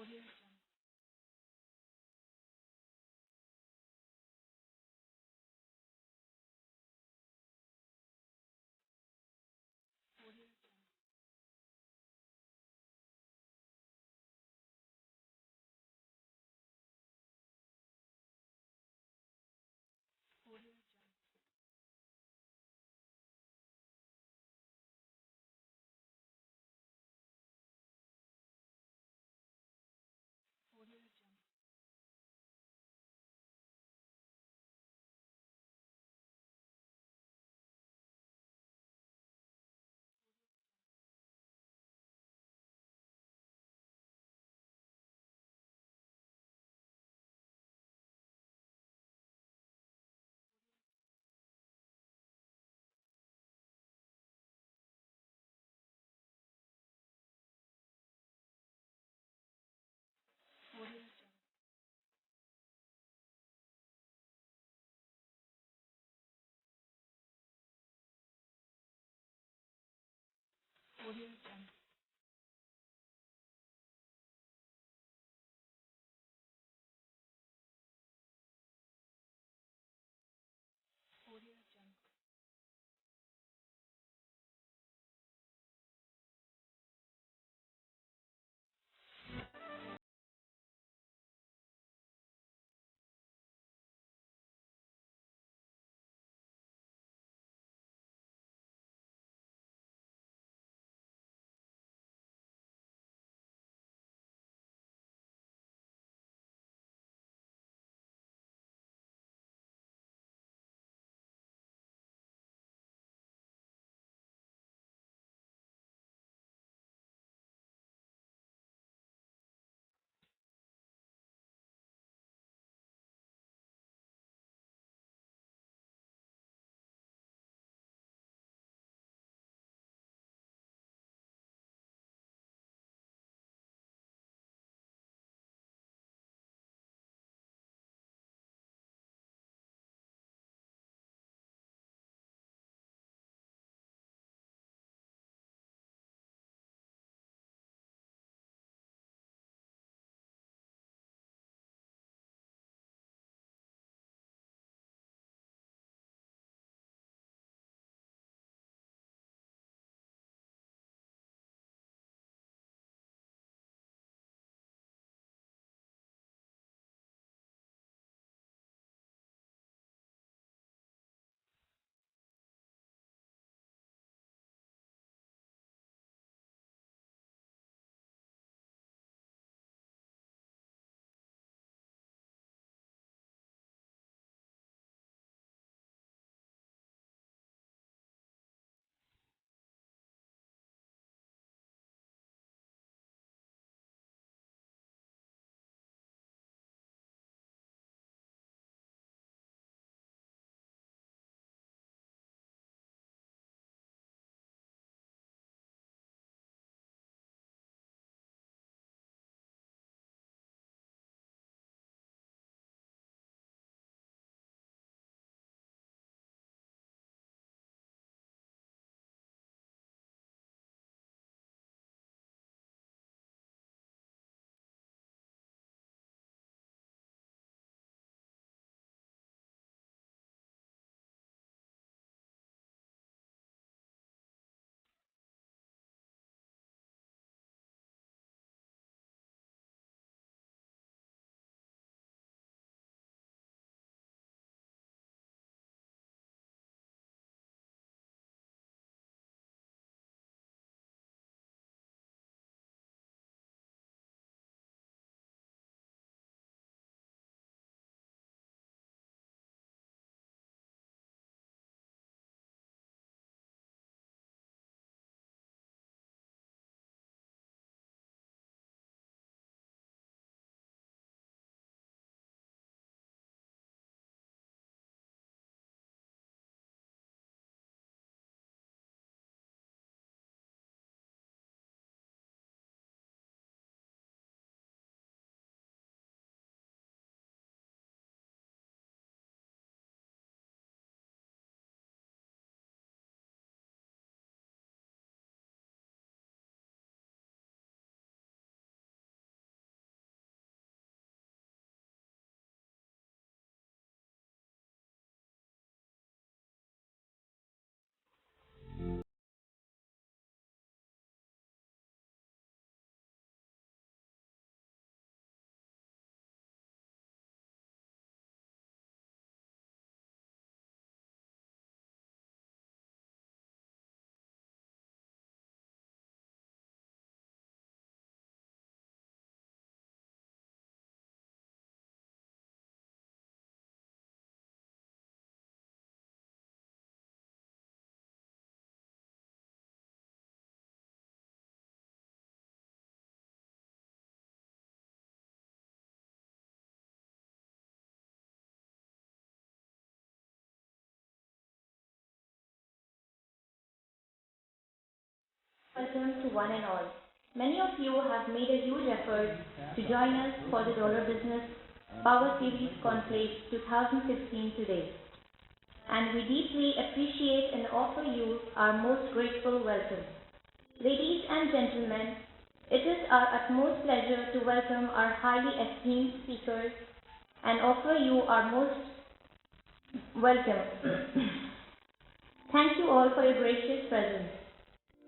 Audio Welcome to one and all. Many of you have made a huge effort to join us for the Dollar Business Power Series Conclave 2016 today, and we deeply appreciate and offer you our most grateful welcome. Ladies and gentlemen, it is our utmost pleasure to welcome our highly esteemed speakers and offer you our most welcome. Thank you all for your gracious presence.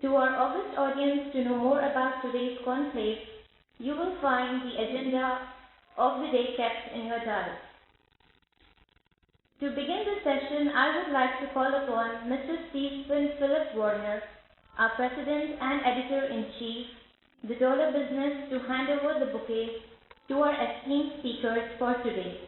To our august audience, to know more about today's conclave, you will find the agenda of the day kept in your diary. To begin the session, I would like to call upon Mr. Stephen Philip Warner, our President and Editor-in-Chief, the Dollar Business, to hand over the bouquet to our esteemed speakers for today.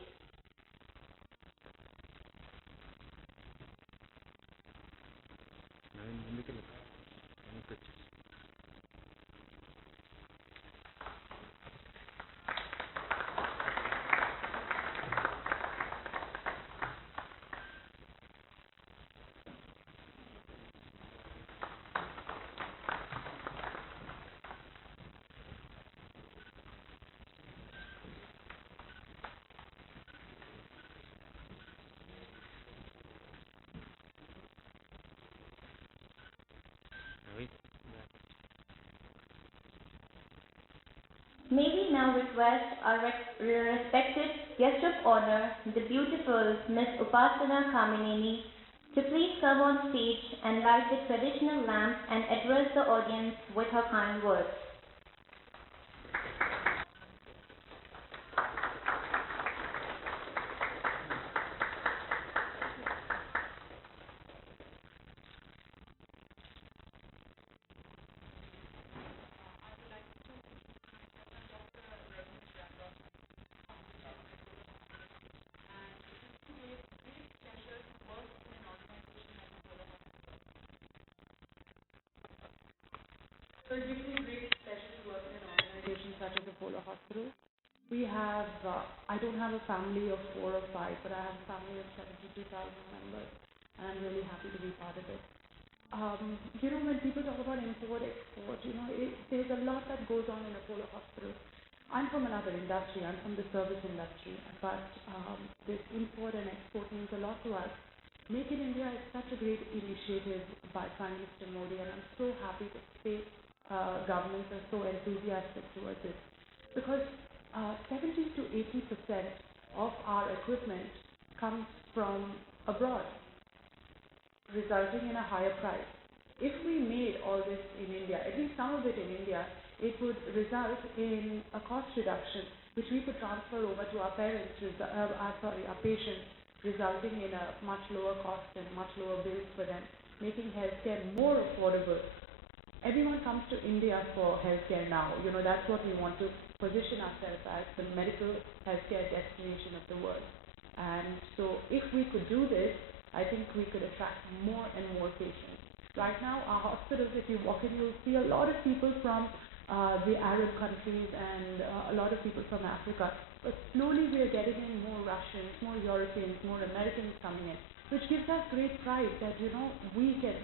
May we now request our respected guest of honor, the beautiful Miss Upasana Kamineni, to please come on stage and light the traditional lamp and address the audience with her kind words. So it gives me great pleasure to work in an organization such as Apollo Hospital. We have, I don't have a family of 4 or 5, but I have a family of 72,000 members, and I'm really happy to be part of it. When people talk about import, export, there's a lot that goes on in Apollo Hospital. I'm from another industry, I'm from the service industry, but this import and export means a lot to us. Make in India is such a great initiative by Prime Minister Modi, and I'm so happy that state governments are so enthusiastic towards it, because 70 to 80% of our equipment comes from abroad, resulting in a higher price. If we made all this in India, at least some of it in India, it would result in a cost reduction, which we could transfer over to our parents, our patients, resulting in a much lower cost and much lower bills for them, making healthcare more affordable. Everyone comes to India for healthcare now. That's what we want to position ourselves as, the medical healthcare destination of the world. And so if we could do this, I think we could attract more and more patients. Right now, our hospitals, if you walk in, you'll see a lot of people from the Arab countries and a lot of people from Africa. But slowly we are getting in more Russians, more Europeans, more Americans coming in, which gives us great pride that, we can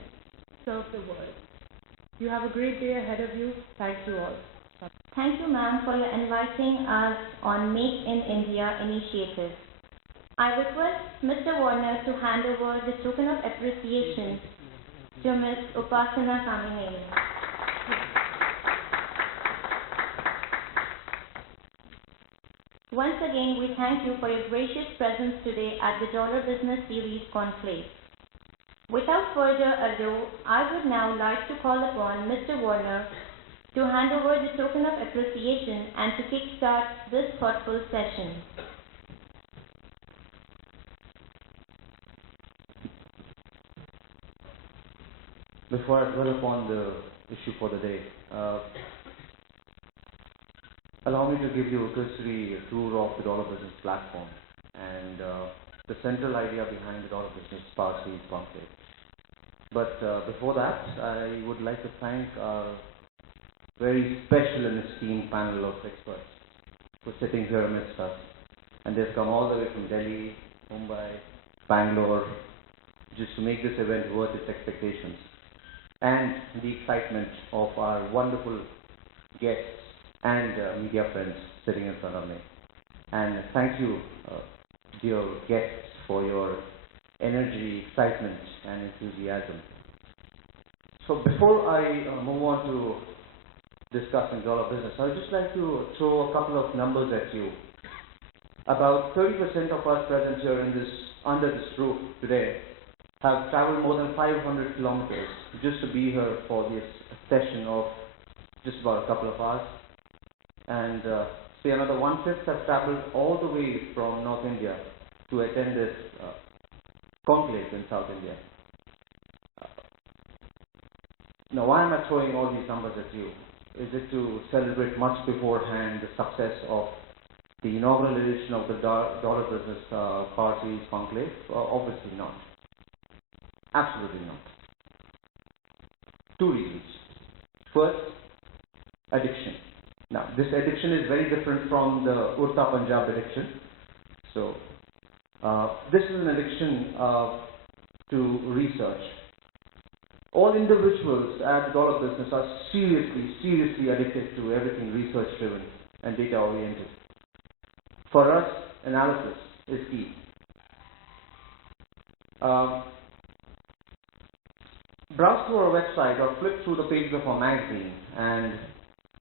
serve the world. You have a great day ahead of you. Thank you all. Thank you, ma'am, for your inviting us on Make in India initiative. I request Mr. Warner to hand over the token of appreciation to Ms. Upasana Kamineni. Once again, we thank you for your gracious presence today at the Dollar Business Series Conclave. Without further ado, I would now like to call upon Mr. Warner to hand over the token of appreciation and to kickstart this thoughtful session. Before I dwell upon the issue for the day, allow me to give you a cursory tour of the Dollar Business platform and the central idea behind the Dollar Business Power Series Conclave. But before that, I would like to thank our very special and esteemed panel of experts for sitting here amidst us. And they've come all the way from Delhi, Mumbai, Bangalore, just to make this event worth its expectations. and the excitement of our wonderful guests and media friends sitting in front of me. And thank you, dear guests, for your energy, excitement, and enthusiasm. So before I move on to discussing dollar business, I would just like to throw a couple of numbers at you. About 30% of us present here under this roof today have traveled more than 500 kilometers just to be here for this session of just about a couple of hours. And say another 1/5 have traveled all the way from North India to attend this conclave in South India. Now, why am I throwing all these numbers at you? Is it to celebrate much beforehand the success of the inaugural edition of the Dollar Business Power Series Conclave? Obviously not. Absolutely not. Two reasons. First, addiction. Now, this addiction is very different from the Urta Punjab addiction. So, this is an addiction to research. All individuals at the Dollar Business are seriously addicted to everything research-driven and data-oriented. For us, analysis is key. Browse through our website or flip through the pages of our magazine, and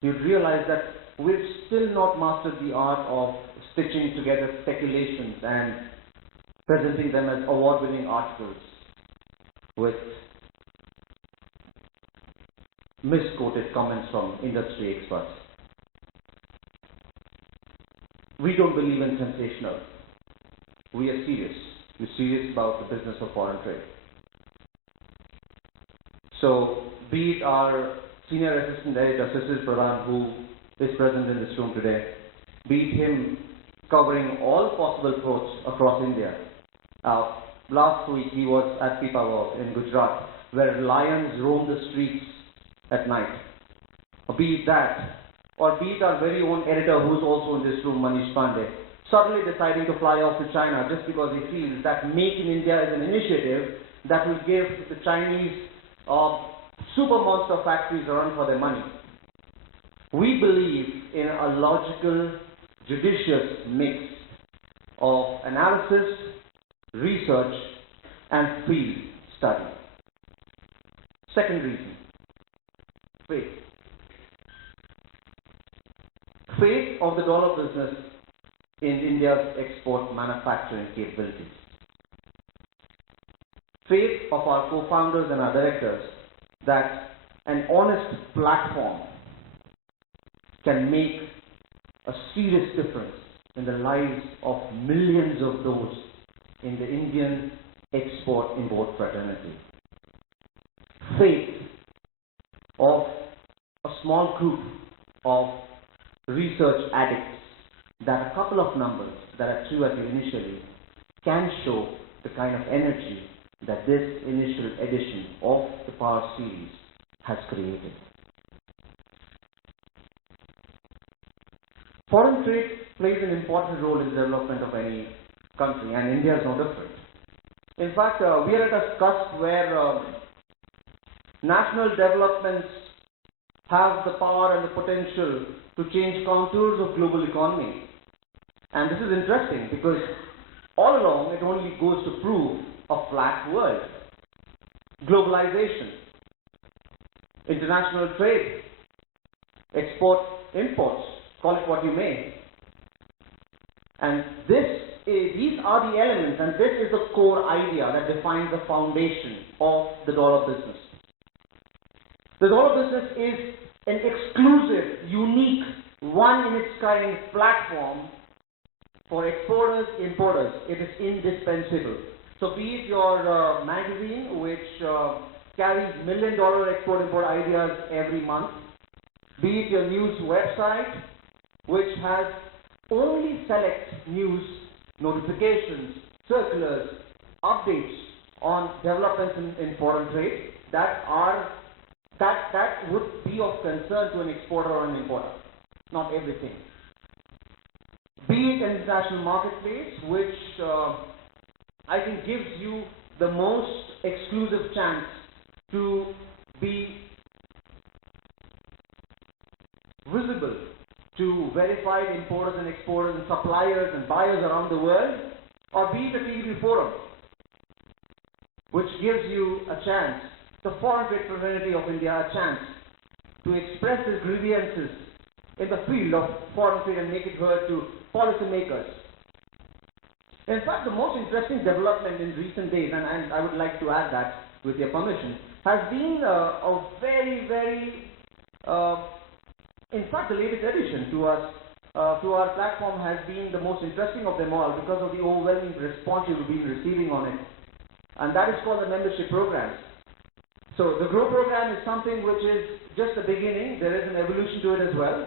you'd realize that we've still not mastered the art of stitching together speculations and presenting them as award-winning articles with misquoted comments from industry experts. We don't believe in sensational. We are serious. We're serious about the business of foreign trade. So, be it our Senior Assistant Editor, Cecil Pradhan, who is present in this room today, be it him covering all possible ports across India. Last week he was at Pipavav in Gujarat, where lions roam the streets at night. Or be it that, or be it our very own editor, who is also in this room, Manish Pandey, suddenly deciding to fly off to China just because he feels that Make in India is an initiative that will give the Chinese super monster factories a run for their money. We believe in a logical, judicious mix of analysis, research, and field study. Second reason, faith. Faith of the dollar business in India's export manufacturing capabilities. Faith of our co-founders and our directors that an honest platform can make a serious difference in the lives of millions of those in the Indian export-import fraternity. Faith of a small group of research addicts that a couple of numbers that I threw at you initially can show the kind of energy that this initial edition of the Power Series has created. Foreign trade plays an important role in the development of any country, and India is no different. In fact, we are at a cusp where national developments have the power and the potential to change contours of global economy. And this is interesting because all along it only goes to prove a flat world. Globalization, international trade, export, imports, call it what you may. And these are the elements, and this is the core idea that defines the foundation of the dollar business. The dollar business is an exclusive, unique, one in its kind platform for exporters, importers. It is indispensable. So be it your magazine, which carries $1 million export-import ideas every month, be it your news website, which has only select news, notifications, circulars, updates on developments in foreign trade that would be of concern to an exporter or an importer. Not everything. Be it an international marketplace, which I think gives you the most exclusive chance to be visible to verified importers and exporters and suppliers and buyers around the world, or be it a TVP forum, which gives you a chance, the Foreign Trade Fraternity of India, a chance to express its grievances in the field of foreign trade and make it heard to policymakers. In fact, the most interesting development in recent days, and I would like to add that with your permission, has been a very, in fact, the latest addition to us, to our platform has been the most interesting of them all because of the overwhelming response you've been receiving on it. And that is called the membership programs. So the GROW program is something which is just the beginning. There is an evolution to it as well.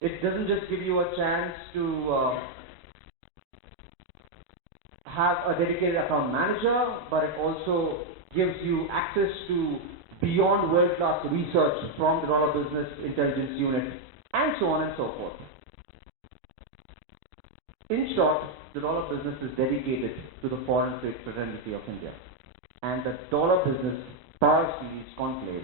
It doesn't just give you a chance to have a dedicated account manager, but it also gives you access to beyond world-class research from the Dollar Business Intelligence Unit, and so on and so forth. In short, the Dollar Business is dedicated to the Foreign Trade Fraternity of India, and the Dollar Business Power Series Conclave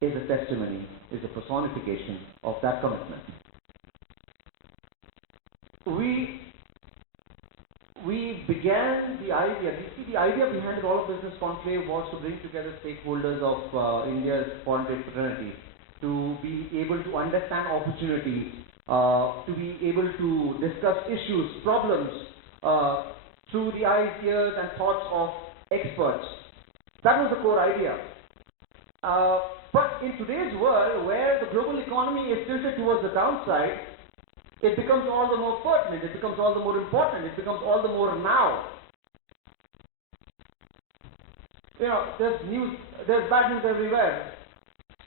is a testimony, is a personification of that commitment. We began the idea, the idea behind the Dollar Business Conclave was to bring together stakeholders of India's foreign trade fraternity to be able to understand opportunities, to be able to discuss issues, problems through the eyes, ears and thoughts of experts. That was the core idea. But in today's world, where the global economy is tilted towards the downside, it becomes all the more pertinent, it becomes all the more important, it becomes all the more now. You know, there's bad news everywhere.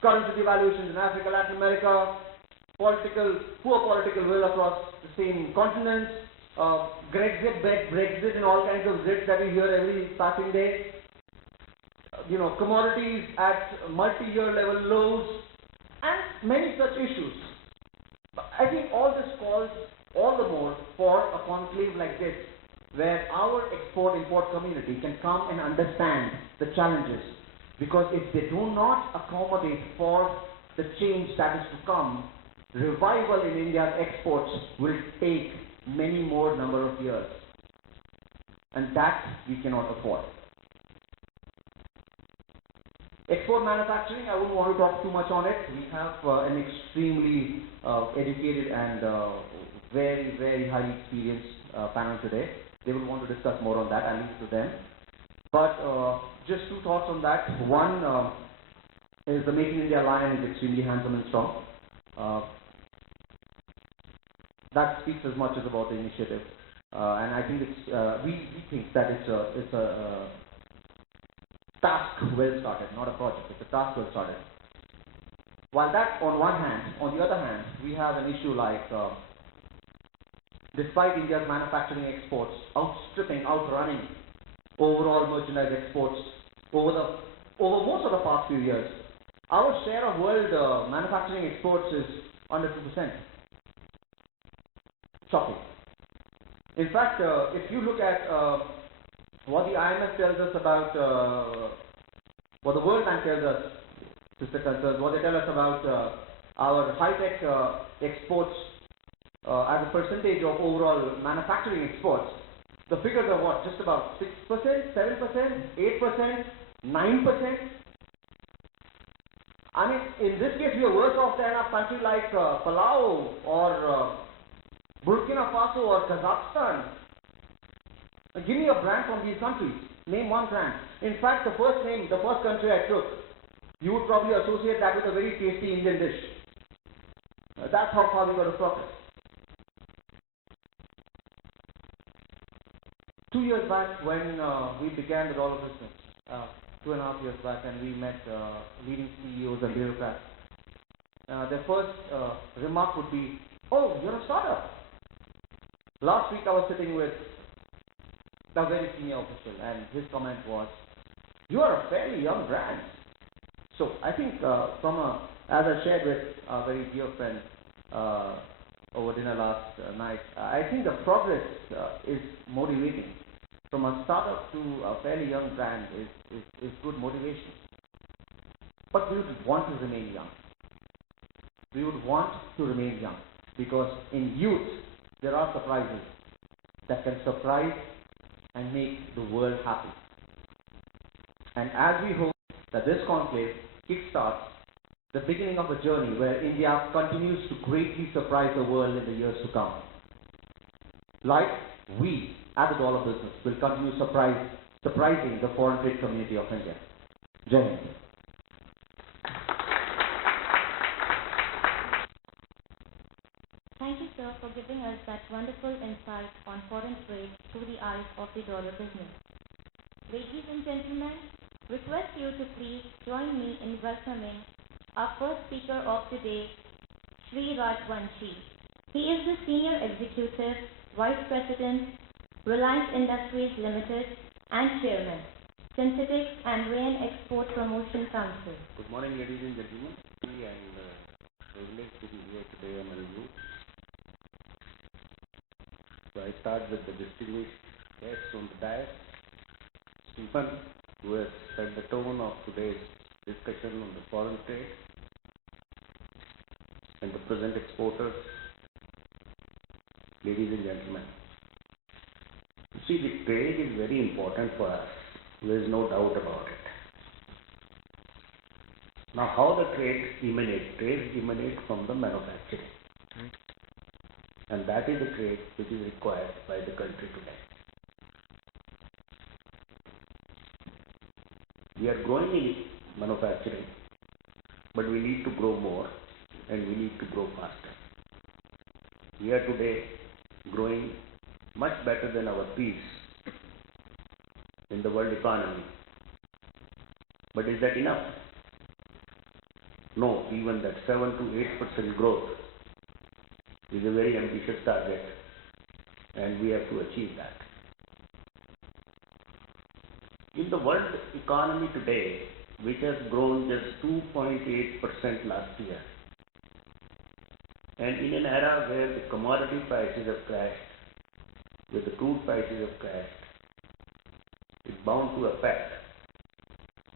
Currency devaluations in Africa, Latin America, poor political will across the same continents, Brexit and all kinds of Zits that we hear every passing day. You know, commodities at multi-year level lows, and many such issues. I think all this calls all the more for a conclave like this, where our export-import community can come and understand the challenges. Because if they do not accommodate for the change that is to come, revival in India's exports will take many more number of years. And that we cannot afford. Export manufacturing, I wouldn't want to talk too much on it. We have an extremely educated and very highly experienced panel today. They will want to discuss more on that. I'll leave it to them. But just two thoughts on that. One is the Make in India line is extremely handsome and strong. That speaks as much as about the initiative. And I think it's we think that it's a task well started, not a project. It's a task well started. While that on one hand, on the other hand, we have an issue like despite India's manufacturing exports outrunning overall merchandise exports over most of the past few years, our share of world manufacturing exports is under 2%. Shocking. In fact, if you look at what the IMF tells us about, what the World Bank tells us, Sister Concerns, what they tell us about our high-tech exports as a percentage of overall manufacturing exports, the figures are what? Just about 6%, 7%, 8%, 9%? I mean, in this case, we are worse off than a country like Palau or Burkina Faso or Kazakhstan. Give me a brand from these countries. Name one brand. In fact, the first country I took, you would probably associate that with a very tasty Indian dish. That's how far we got to progress. 2 years back, when we began the Dollar Business, 2.5 years back, and we met leading CEOs and bureaucrats, their first remark would be, "Oh, you're a startup." Last week I was sitting with a very senior official, and his comment was, "You are a fairly young brand." So I think as I shared with a very dear friend over dinner last night, I think the progress is motivating. from a startup to a fairly young brand is good motivation. But we would want to remain young. We would want to remain young because in youth there are surprises that can surprise and make the world happy. And as we hope that this conclave kickstarts the beginning of a journey where India continues to greatly surprise the world in the years to come. Like we at the Dollar Business will continue surprising the foreign trade community of India. Jai Hind. Thank you, sir, for giving us that wonderful insight on foreign trade through the eyes of the dollar business. Ladies and gentlemen, request you to please join me in welcoming our first speaker of today, Sri Rajvanshi. He is the Senior Executive Vice President, Reliance Industries Limited, and Chairman, Synthetics and Rayon Export Promotion Council. Good morning, ladies and gentlemen. I am privileged to be here today among you. So I start with the distinguished guests on the dais. Stephen, who has set the tone of today's discussion on the foreign trade, and the present exporters, ladies and gentlemen. You see, the trade is very important for us. There is no doubt about it. Now, how the trade emanates? Trade emanates from the manufacturing. And that is the trade which is required by the country today. We are growing in manufacturing, but we need to grow more and we need to grow faster. We are today growing much better than our peers in the world economy. But is that enough? No, even that 7 to 8% growth is a very ambitious target, and we have to achieve that. In the world economy today, which has grown just 2.8% last year, and in an era where the commodity prices have crashed, where the crude prices have crashed, it's bound to affect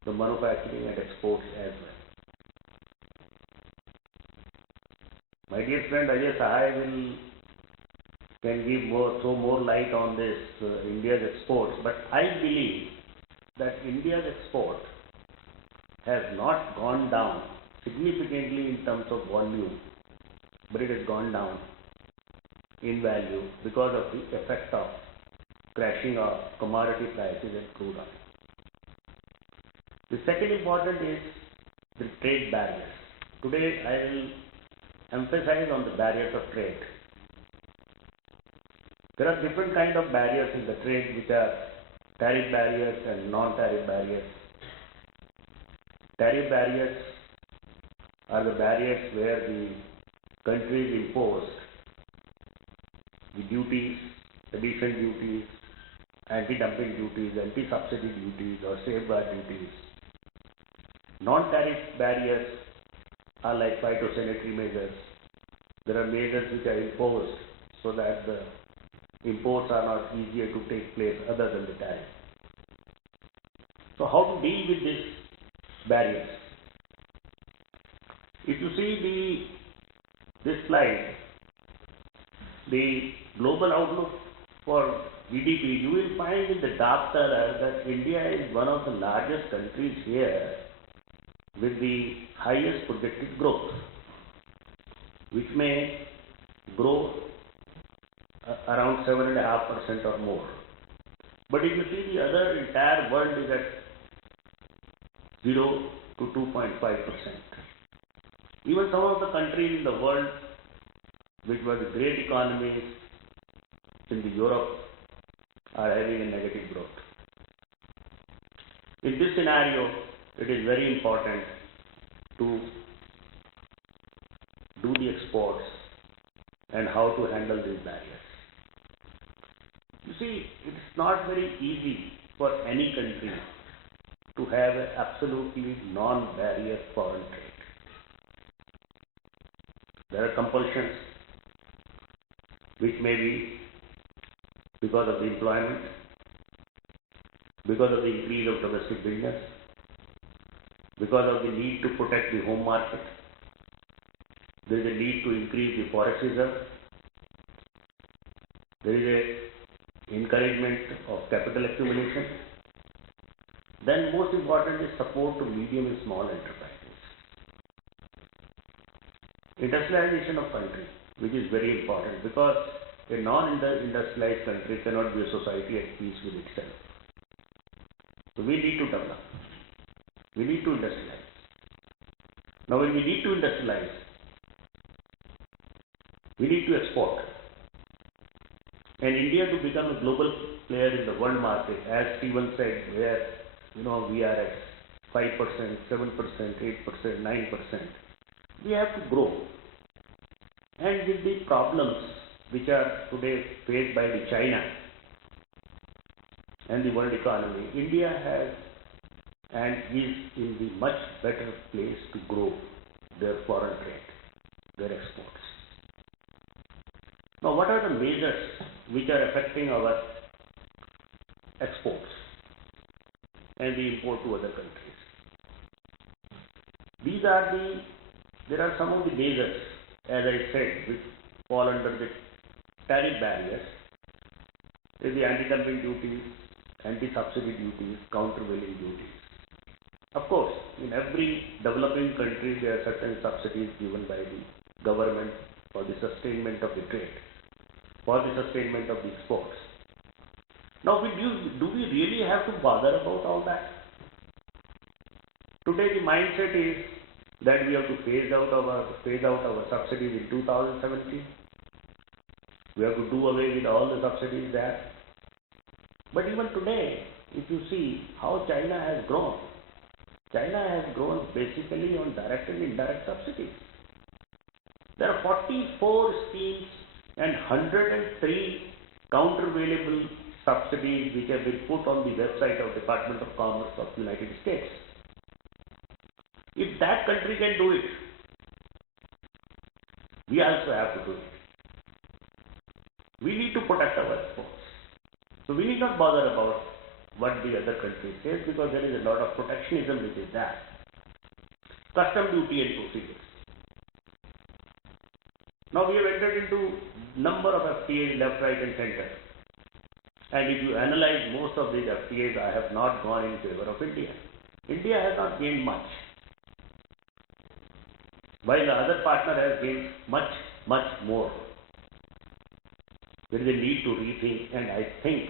the manufacturing and exports as well. My dear friend Ajay Sahai can give more light on this India's exports, but I believe that India's export has not gone down significantly in terms of volume, but it has gone down in value because of the effect of crashing of commodity prices and crude oil. The second important is the trade barriers. Today I will emphasize on the barriers of trade. There are different kinds of barriers in the trade, which are tariff barriers and non-tariff barriers. Tariff barriers are the barriers where the countries impose the duties, addition duties, anti-dumping duties, anti-subsidy duties or safeguard duties. Non-tariff barriers are like phytosanitary measures. There are measures which are imposed so that the imports are not easier to take place other than the tariff. So how to deal with these barriers? If you see this slide, the global outlook for GDP, you will find in the dark color that India is one of the largest countries here with the highest projected growth, which may grow around 7.5% or more. But if you see the other entire world is at 0 to 2.5%. Even some of the countries in the world which were the great economies in the Europe are having a negative growth. In this scenario, it is very important to do the exports and how to handle these barriers. You see, it's not very easy for any country to have an absolutely non-barrier foreign trade. There are compulsions which may be because of the employment, because of the increase of domestic business, because of the need to protect the home market. There is a need to increase the forex reserve. There is a encouragement of capital accumulation. Then most important is support to medium and small enterprises. Industrialization of country, which is very important, because a non-industrialized country cannot be a society at peace with itself. So we need to develop. We need to industrialize. Now when we need to industrialize, we need to export. And India to become a global player in the world market, as Steven said, where we are at 5%, 7%, 8%, 9%, we have to grow. And with the problems which are today faced by the China and the world economy, India has and is in the much better place to grow their foreign trade, their exports. Now, what are the measures which are affecting our exports and the import to other countries? There are some of the measures, as I said, which fall under the tariff barriers. There is the anti-dumping duties, anti-subsidy duties, countervailing duties. Of course, in every developing country, there are certain subsidies given by the government for the sustainment of the trade, for the sustainment of the exports. Now, do we really have to bother about all that? Today, the mindset is that we have to phase out our subsidies in 2017. We have to do away with all the subsidies there. But even today, if you see how China has grown basically on direct and indirect subsidies. There are 44 schemes and 103 countervailable subsidies which have been put on the website of Department of Commerce of the United States. If that country can do it, we also have to do it. We need to protect our exports. So we need not bother about what the other country says, because there is a lot of protectionism which is there. Custom duty and procedures. Now we have entered into number of FTAs left, right and center. And if you analyze most of these FTAs, I have not gone in favor of India. India has not gained much, while the other partner has gained much, much more. There is a need to rethink, and I think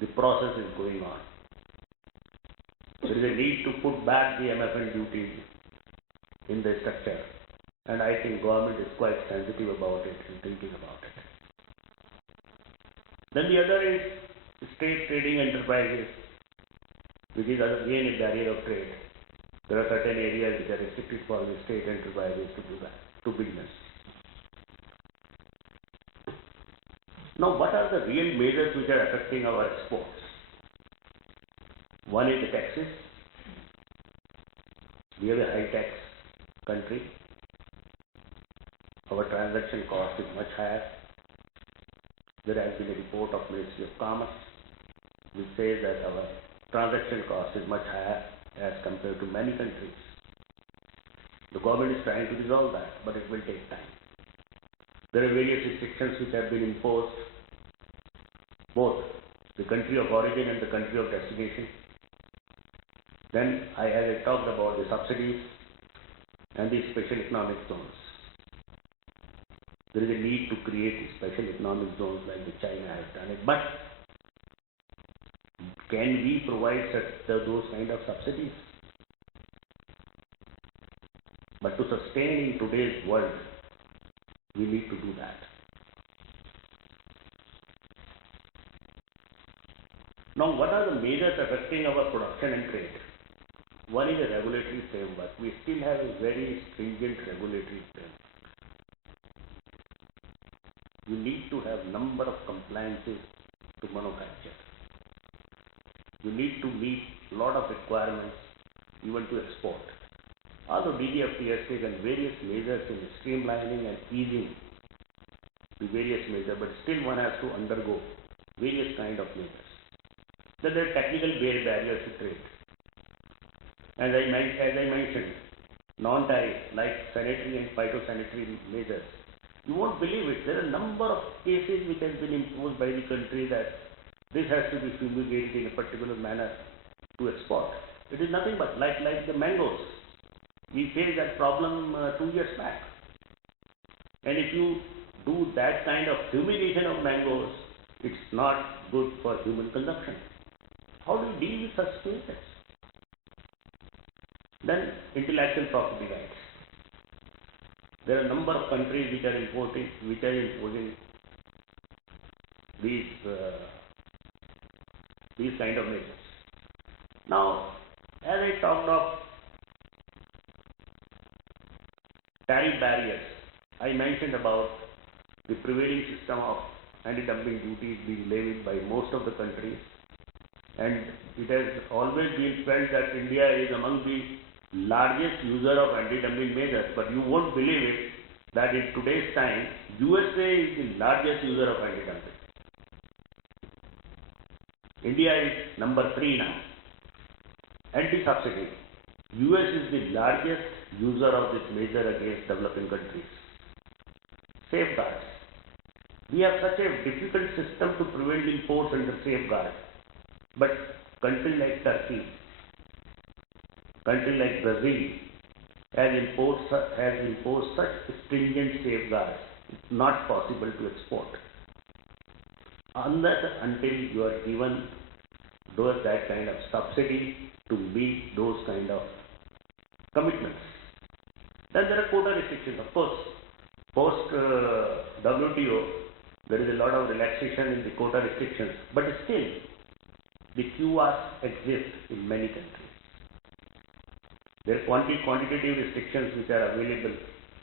the process is going on. There is a need to put back the MFN duties in the structure, and I think government is quite sensitive about it and thinking about it. Then the other is state trading enterprises, which is again a barrier of trade. There are certain areas which are restricted for the state enterprises to do that, to business. Now, what are the real measures which are affecting our exports? One is the taxes. We are a high tax country. Our transaction cost is much higher. There has been a report of Ministry of Commerce which says that our transaction cost is much higher as compared to many countries. The government is trying to resolve that, but it will take time. There are various restrictions which have been imposed, both the country of origin and the country of destination. Then, as I talked about the subsidies and the special economic zones. There is a need to create special economic zones like the China has done it. But can we provide those kind of subsidies? But to sustain in today's world, we need to do that. Now, what are the measures affecting our production and trade? One is a regulatory framework. We still have a very stringent regulatory framework. You need to have number of compliances to manufacture. You need to meet a lot of requirements even to export. Although DGFT has taken various measures in streamlining and easing the various measures, but still one has to undergo various kind of measures. Then there are technical barriers to trade. As I mentioned, non-tariff like sanitary and phytosanitary measures. You won't believe it. There are a number of cases which has been imposed by the country that this has to be fumigated in a particular manner to export. It is nothing but like the mangoes. We faced that problem 2 years back. And if you do that kind of fumigation of mangoes, it's not good for human consumption. How do you deal with such cases? Then intellectual property rights. There are a number of countries which are imposing these kind of measures. Now, as I talked of tariff barriers, I mentioned about the prevailing system of anti-dumping duties being levied by most of the countries, and it has always been felt that India is among the largest user of anti-dumping measures, but you won't believe it that in today's time, USA is the largest user of anti-dumping. India is number 3 now. Anti-subsidy. US is the largest user of this measure against developing countries. Safeguards. We have such a difficult system to prevent imports under safeguards, but countries like Turkey, country like Brazil has imposed such stringent safeguards, it's not possible to export. Until you are given that kind of subsidy to meet those kind of commitments. Then there are quota restrictions. Of course, post WTO, there is a lot of relaxation in the quota restrictions, but still the QRs exist in many countries. There are quantitative restrictions which are available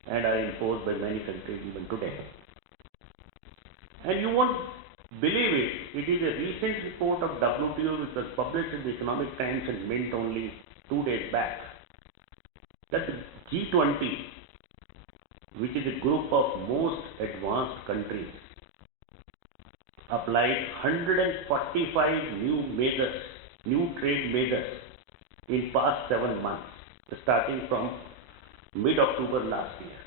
and are imposed by many countries even today. And you won't believe it, it is a recent report of WTO which was published in the Economic Times and Mint only 2 days back, that the G20, which is a group of most advanced countries, applied 145 new trade measures in past 7 months, starting from mid-October last year.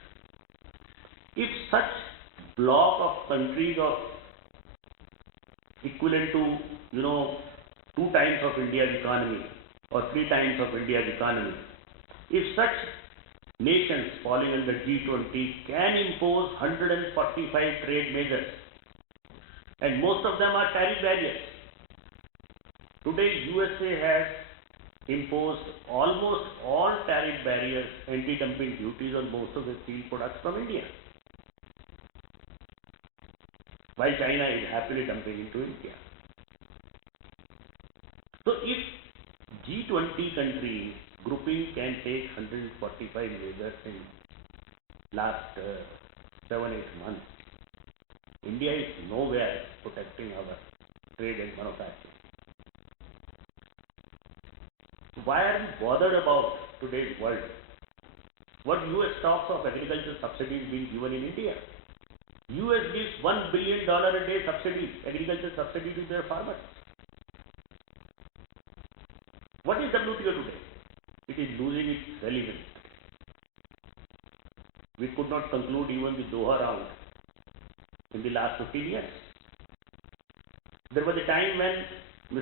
If such block of countries of equivalent to 2 times of India's economy or 3 times of India's economy, if such nations falling under G20 can impose 145 trade measures, and most of them are tariff barriers. Today USA has imposed almost all tariff barriers, anti-dumping duties on most of the steel products from India, while China is happily dumping into India. So if G20 countries grouping can take 145 measures in last 7-8 months, India is nowhere protecting our trade and manufacturing. Why are we bothered about today's world? What US talks of agricultural subsidies being given in India? US gives $1 billion a day subsidies, agricultural subsidies to their farmers. What is WTO today? It is losing its relevance. We could not conclude even the Doha round in the last 15 years. There was a time when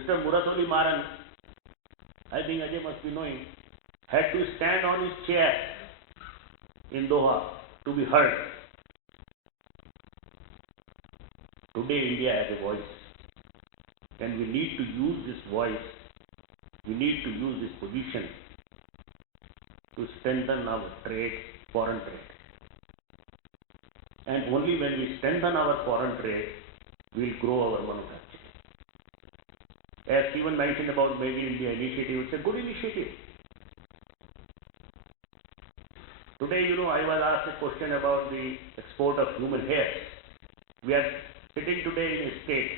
Mr. Murasoli Maran, I think Ajay must be knowing, had to stand on his chair in Doha to be heard. Today India has a voice, and we need to use this voice, we need to use this position to strengthen our trade, foreign trade. And only when we strengthen our foreign trade, we will grow our manufacturing. As Stephen mentioned about Make in India initiative, it's a good initiative. Today, I was asked a question about the export of human hairs. We are sitting today in a state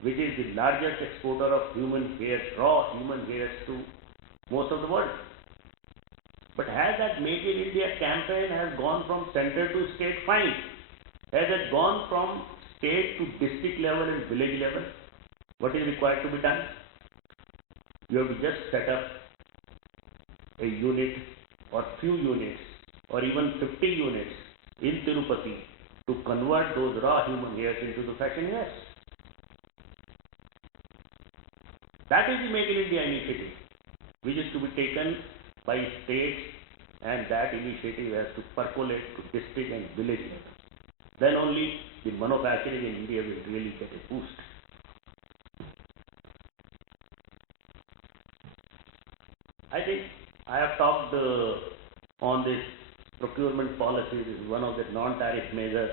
which is the largest exporter of human hairs, raw human hairs to most of the world. But has that Make in India campaign has gone from center to state? Fine. Has it gone from state to district level and village level? What is required to be done? You have to just set up a unit or few units or even 50 units in Tirupati to convert those raw human hairs into the fashion hairs. That is the Make in India initiative, which is to be taken by states, and that initiative has to percolate to district and village level. Then only the manufacturing in India will really get a boost. I think I have talked on this procurement policy. This is one of the non-tariff measures.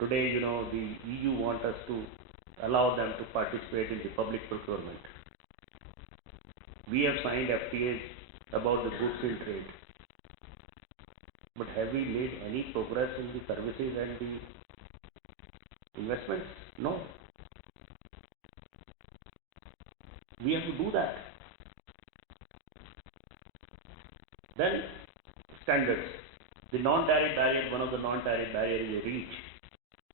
Today, the EU wants us to allow them to participate in the public procurement. We have signed FTAs about the goods in trade. But have we made any progress in the services and the investments? No. We have to do that. Then standards. The non-tariff barrier, one of the non-tariff barriers is REACH.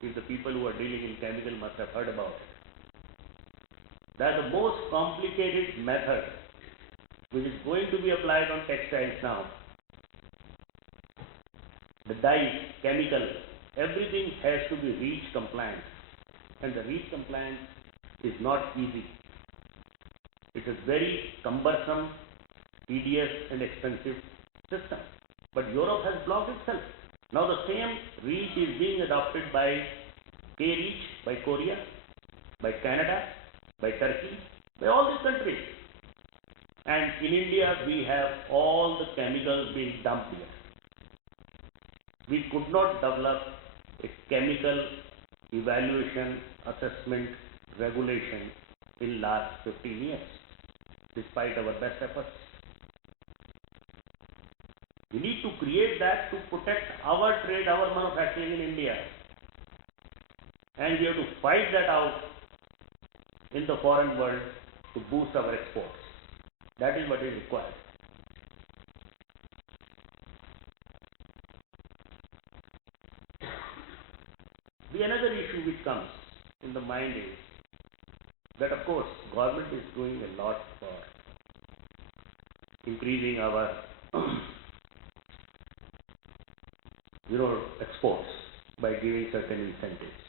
If the people who are dealing in chemical must have heard about it. That is the most complicated method which is going to be applied on textiles now. The dye, chemical, everything has to be REACH compliant. And the REACH compliance is not easy. It is very cumbersome, tedious and expensive system. But Europe has blocked itself. Now the same REACH is being adopted by K-REACH, by Korea, by Canada, by Turkey, by all these countries. And in India we have all the chemicals being dumped here. We could not develop a chemical evaluation, assessment, regulation in last 15 years, despite our best efforts. We need to create that to protect our trade, our manufacturing in India. And we have to fight that out in the foreign world to boost our exports. That is what is required. The another issue which comes in the mind is that, of course, government is doing a lot for increasing our exports by giving certain incentives.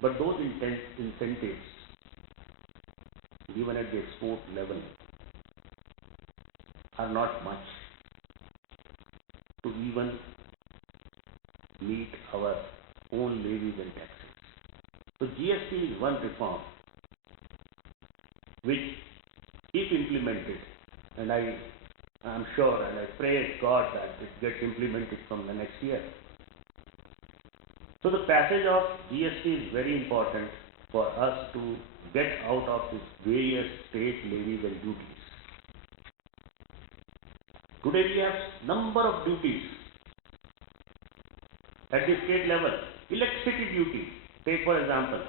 But those incentives given at the export level are not much to even meet our own levies and taxes. So GST is one reform which, if implemented, and I am sure and I pray God that it gets implemented from the next year. So the passage of GST is very important for us to get out of these various state levies and duties. Today we have number of duties at the state level. Electricity duty, take for example.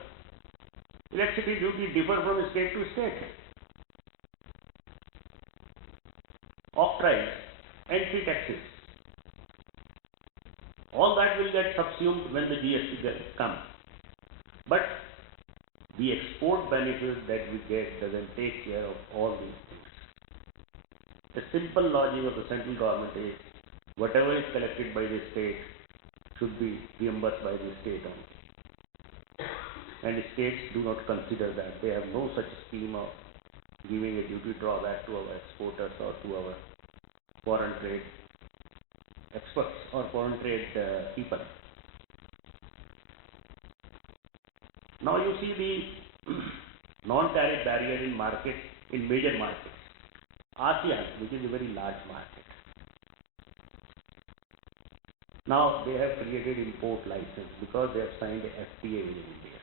Electricity duty differ from state to state. Octroi, entry taxes. All that will get subsumed when the GST comes. But the export benefits that we get doesn't take care of all these things. The simple logic of the central government is whatever is collected by the state should be reimbursed by the state only. And the states do not consider that. They have no such scheme of giving a duty drawback to our exporters or to our foreign trade experts or foreign trade people. Now you see the non-tariff barrier in markets, in major markets. ASEAN, which is a very large market. Now they have created import license because they have signed a FTA with India.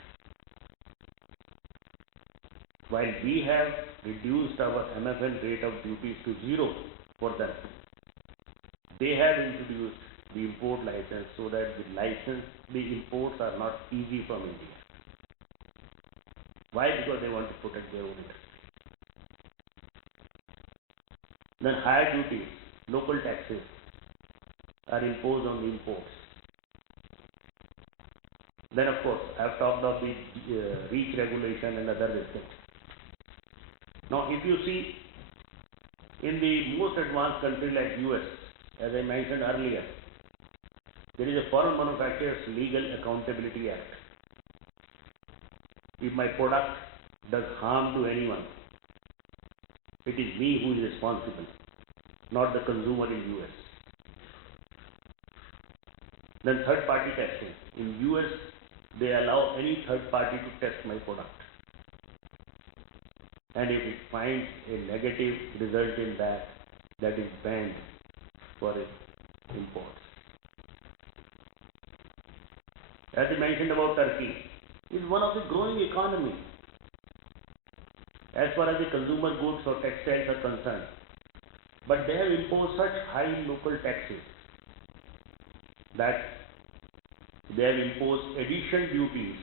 While we have reduced our MFN rate of duties to 0 for them, they have introduced the import license so that the imports are not easy from India. Why? Because they want to protect their own industry. Then higher duties, local taxes are imposed on the imports. Then of course, I have talked of the REACH regulation and other things. Now if you see in the most advanced country like US, as I mentioned earlier, there is a Foreign Manufacturers Legal Accountability Act. If my product does harm to anyone, it is me who is responsible, not the consumer in US. Then third party testing. In US, they allow any third party to test my product. And if it finds a negative result in that, that is banned for imports. As I mentioned about Turkey, is one of the growing economy as far as the consumer goods or textiles are concerned. But they have imposed such high local taxes that they have imposed additional duties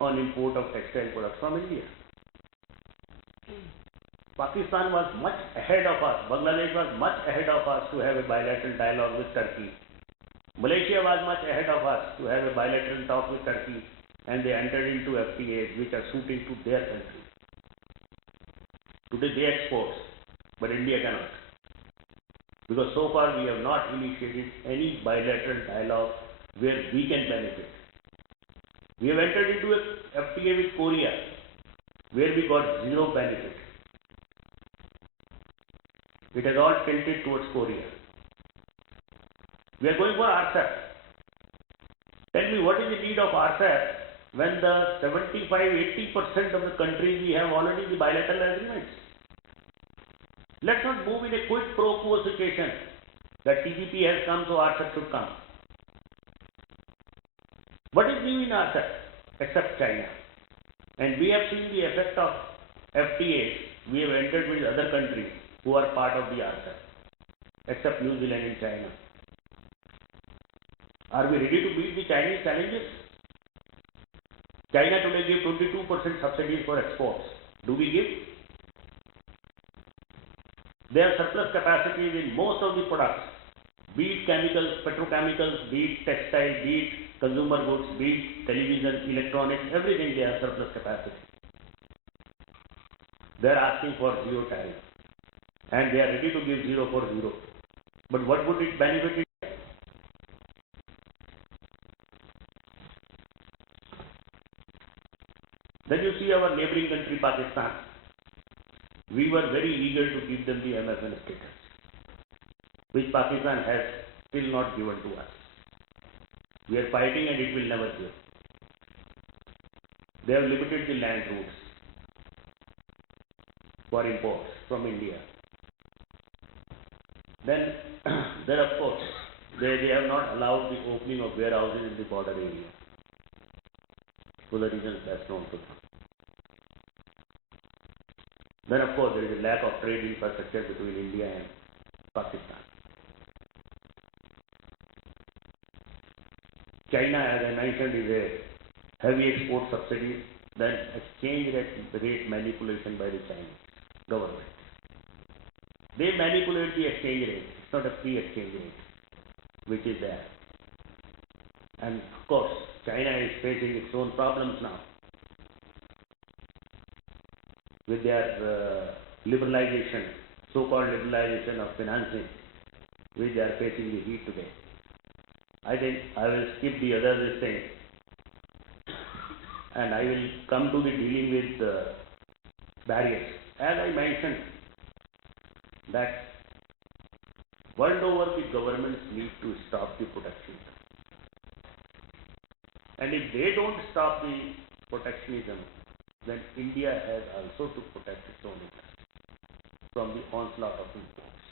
on import of textile products from India. Pakistan was much ahead of us. Bangladesh was much ahead of us to have a bilateral dialogue with Turkey. Malaysia was much ahead of us to have a bilateral talk with Turkey, and they entered into FTAs which are suiting to their country. Today they export, but India cannot. Because so far we have not initiated any bilateral dialogue where we can benefit. We have entered into a FTA with Korea where we got zero benefit. It has all tilted towards Korea. We are going for RCEP. Tell me, what is the need of RCEP when the 75-80% of the countries we have already the bilateral agreements? Let's not move in a quid pro quo situation that TPP has come, so RCEP should come. What is new in RCEP except China? And we have seen the effect of FTAs we have entered with other countries who are part of the RCEP, except New Zealand and China. Are we ready to meet the Chinese challenges? China today gives 22% subsidies for exports. Do we give? They have surplus capacities in most of the products, be it chemicals, petrochemicals, be it textile, be it consumer goods, be it television, electronics, everything they have surplus capacity. They are asking for zero tariff, and they are ready to give zero for zero. But what would it benefit? Then you see our neighboring country Pakistan. We were very eager to give them the MSN status, which Pakistan has still not given to us. We are fighting and it will never give. They have limited the land routes for imports from India. Then of course, they have not allowed the opening of warehouses in the border area for the reasons best known to them. Then of course, there is a lack of trade infrastructure between India and Pakistan. China, as I mentioned, is a heavy export subsidy, then exchange rate manipulation by the Chinese government. They manipulate the exchange rate. It's not a free exchange rate, which is there. And of course, China is facing its own problems now with their liberalization, so-called liberalization of financing, which they are facing the heat today. I think I will skip the other thing, and I will come to the dealing with barriers. As I mentioned, that world over the governments need to stop the protectionism. And if they don't stop the protectionism, then India has also to protect its own interest from the onslaught of imports.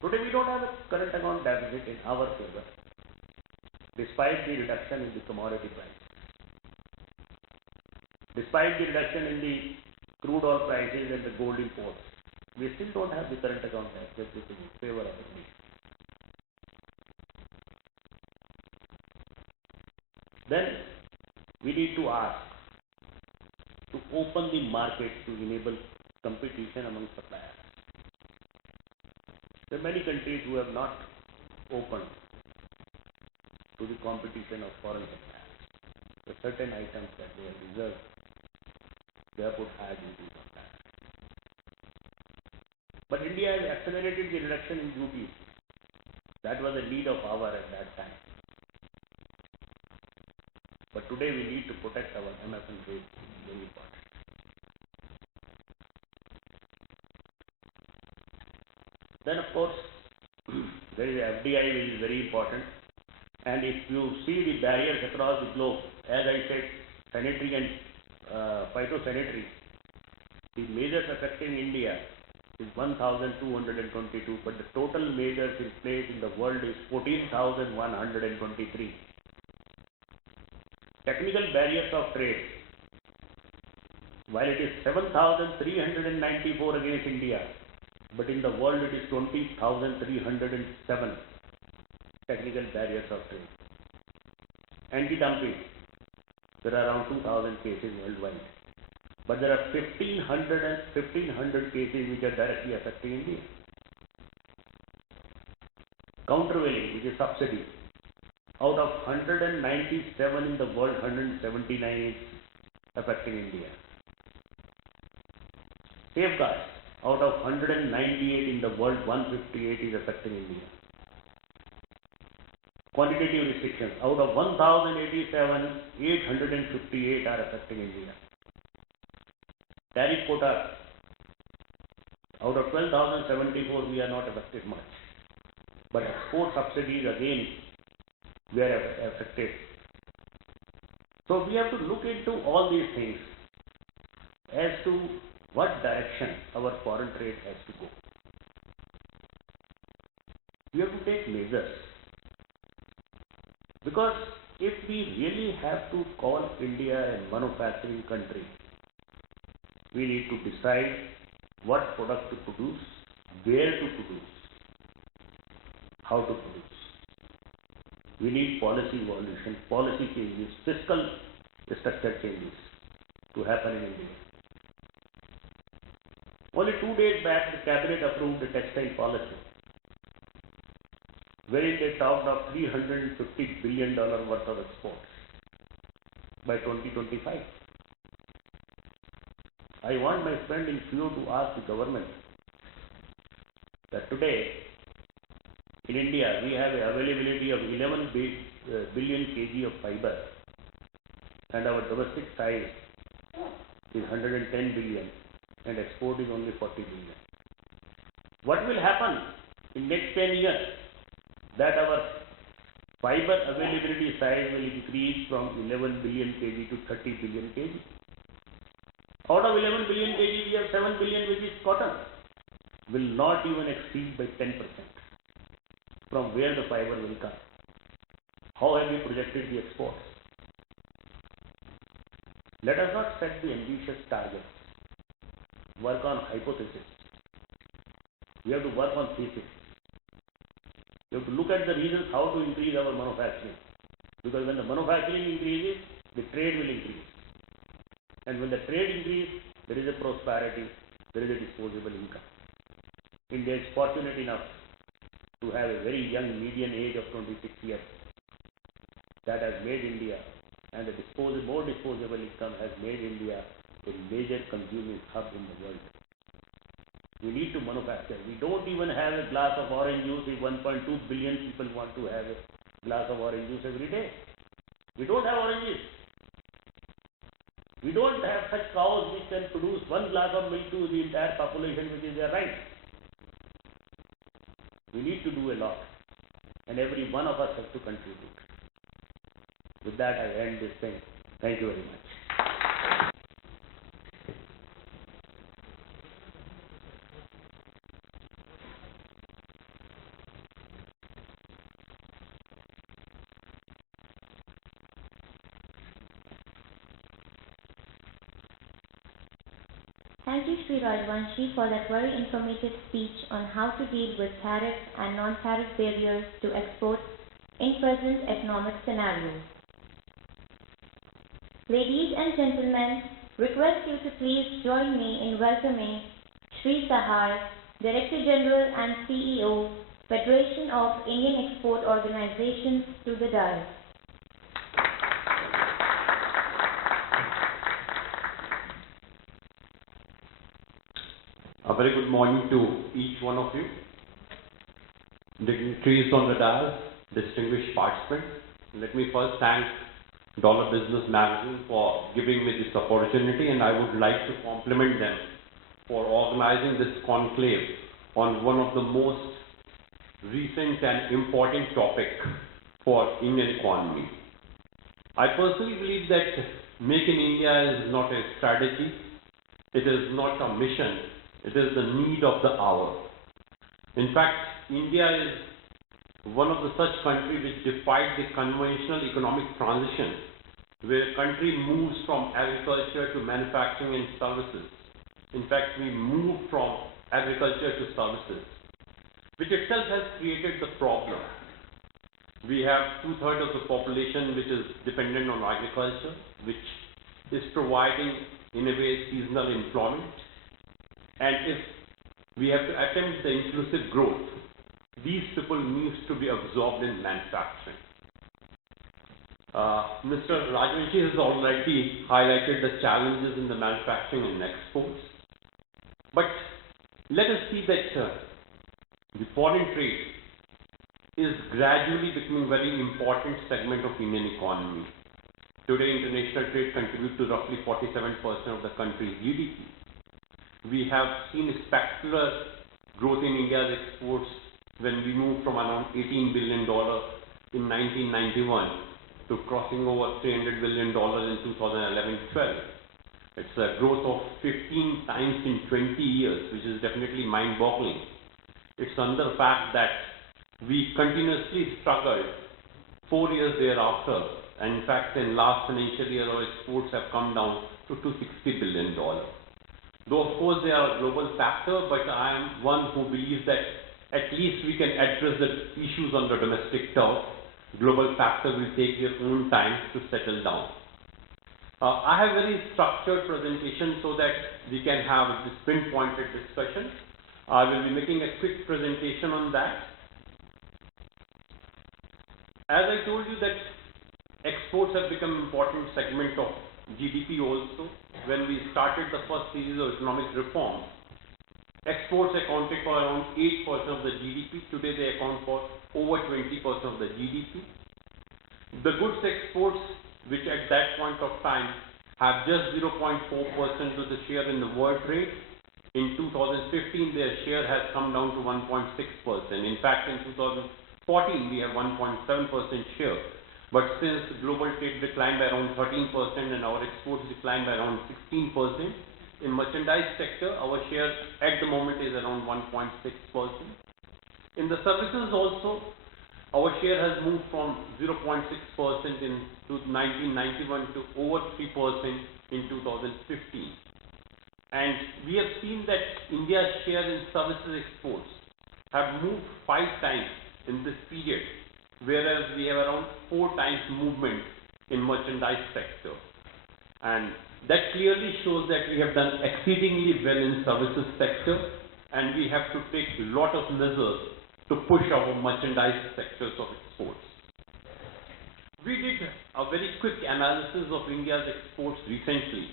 Today we don't have a current account deficit in our favor, despite the reduction in the commodity prices, despite the reduction in the crude oil prices and the gold imports. We still don't have the current account deficit in favor of the nation. Then we need to ask to open the market to enable competition among suppliers. There are many countries who have not opened to the competition of foreign suppliers. the certain items that they have reserved, they have put higher duties on that. But India has accelerated the reduction in duties. That was a need of hour at that time. But today we need to protect our MSMEs. Very important. Then of course, there is FDI which is very important. And if you see the barriers across the globe, as I said, sanitary and phytosanitary, the measures affecting India is 1,222, but the total measures in place in the world is 14,123. Technical barriers of trade, while it is 7,394 against India, but in the world it is 20,307 technical barriers of trade. Anti-dumping, there are around 2,000 cases worldwide, but there are 1,500 cases which are directly affecting India. Countervailing, which is subsidy, out of 197 in the world, 179 is affecting India. Safeguards, out of 198 in the world, 158 is affecting India. Quantitative restrictions, out of 1,087, 858 are affecting India. Tariff quota, out of 12,074 we are not affected much. But export subsidies again, we are affected. So we have to look into all these things as to what direction our foreign trade has to go. We have to take measures. Because if we really have to call India a manufacturing country, we need to decide what product to produce, where to produce, how to produce. We need policy evolution, policy changes, fiscal structure changes to happen in India. Only 2 days back, the cabinet approved the textile policy, wherein they talked of $350 billion worth of exports by 2025. I want my friend in few to ask the government that today in India we have an availability of 11 billion kg of fiber and our domestic size is 110 billion and export is only 40 billion. What will happen in next 10 years? That our fiber availability size will increase from 11 billion kg to 30 billion kg. Out of 11 billion kg, we have 7 billion which is cotton. Will not even exceed by 10%. From where the fiber will come? How have we projected the exports? Let us not set the ambitious targets. Work on hypothesis. We have to work on thesis. We have to look at the reasons how to increase our manufacturing. Because when the manufacturing increases, the trade will increase. And when the trade increases, there is a prosperity, there is a disposable income. India is fortunate enough to have a very young median age of 26 years. That has made India, and the more disposable income has made India a major consuming hub in the world. We need to manufacture. We don't even have a glass of orange juice if 1.2 billion people want to have a glass of orange juice every day. We don't have oranges. We don't have such cows which can produce one glass of milk to the entire population, which is their right. We need to do a lot, and every one of us has to contribute. With that, I end this thing. Thank you very much. Thank you, Sri Rajvanshi, for that very informative speech on how to deal with tariff and non-tariff barriers to exports in present economic scenarios. Ladies and gentlemen, request you to please join me in welcoming Sri Sahar, Director General and CEO, Federation of Indian Export Organizations, to the dais. A very good morning to each one of you, dignitaries on the dais, distinguished participants. Let me first thank Dollar Business Magazine for giving me this opportunity, and I would like to compliment them for organizing this conclave on one of the most recent and important topic for Indian economy. I personally believe that Make in India is not a strategy, it is not a mission, it is the need of the hour. In fact, India is one of the such countries which defied the conventional economic transition, where a country moves from agriculture to manufacturing and services. In fact, we moved from agriculture to services, which itself has created the problem. We have 2/3 of the population which is dependent on agriculture, which is providing in a way seasonal employment. And if we have to attempt the inclusive growth, these people need to be absorbed in manufacturing. Mr. Rajvanshi has already highlighted the challenges in the manufacturing and exports. But let us see that the foreign trade is gradually becoming a very important segment of Indian economy. Today, international trade contributes to roughly 47% of the country's GDP. We have seen spectacular growth in India's exports when we moved from around $18 billion in 1991 to crossing over $300 billion in 2011-12. It's a growth of 15 times in 20 years, which is definitely mind-boggling. It's under the fact that we continuously struggled 4 years thereafter, and in fact in last financial year our exports have come down to $260 billion. Though of course they are a global factor, but I am one who believes that at least we can address the issues on the domestic turf. Global factor will take their own time to settle down. I have very structured presentation so that we can have this pinpointed discussion. I will be making a quick presentation on that. As I told you that exports have become an important segment of GDP also. When we started the first series of economic reforms, exports accounted for around 8% of the GDP. Today they account for over 20% of the GDP. The goods exports, which at that point of time have just 0.4% of the share in the world trade, in 2015 their share has come down to 1.6%. In fact, in 2014 we have 1.7% share. But since global trade declined by around 13% and our exports declined by around 16%, in merchandise sector our share at the moment is around 1.6%. In the services also, our share has moved from 0.6% in 1991 to over 3% in 2015. And we have seen that India's share in services exports have moved 5 times in this period, whereas we have around 4 times movement in merchandise sector. And that clearly shows that we have done exceedingly well in services sector, and we have to take a lot of measures to push our merchandise sectors of exports. We did a very quick analysis of India's exports recently.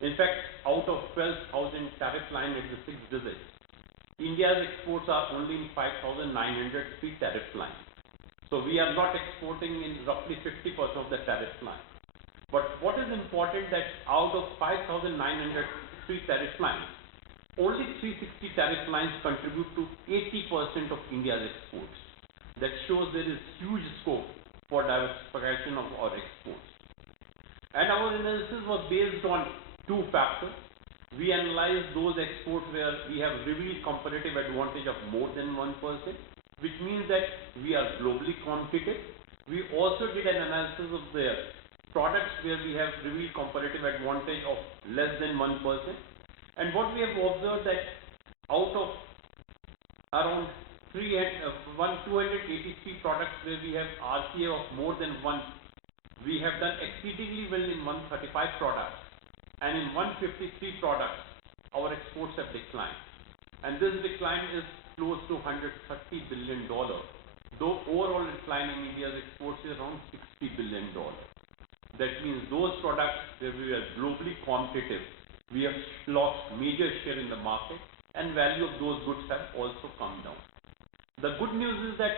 In fact, out of 12,000 tariff line at the 6th digit, India's exports are only in 5,900 free tariff line. So we are not exporting in roughly 50% of the tariff line. But what is important that out of 5,900 free tariff lines, only 360 tariff lines contribute to 80% of India's exports. That shows there is huge scope for diversification of our exports. And our analysis was based on 2 factors. We analyzed those exports where we have revealed competitive advantage of more than 1%, which means that we are globally competitive. We also did an analysis of the products where we have revealed competitive advantage of less than 1%. And what we have observed that out of around 283 products where we have RCA of more than 1, we have done exceedingly well in 135 products. And in 153 products, our exports have declined. And this decline is close to $130 billion. Though overall decline in India's exports is around $60 billion. That means those products where we are globally competitive, we have lost major share in the market, and value of those goods have also come down. The good news is that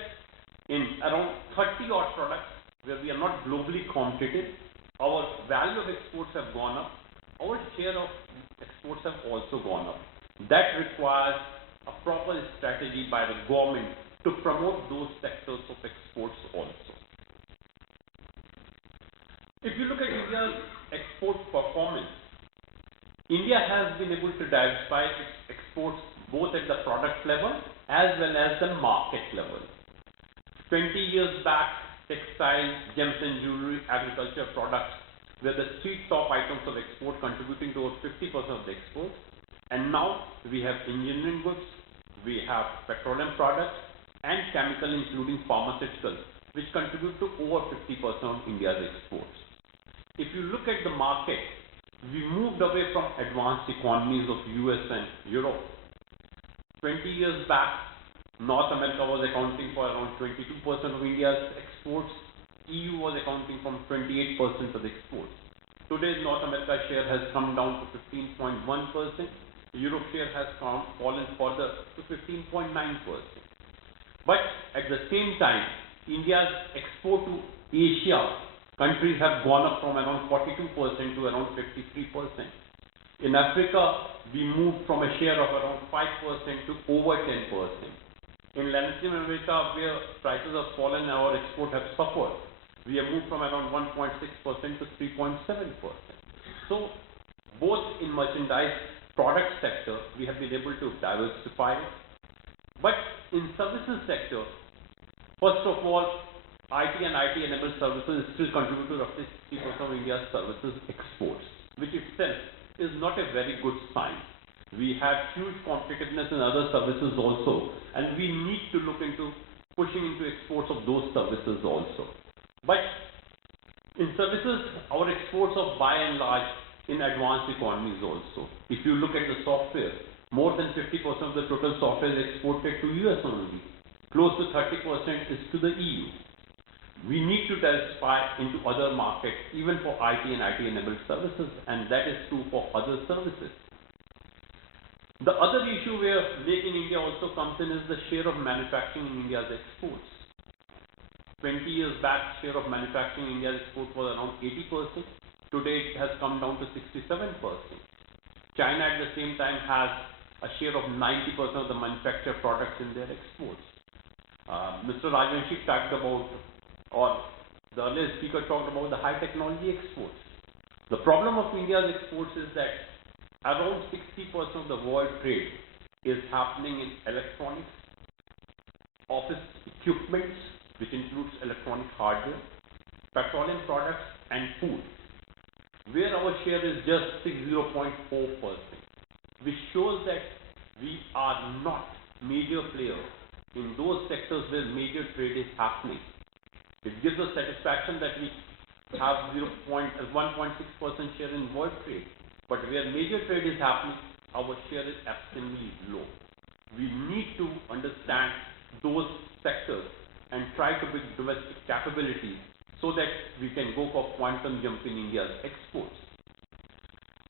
in around 30 odd products where we are not globally competitive, our value of exports have gone up, our share of exports have also gone up. That requires a proper strategy by the government to promote those sectors of exports also. If you look at India's export performance, India has been able to diversify its exports both at the product level as well as the market level. 20 years back, textile, gems and jewelry, agriculture products were the three top items of export, contributing to over 50% of the exports. And now we have engineering goods, we have petroleum products and chemical including pharmaceuticals, which contribute to over 50% of India's exports. If you look at the market, we moved away from advanced economies of US and Europe. 20 years back, North America was accounting for around 22% of India's exports. EU was accounting for 28% of exports. Today's North America share has come down to 15.1%. Europe share has fallen further to 15.9%. But at the same time, India's export to Asia countries have gone up from around 42% to around 53%. In Africa, we moved from a share of around 5% to over 10%. In Latin America, where prices have fallen and our export have suffered, we have moved from around 1.6% to 3.7%. So, both in merchandise product sector, we have been able to diversify it. But in services sector, first of all, IT and IT-enabled services still contribute to roughly 60% of India's services exports, which itself is not a very good sign. We have huge competitiveness in other services also, and we need to look into pushing into exports of those services also. But in services, our exports are by and large in advanced economies also. If you look at the software, more than 50% of the total software is exported to US only. Close to 30% is to the EU. We need to diversify into other markets, even for IT and IT-enabled services, and that is true for other services. The other issue where Make in India also comes in is the share of manufacturing in India's exports. 20 years back, share of manufacturing in India's export was around 80%. Today, it has come down to 67%. China, at the same time, has a share of 90% of the manufactured products in their exports. Mr. Rajvanshi talked about, or the earlier speaker talked about the high technology exports. The problem of India's exports is that around 60% of the world trade is happening in electronics, office equipments, which includes electronic hardware, petroleum products, and food, where our share is just 0.4%, which shows that we are not major players in those sectors where major trade is happening. It gives us satisfaction that we have 1.6% share in world trade, but where major trade is happening, our share is extremely low. We need to understand those sectors and try to build domestic capabilities so that we can go for quantum jump in India's exports.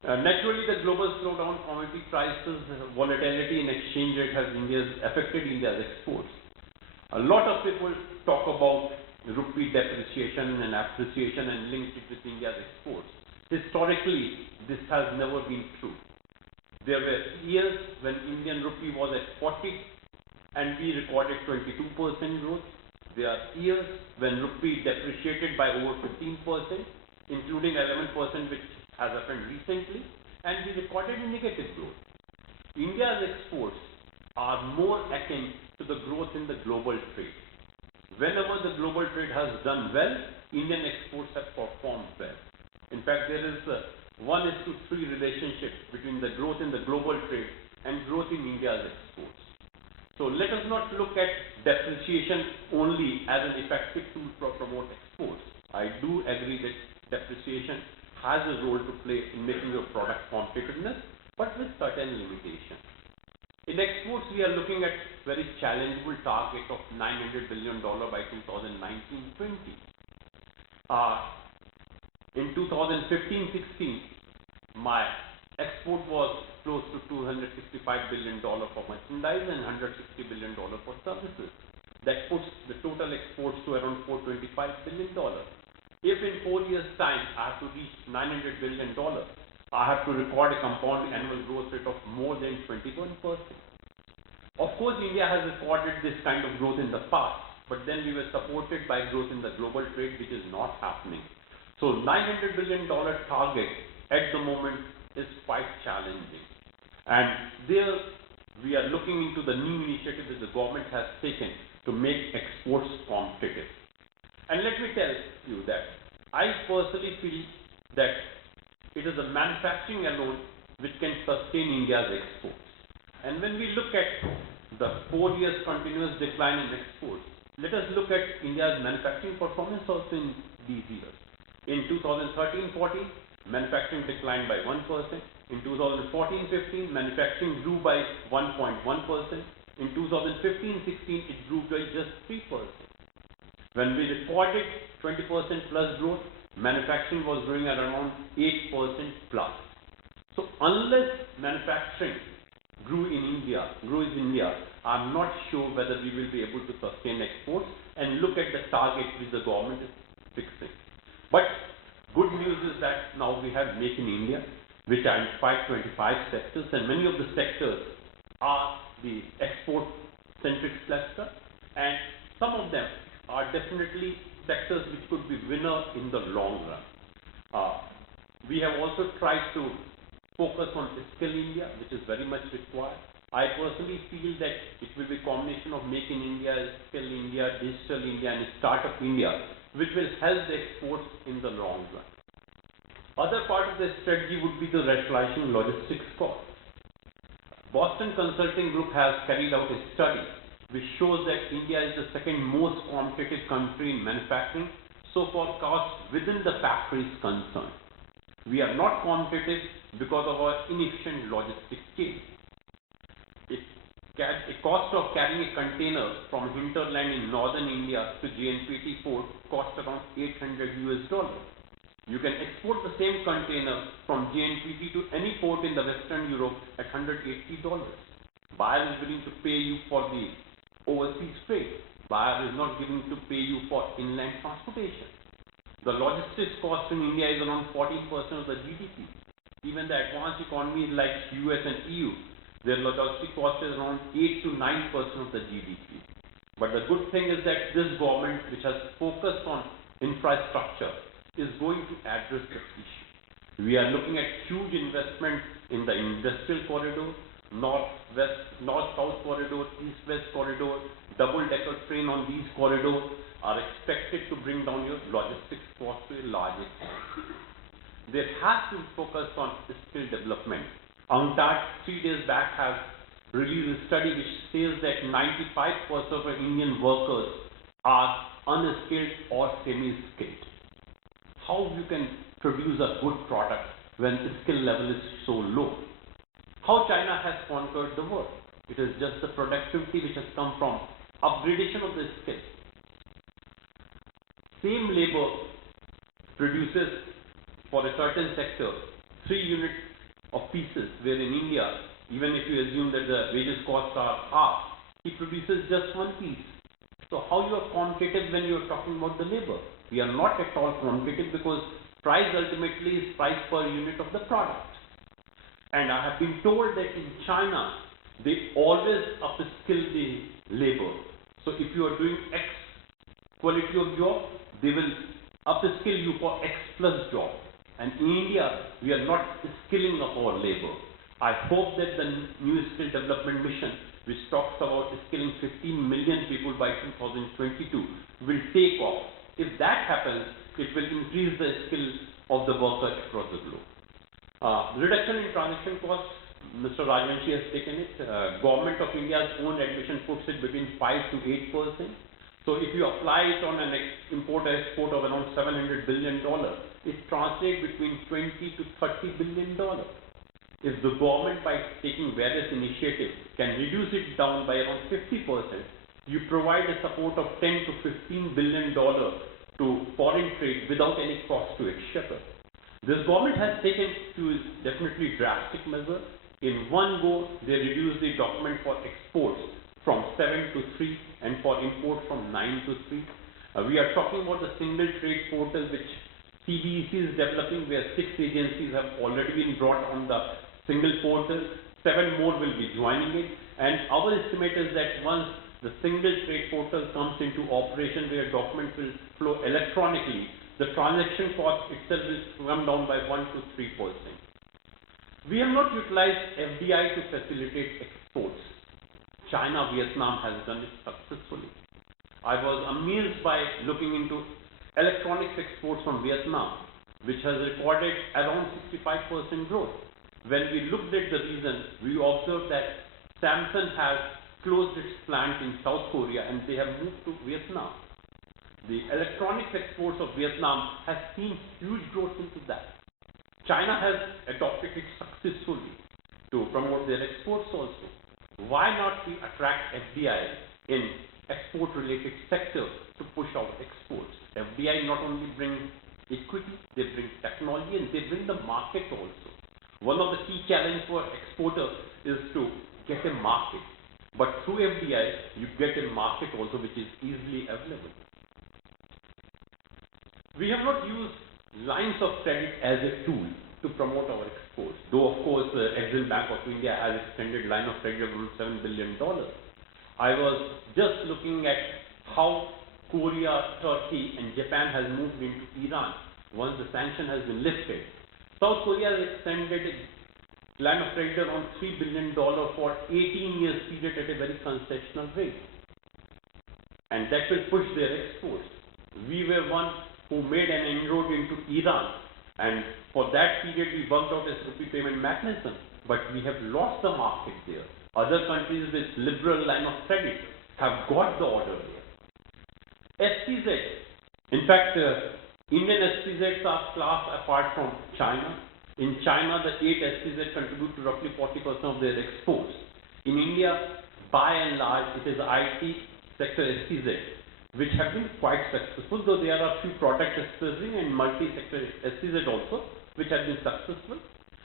Naturally, the global slowdown, commodity prices, volatility in exchange rate has affected India's exports. A lot of people talk about rupee depreciation and appreciation and linked it with India's exports. Historically, this has never been true. There were years when Indian rupee was at 40 and we recorded 22% growth. There are years when rupee depreciated by over 15%, including 11% which has happened recently, and we recorded a negative growth. India's exports are more akin to the growth in the global trade. Whenever the global trade has done well, Indian exports have performed well. In fact, there is a 1:3 relationship between the growth in the global trade and growth in India's exports. So let us not look at depreciation only as an effective tool to promote exports. I do agree that depreciation has a role to play in making your product competitiveness, but with certain limitations. In exports, we are looking at very challengeable target of $900 billion by 2019-20. In 2015-16, my export was close to $200 $265 billion for merchandise and $160 billion for services. That puts the total exports to around $425 billion. If in 4 years' time I have to reach $900 billion, I have to record a compound annual growth rate of more than 21%. Of course, India has recorded this kind of growth in the past, but then we were supported by growth in the global trade, which is not happening. So $900 billion target at the moment is quite challenging. And there we are looking into the new initiative that the government has taken to make exports competitive. And let me tell you that I personally feel that it is the manufacturing alone which can sustain India's exports. And when we look at the 4 years continuous decline in exports, let us look at India's manufacturing performance also in these years. In 2013-14, manufacturing declined by 1%. In 2014-15, manufacturing grew by 1.1%. In 2015-16, it grew by just 3%. When we recorded 20% plus growth, manufacturing was growing at around 8% plus. So unless manufacturing grew in India, I'm not sure whether we will be able to sustain exports and look at the target which the government is fixing. But good news is that now we have Make in India, which identified 25 sectors, and many of the sectors are the export-centric sector, and some of them are definitely sectors which could be winner in the long run. We have also tried to focus on Skill India, which is very much required. I personally feel that it will be a combination of Make in India, Skill India, Digital India, and Startup India, which will help the exports in the long run. Other part of the strategy would be the rationalization logistics cost. Boston Consulting Group has carried out a study which shows that India is the second most competitive country in manufacturing, so for cost within the factory is concerned. We are not competitive because of our inefficient logistics chain. A cost of carrying a container from hinterland in northern India to JNPT port costs around $800. You can export the same container from JNPT to any port in the Western Europe at $180. Buyer is willing to pay you for the overseas trade. Buyer is not willing to pay you for inland transportation. The logistics cost in India is around 14% of the GDP. Even the advanced economies like US and EU, their logistics cost is around 8 to 9% of the GDP. But the good thing is that this government, which has focused on infrastructure, is going to address this issue. We are looking at huge investment in the industrial corridor, north-south corridor, east-west corridor, double-decker train on these corridors are expected to bring down your logistics cost to a large extent. There has to be focus on skill development. UNCTAD 3 days back has released a study which says that 95% of Indian workers are unskilled or semi-skilled. How you can produce a good product when the skill level is so low? How China has conquered the world? It is just the productivity which has come from upgradation of the skill. Same labor produces for a certain sector 3 units of pieces, where in India, even if you assume that the wages costs are half, he produces just 1 piece. So how you are competitive when you are talking about the labor? We are not at all competitive because price ultimately is price per unit of the product. And I have been told that in China, they always upskill the labor. So if you are doing X quality of job, they will upskill you for X plus job. And in India, we are not skilling up our labor. I hope that the new skill development mission, which talks about skilling 15 million people by 2022, will take off. If that happens, it will increase the skills of the workers across the globe. Reduction in transaction costs, Mr. Rajvanshi has taken it. Government of India's own admission puts it between 5 to 8%. So if you apply it on an import-export of around $700 billion, it translates between $20 to $30 billion. If the government, by taking various initiatives, can reduce it down by around 50%, you provide a support of $10 to $15 billion to foreign trade without any cost to exchequer. This government has taken to definitely drastic measures. In one go, they reduced the document for exports from 7 to 3 and for import from 9 to 3. We are talking about the single trade portal which CBEC is developing, where 6 agencies have already been brought on the single portal. 7 more will be joining it, and our estimate is that once the single trade portal comes into operation, where documents will flow electronically, the transaction cost itself will come down by 1 to 3%. We have not utilized FDI to facilitate exports. China, Vietnam has done it successfully. I was amazed by looking into electronics exports from Vietnam, which has recorded around 65% growth. When we looked at the reason, we observed that Samsung has closed its plant in South Korea and they have moved to Vietnam. The electronics exports of Vietnam has seen huge growth into that. China has adopted it successfully to promote their exports also. Why not we attract FDI in export-related sector to push our exports? FDI not only bring equity, they bring technology and they bring the market also. One of the key challenges for exporters is to get a market. But through FDI, you get a market also which is easily available. We have not used lines of credit as a tool to promote our exports. Though, of course, Exim Bank of India has extended line of credit of $7 billion. I was just looking at how Korea, Turkey, and Japan has moved into Iran once the sanction has been lifted. South Korea has extended a line of credit around $3 billion for 18 years period at a very concessional rate. And that will push their exports. We were one who made an inroad into Iran, and for that period we worked out a rupee payment mechanism, but we have lost the market there. Other countries with liberal line of credit have got the order there. SPZ, in fact, Indian SPZs are classed apart from China. In China, the 8 SPZs contribute to roughly 40% of their exports. In India, by and large, it is IT sector SPZ which have been quite successful, though there are a few product SPZ and multi-sector SPZ also, which have been successful.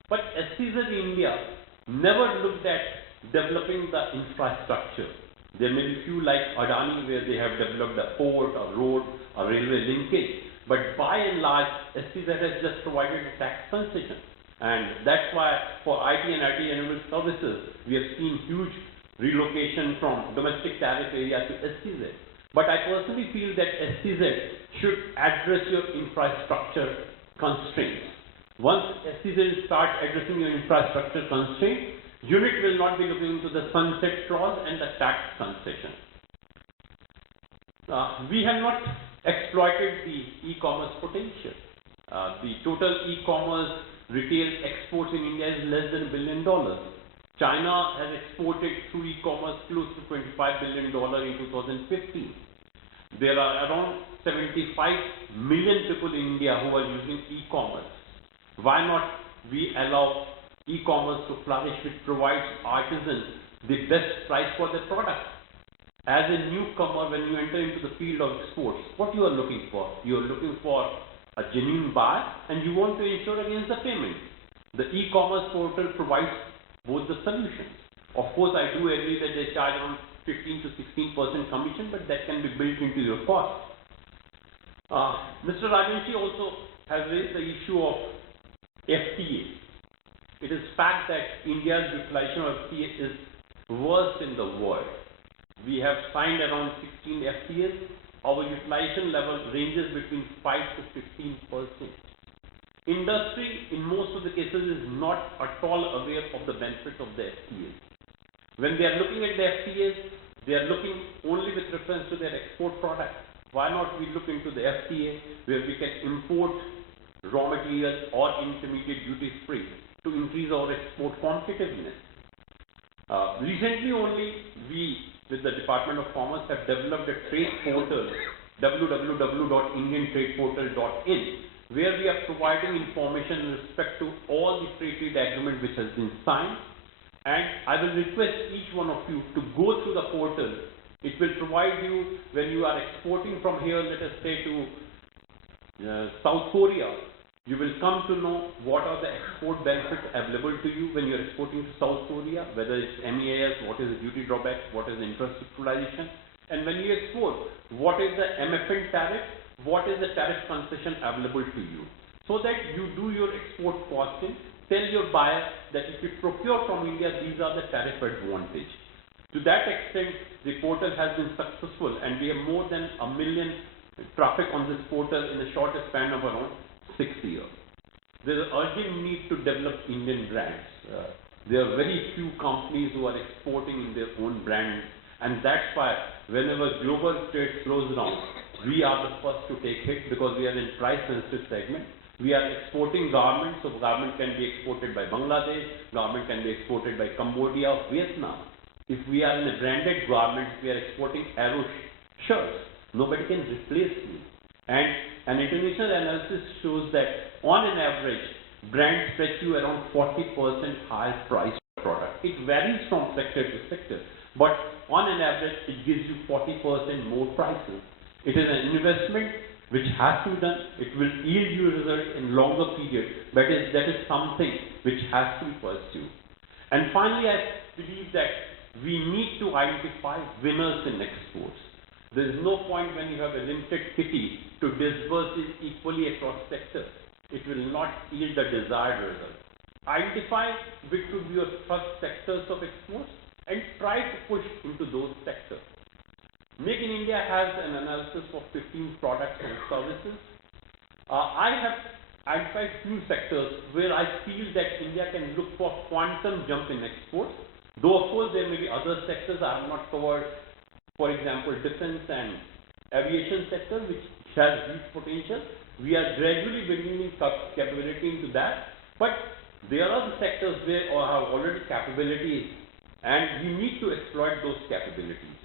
But SPZ in India never looked at developing the infrastructure. There may be few like Adani where they have developed a port, a road, a railway linkage. But by and large, SPZ has just provided a tax concession. And that's why for IT and IT-enabled services, we have seen huge relocation from domestic tariff area to SPZ. But I personally feel that SPZ should address your infrastructure constraints. Once SPZ start addressing your infrastructure constraints, unit will not be looking into the sunset clause and the tax concession. We have not exploited the e-commerce potential. The total e-commerce retail exports in India is less than $1 billion. China has exported through e-commerce close to $25 billion in 2015. There are around 75 million people in India who are using e-commerce. Why not we allow e-commerce to flourish, which provides artisans the best price for their product? As a newcomer, when you enter into the field of exports, what you are looking for? You are looking for a genuine buyer and you want to ensure against the payment. The e-commerce portal provides both the solutions. Of course, I do agree that they charge around 15 to 16% commission, but that can be built into your cost. Mr. Rajanshi also has raised the issue of FTA. It is fact that India's utilization of FTA is worst in the world. We have signed around 16 FTAs. Our utilization level ranges between 5 to 15%. Industry, in most of the cases, is not at all aware of the benefits of the FTAs. When they are looking at the FTAs, they are looking only with reference to their export product. Why not we look into the FTA where we can import raw materials or intermediate duty free to increase our export competitiveness? Recently only we, with the Department of Commerce, have developed a trade portal, www.indiantradeportal.in, where we are providing information in respect to all the free trade agreement which has been signed. And I will request each one of you to go through the portal. It will provide you, when you are exporting from here, let us say to South Korea, You will come to know what are the export benefits available to you when you're exporting to South Korea, whether it's MEAS, what is the duty drawback, what is the interest equalization, and when you export, what is the MFN tariff, what is the tariff concession available to you, so that you do your export costing, tell your buyer that if you procure from India, these are the tariff advantage. To that extent, the portal has been successful, and we have more than 1 million traffic on this portal in a short span of around 6 years. There is an urgent need to develop Indian brands. There are very few companies who are exporting in their own brand, and that's why whenever global trade slows down, we are the first to take hit because we are in price sensitive segment. We are exporting garments, so garment can be exported by Bangladesh, garment can be exported by Cambodia, Vietnam. If we are in a branded garment, we are exporting Arrow shirts. Nobody can replace me. And an international analysis shows that on an average, brands fetch you around 40% higher price per product. It varies from sector to sector, but on an average, it gives you 40% more prices. It is an investment which has to be done. It will yield you results in longer period, but that is something which has to be pursued. And finally, I believe that we need to identify winners in exports. There is no point when you have a limited kitty to disburse it equally across sectors. It will not yield the desired result. Identify which would be your first sectors of exports and try to push into those sectors. Make in India has an analysis of 15 products and services. I have identified few sectors where I feel that India can look for quantum jump in exports. Though of course there may be other sectors I have not covered, for example defense and aviation sector which has huge potential. We are gradually building capability into that, but there are the sectors where we have already capabilities and we need to exploit those capabilities.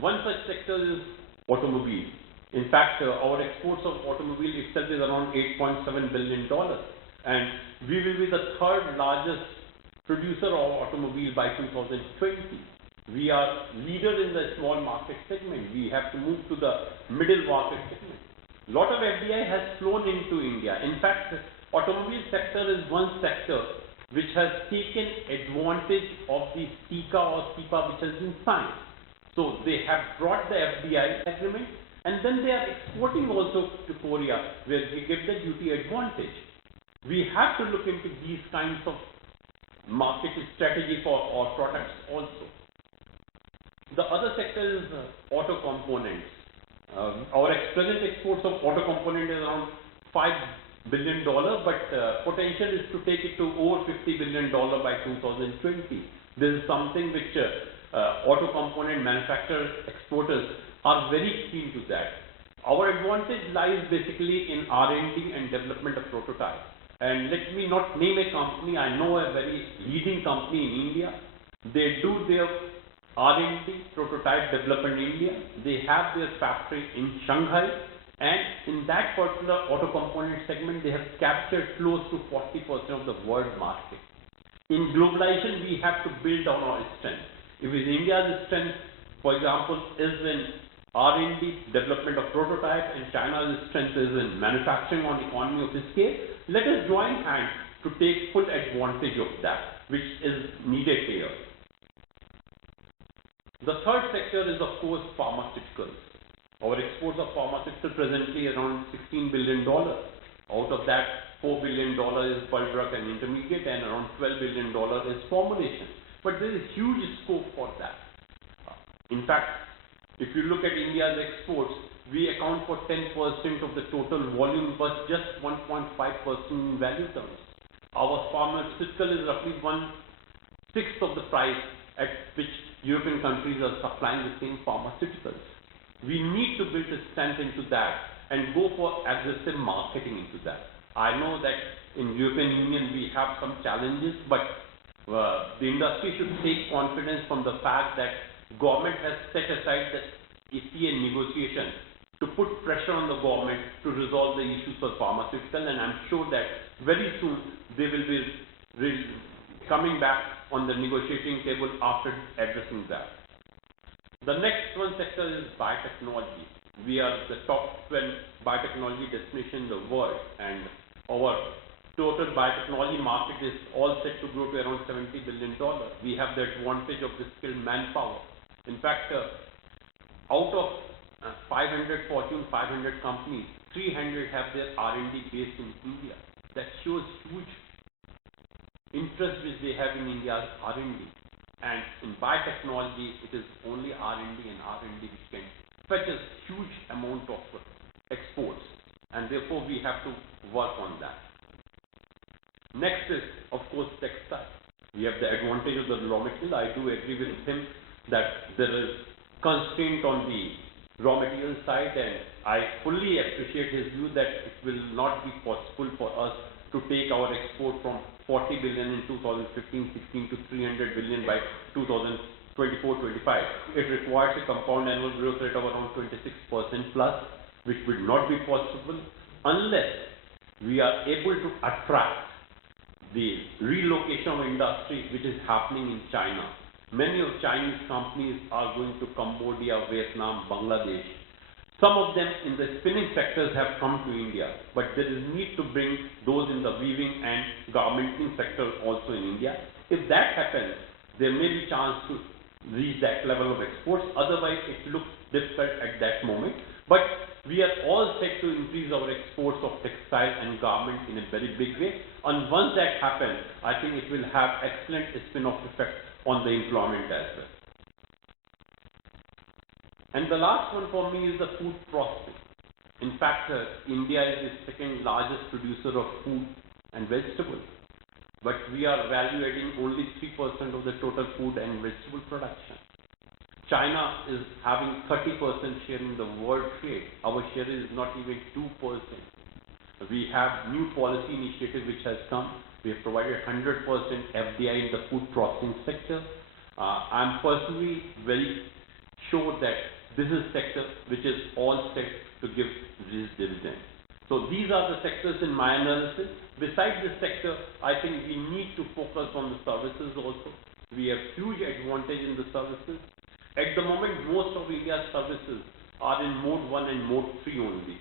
One such sector is automobile. In fact, our exports of automobile itself is around $8.7 billion, and we will be the third largest producer of automobile by 2020. We are leader in the small market segment. We have to move to the middle market segment. Lot of FDI has flown into India. In fact, automobile sector is one sector which has taken advantage of the SICA or SIPA which has been signed. So they have brought the FDI agreement and then they are exporting also to Korea where we get the duty advantage. We have to look into these kinds of market strategy for our products also. The other sector is auto components. Our present exports of auto component is around $5 billion, but potential is to take it to over $50 billion by 2020. This is something which auto component manufacturers, exporters are very keen to that. Our advantage lies basically in R&D and development of prototypes. And let me not name a company. I know a very leading company in India. They do their R&D prototype development in India. They have their factory in Shanghai, and in that particular auto component segment, they have captured close to 40% of the world market. In globalization, we have to build on our strength. If India's strength, for example, is in R&D development of prototype, and China's strength is in manufacturing on economy of scale, let us join hands to take full advantage of that, which is needed here. The third sector is of course pharmaceuticals. Our exports of pharmaceuticals presently around $16 billion. Out of that, $4 billion is bulk drug and intermediate, and around $12 billion is formulation. But there is huge scope for that. In fact, if you look at India's exports, we account for 10% of the total volume, but just 1.5% in value terms. Our pharmaceutical is roughly 1/6 of the price at which European countries are supplying the same pharmaceuticals. We need to build a strength into that and go for aggressive marketing into that. I know that in European Union we have some challenges, but the industry should take confidence from the fact that government has set aside the ECA negotiation to put pressure on the government to resolve the issues for pharmaceutical, and I'm sure that very soon they will be coming back on the negotiating table after addressing that. The next one sector is biotechnology. We are the top 12 biotechnology destination in the world, and our total biotechnology market is all set to grow to around $70 billion. We have the advantage of the skilled manpower. In fact, out of 500 Fortune 500 companies, 300 have their R&D based in India. That shows huge interest which they have in India's R&D. And in biotechnology, it is only R&D and R&D which can fetch a huge amount of exports. And therefore, we have to work on that. Next is, of course, textile. We have the advantage of the raw material. I do agree with him that there is constraint on the raw material side, and I fully appreciate his view that it will not be possible for us to take our export from 40 billion in 2015-16 to 300 billion by 2024-25. It requires a compound annual growth rate of around 26% plus, which will not be possible unless we are able to attract the relocation of industry which is happening in China. Many of Chinese companies are going to Cambodia, Vietnam, Bangladesh. Some of them in the spinning sectors have come to India, but there is need to bring those in the weaving and garmenting sector also in India. If that happens, there may be chance to reach that level of exports. Otherwise, it looks difficult at that moment. But we are all set to increase our exports of textile and garments in a very big way. And once that happens, I think it will have excellent spin-off effect on the employment as well. And the last one for me is the food processing. In fact, India is the second largest producer of food and vegetables. But we are value adding only 3% of the total food and vegetable production. China is having 30% share in the world trade. Our share is not even 2%. We have new policy initiative which has come. We have provided 100% FDI in the food processing sector. I'm personally very sure that this is sector which is all set to give this dividend. So these are the sectors in my analysis. Besides this sector, I think we need to focus on the services also. We have huge advantage in the services. At the moment, most of India's services are in mode 1 and mode 3 only.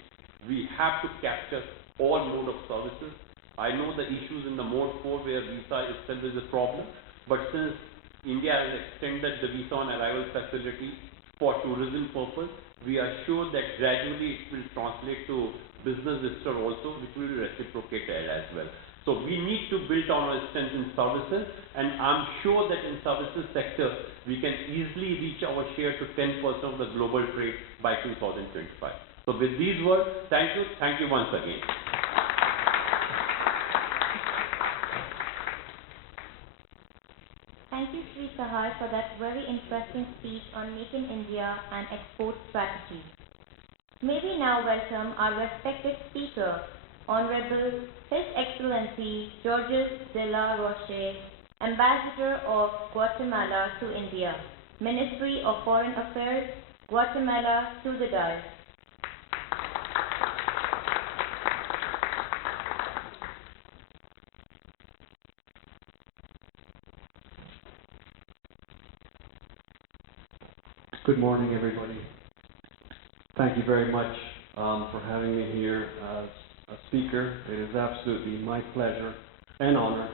We have to capture all mode of services. I know the issues in the mode 4 where visa itself is a problem, but since India has extended the visa on arrival facility for tourism purpose, we are sure that gradually it will translate to business visitor also, which will be reciprocated as well. So we need to build on our strength in services, and I'm sure that in services sector, we can easily reach our share to 10% of the global trade by 2025. So with these words, thank you once again. Thank you, Sri Sahar, for that very interesting speech on Make in India and export strategy. May we now welcome our respected speaker, Honorable His Excellency Georges de la Roche, Ambassador of Guatemala to India, Ministry of Foreign Affairs, Guatemala, to the dais. Good morning, everybody. Thank you very much for having me here as a speaker. It is absolutely my pleasure and honor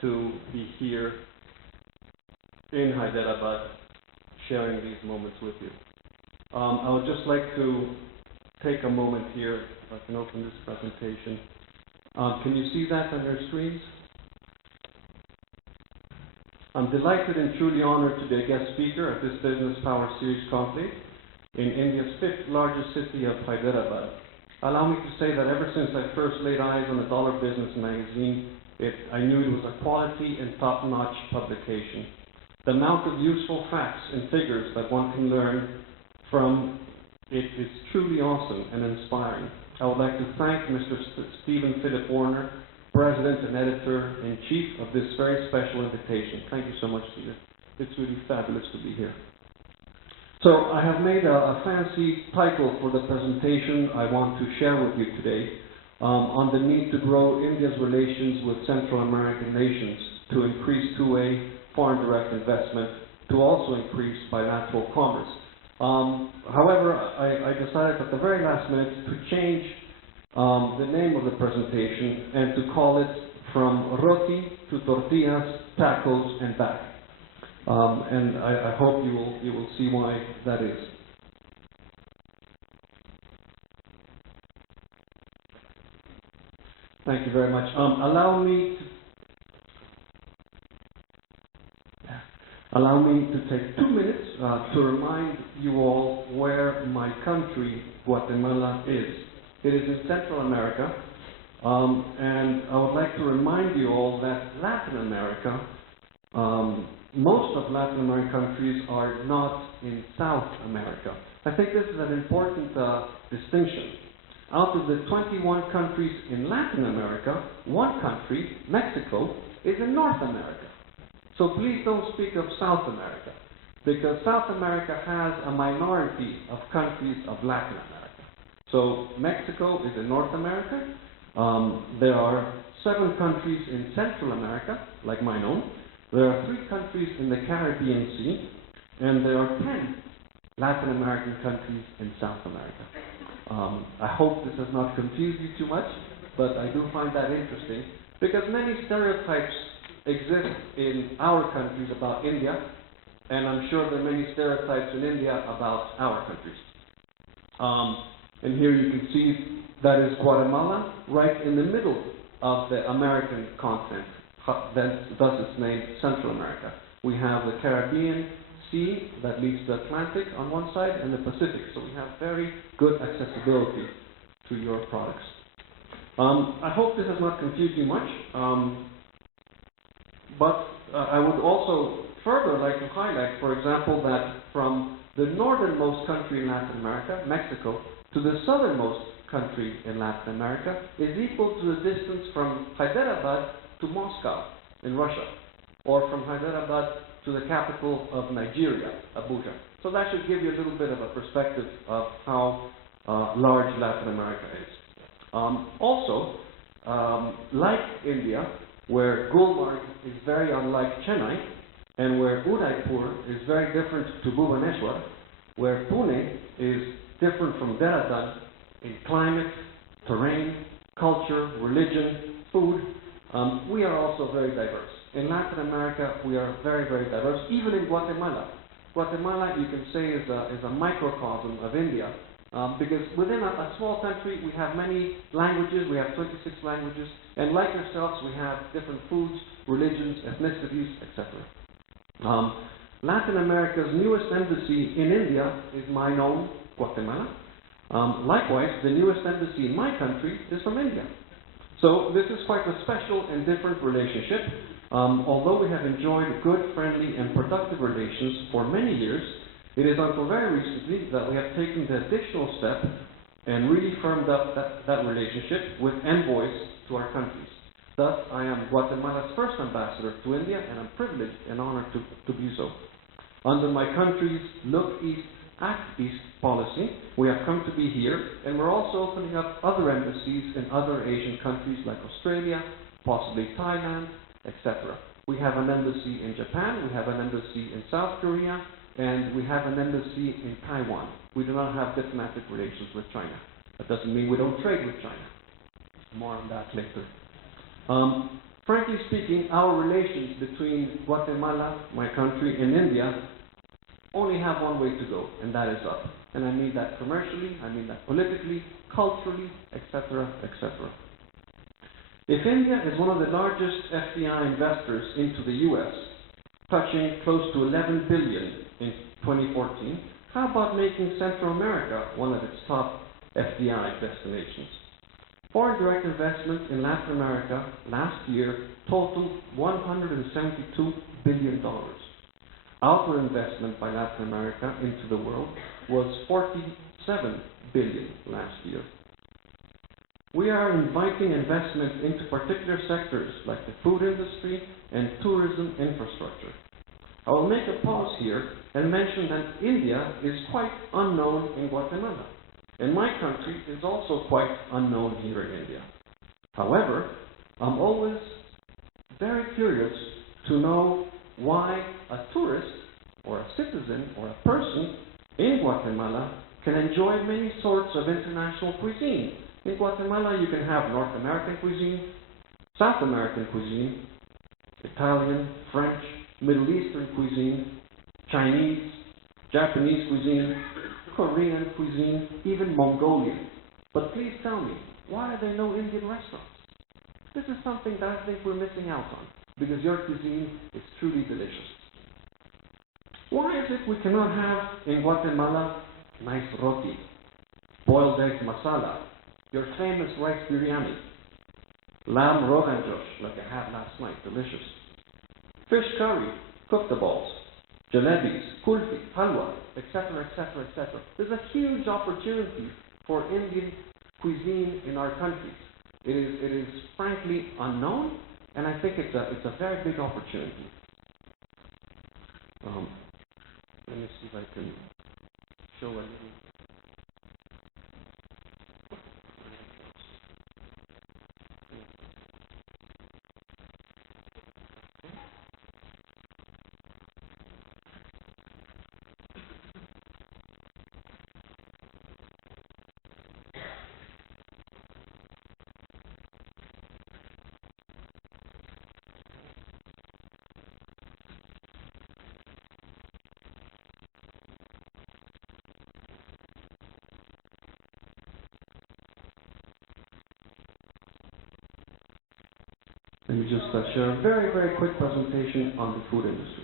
to be here in Hyderabad sharing these moments with you. I would just like to take a moment here, if I can open this presentation. Can you see that on your screens? I'm delighted and truly honored to be a guest speaker at this Business Power Series Conclave in India's 5th largest city of Hyderabad. Allow me to say that ever since I first laid eyes on the Dollar Business magazine, I knew it was a quality and top-notch publication. The amount of useful facts and figures that one can learn from it is truly awesome and inspiring. I would like to thank Mr. Stephen Philip Warner, President and Editor-in-Chief of this very special invitation. Thank you so much, Stephen. It's really fabulous to be here. So I have made a fancy title for the presentation I want to share with you today on the need to grow India's relations with Central American nations to increase two-way foreign direct investment, to also increase bilateral commerce. However, I decided at the very last minute to change the name of the presentation and to call it From Roti to Tortillas, Tacos, and Back. And I hope you will see why that is. Thank you very much. Allow me to take 2 minutes to remind you all where my country, Guatemala, is. It is in Central America, and I would like to remind you all that Latin America, most of Latin American countries are not in South America. I think this is an important distinction. Out of the 21 countries in Latin America, one country, Mexico, is in North America. So please don't speak of South America, because South America has a minority of countries of Latin America. So Mexico is in North America. There are 7 countries in Central America, like mine own. There are 3 countries in the Caribbean Sea, and there are 10 Latin American countries in South America. I hope this does not confuse you too much, but I do find that interesting, because many stereotypes exist in our countries about India, and I'm sure there are many stereotypes in India about our countries. And here you can see that is Guatemala, right in the middle of the American continent, thus its name, Central America. We have the Caribbean Sea that leads to the Atlantic on one side and the Pacific, so we have very good accessibility to your products. I hope this does not confuse you much, but I would also further like to highlight, for example, that from the northernmost country in Latin America, Mexico, to the southernmost country in Latin America is equal to the distance from Hyderabad to Moscow in Russia, or from Hyderabad to the capital of Nigeria, Abuja. So that should give you a little bit of a perspective of how large Latin America is. Also, like India, where Gulmarg is very unlike Chennai, and where Udaipur is very different to Bhubaneswar, where Pune is different from Dehradun in climate, terrain, culture, religion, food, we are also very diverse. In Latin America, we are very, very diverse, even in Guatemala. Guatemala, you can say, is a microcosm of India, because within a small country, we have many languages, we have 26 languages, and like yourselves, we have different foods, religions, ethnicities, etc. Latin America's newest embassy in India is mine own, Guatemala. Likewise, the newest embassy in my country is from India. So this is quite a special and different relationship. Although we have enjoyed good, friendly, and productive relations for many years, it is until very recently that we have taken the additional step and really firmed up that relationship with envoys to our countries. Thus, I am Guatemala's first ambassador to India, and I'm privileged and honored to be so. Under my country's Look East, Act East policy, we have come to be here, and we're also opening up other embassies in other Asian countries like Australia, possibly Thailand, etc. We have an embassy in Japan, we have an embassy in South Korea, and we have an embassy in Taiwan. We do not have diplomatic relations with China. That doesn't mean we don't trade with China. More on that later. Frankly speaking, our relations between Guatemala, my country, and India only have one way to go, and that is up. And I mean that commercially, I mean that politically, culturally, etc., etc. If India is one of the largest FDI investors into the US, touching close to 11 billion in 2014, how about making Central America one of its top FDI destinations? Foreign direct investment in Latin America last year totaled $172 billion. Outward investment by Latin America into the world was $47 billion last year. We are inviting investment into particular sectors like the food industry and tourism infrastructure. I will make a pause here and mention that India is quite unknown in Guatemala, and my country is also quite unknown here in India. However, I'm always very curious to know why a tourist or a citizen or a person in Guatemala can enjoy many sorts of international cuisine. In Guatemala, you can have North American cuisine, South American cuisine, Italian, French, Middle Eastern cuisine, Chinese, Japanese cuisine, Korean cuisine, even Mongolian. But please tell me, why are there no Indian restaurants? This is something that I think we're missing out on, because your cuisine is truly delicious. Why is it we cannot have in Guatemala nice roti, boiled egg masala, your famous rice biryani, lamb rogan josh like I had last night, delicious, fish curry, kofta balls, jalebis, kulfi, halwa, etc., etc., etc. There's a huge opportunity for Indian cuisine in our country. It is frankly unknown, and I think it's a very big opportunity. Let me see if I can show a little. Let me just share a very, very quick presentation on the food industry.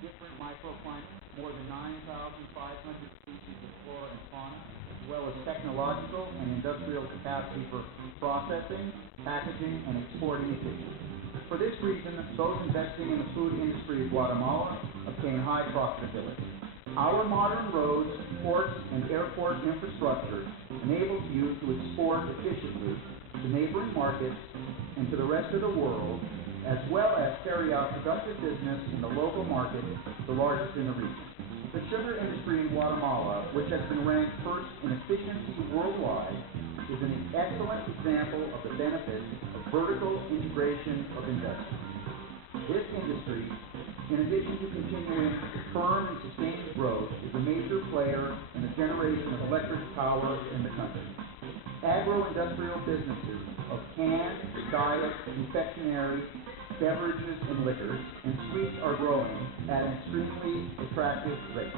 Different microclimates, more than 9,500 species of flora and fauna, as well as technological and industrial capacity for processing, packaging, and exporting efficiency. For this reason, those investing in the food industry of Guatemala obtain high profitability. Our modern roads, ports, and airport infrastructure enables you to export efficiently to neighboring markets and to the rest of the world, as well as carry out productive business in the local market, the largest in the region. The sugar industry in Guatemala, which has been ranked first in efficiency worldwide, is an excellent example of the benefits of vertical integration of industry. This industry, in addition to continuing firm and sustained growth, is a major player in the generation of electric power in the country. Agro-industrial businesses of canned, diet, confectionery, beverages and liquors, and sweets are growing at an extremely attractive rate.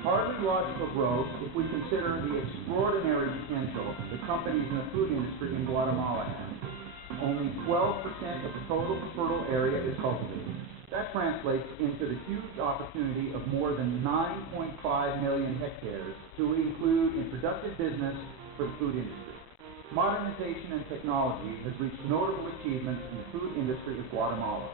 Hardly logical growth if we consider the extraordinary potential that companies in the food industry in Guatemala have. Only 12% of the total fertile area is cultivated. That translates into the huge opportunity of more than 9.5 million hectares to include in productive business for the food industry. Modernization and technology has reached notable achievements in the food industry of Guatemala,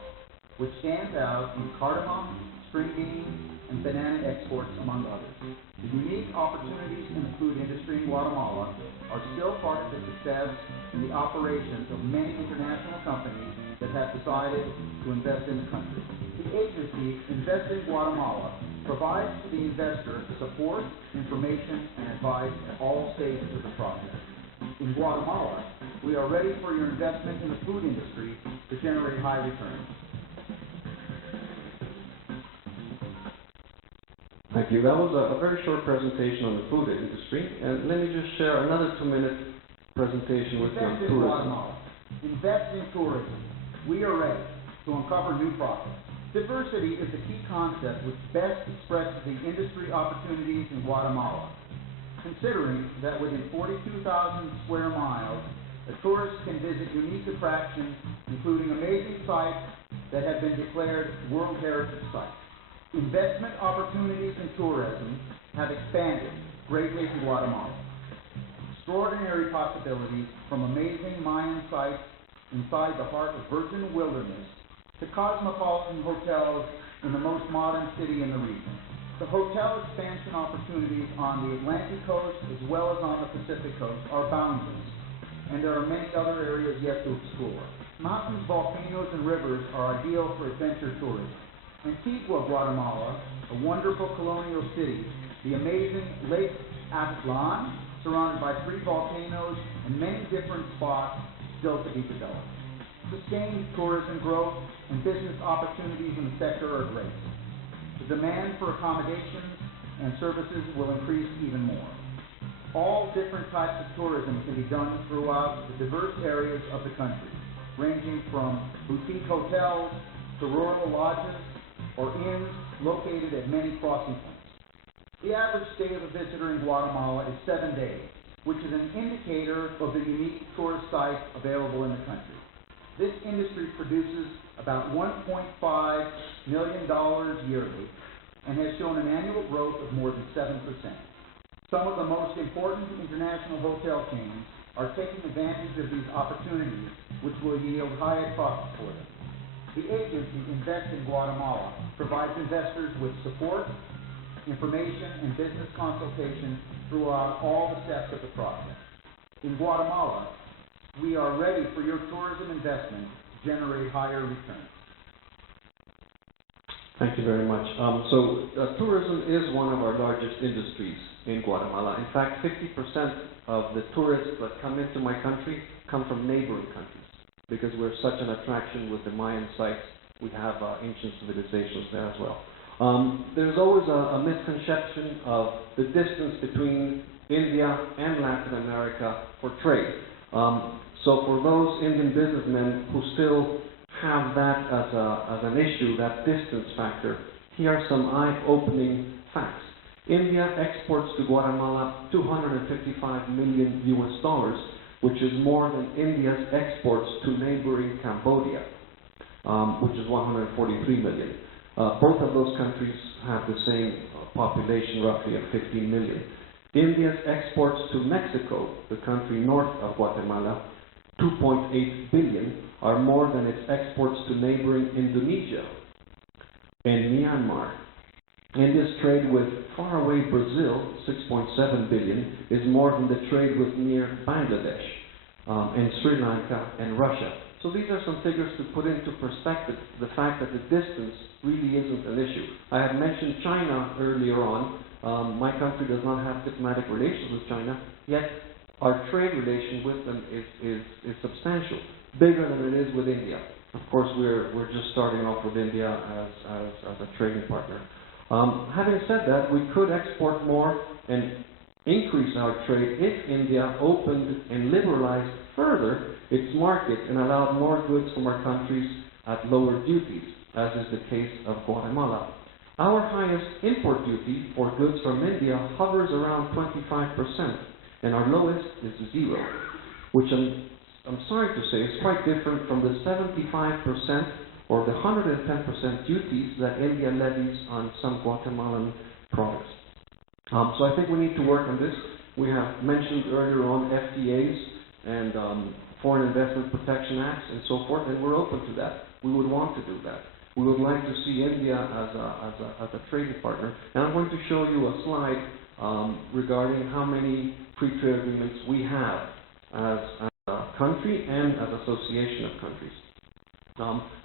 which stands out in cardamom, string beans, and banana exports, among others. The unique opportunities in the food industry in Guatemala are still part of the success in the operations of many international companies that have decided to invest in the country. The agency, Invest in Guatemala, provides to the investor support, information, and advice at all stages of the process. In Guatemala, we are ready for your investment in the food industry to generate high returns. Thank you. That was a very short presentation on the food industry. And let me just share another 2-minute presentation with you on Invest in tourism. Guatemala. Invest in tourism. We are ready to uncover new profits. Diversity is the key concept which best expresses the industry opportunities in Guatemala. Considering that within 42,000 square miles, a tourist can visit unique attractions, including amazing sites that have been declared World Heritage Sites. Investment opportunities in tourism have expanded greatly in Guatemala. Extraordinary possibilities from amazing Mayan sites inside the heart of virgin wilderness to cosmopolitan hotels in the most modern city in the region. The hotel expansion opportunities on the Atlantic coast as well as on the Pacific coast are boundless, and there are many other areas yet to explore. Mountains, volcanoes, and rivers are ideal for adventure tourism. Antigua, Guatemala, a wonderful colonial city, the amazing Lake Atitlan, surrounded by 3 volcanoes and many different spots still to be developed. Sustained tourism growth and business opportunities in the sector are great. The demand for accommodations and services will increase even more. All different types of tourism can be done throughout the diverse areas of the country, ranging from boutique hotels to rural lodges or inns located at many crossing points. The average stay of a visitor in Guatemala is 7 days, which is an indicator of the unique tourist sites available in the country. This industry produces about $1.5 million yearly and has shown an annual growth of more than 7%. Some of the most important international hotel chains are taking advantage of these opportunities, which will yield higher profits for them. The agency Invest in Guatemala provides investors with support, information, and business consultation throughout all the steps of the process. In Guatemala, we are ready for your tourism investment to generate higher returns. Thank you very much. Tourism is one of our largest industries in Guatemala. In fact, 50% of the tourists that come into my country come from neighboring countries because we're such an attraction with the Mayan sites. We have ancient civilizations there as well. There's always a misconception of the distance between India and Latin America for trade. So for those Indian businessmen who still have that as an issue, that distance factor, here are some eye-opening facts. India exports to Guatemala $255 million US, which is more than India's exports to neighboring Cambodia, which is 143 million. Both of those countries have the same population, roughly of 15 million. India's exports to Mexico, the country north of Guatemala, 2.8 billion, are more than its exports to neighboring Indonesia and Myanmar. India's trade with faraway Brazil, 6.7 billion, is more than the trade with near Bangladesh and Sri Lanka and Russia. So these are some figures to put into perspective the fact that the distance really isn't an issue. I had mentioned China earlier on. My country does not have diplomatic relations with China, yet our trade relation with them is substantial, bigger than it is with India. Of course, we're just starting off with India as a trading partner. Having said that, we could export more and increase our trade if India opened and liberalized further its market and allowed more goods from our countries at lower duties, as is the case of Guatemala. Our highest import duty for goods from India hovers around 25%, and our lowest is 0, which I'm sorry to say is quite different from the 75% or the 110% duties that India levies on some Guatemalan products. So I think we need to work on this. We have mentioned earlier on FTAs and Foreign Investment Protection Acts and so forth, and we're open to that. We would want to do that. We would like to see India as a trading partner. And I'm going to show you a slide regarding how many free trade agreements we have as a country and as association of countries.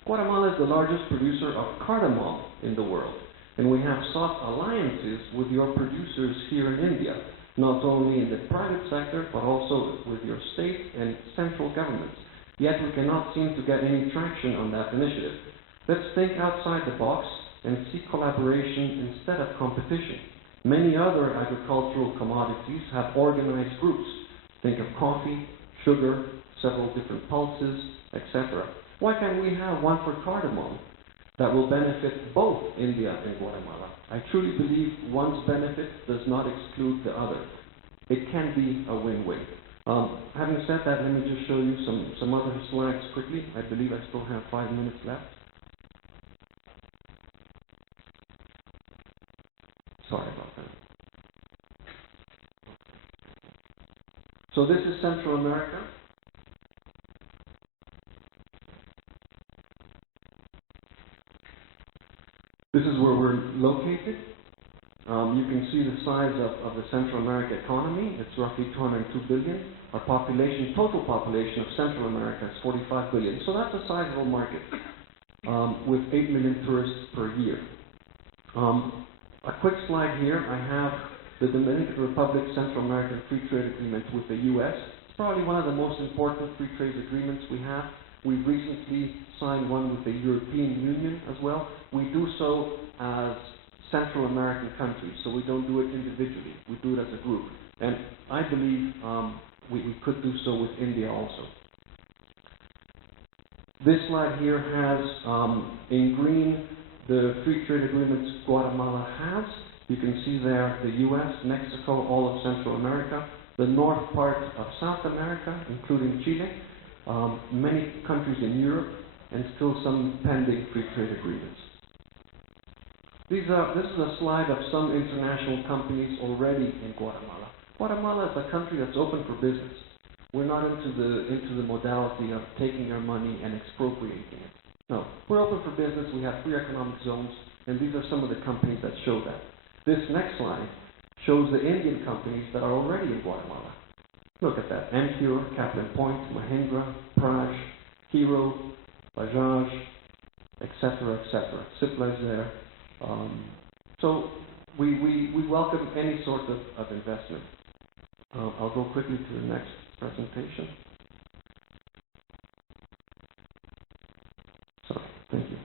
Guatemala is the largest producer of cardamom in the world, and we have sought alliances with your producers here in India, not only in the private sector, but also with your state and central governments. Yet we cannot seem to get any traction on that initiative. Let's think outside the box and seek collaboration instead of competition. Many other agricultural commodities have organized groups. Think of coffee, sugar, several different pulses, etc. Why can't we have one for cardamom that will benefit both India and Guatemala? I truly believe one's benefit does not exclude the other. It can be a win-win. Having said that, let me just show you some other slides quickly. I believe I still have 5 minutes left. Sorry about that. So this is Central America. This is where we're located. You can see the size of the Central America economy. It's roughly 202 billion. Our population, total population of Central America is 45 billion. So that's a sizable market with 8 million tourists per year. A quick slide here. I have the Dominican Republic Central American Free Trade Agreement with the U.S. It's probably one of the most important free trade agreements we have. We've recently signed one with the European Union as well. We do so as Central American countries, so we don't do it individually, we do it as a group. And I believe we could do so with India also. This slide here has, in green, the free trade agreements Guatemala has. You can see there the US, Mexico, all of Central America, the north part of South America, including Chile, many countries in Europe, and still some pending free trade agreements. This is a slide of some international companies already in Guatemala. Guatemala is a country that's open for business. We're not into the modality of taking our money and expropriating it. No, we're open for business. We have free economic zones, and these are some of the companies that show that. This next slide shows the Indian companies that are already in Guatemala. Look at that: Ampure, Kaplan Point, Mahindra, Praj, Hero, Bajaj, etc., etc. Cipla is there. So we welcome any sort of investment. I'll go quickly to the next presentation. Sorry, thank you.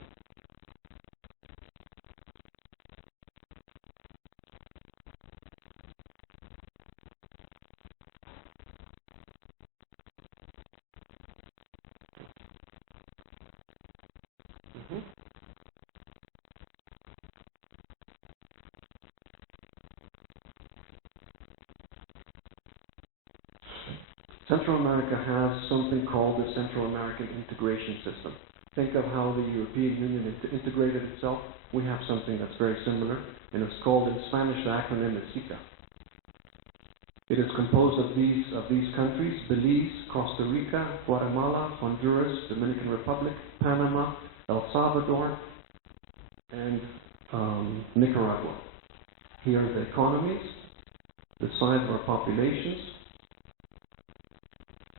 Central America has something called the Central American Integration System. Think of how the European Union integrated itself. We have something that's very similar, and it's called, in Spanish, the acronym is SICA. It is composed of these countries: Belize, Costa Rica, Guatemala, Honduras, Dominican Republic, Panama, El Salvador, and Nicaragua. Here are the economies, the size of our populations.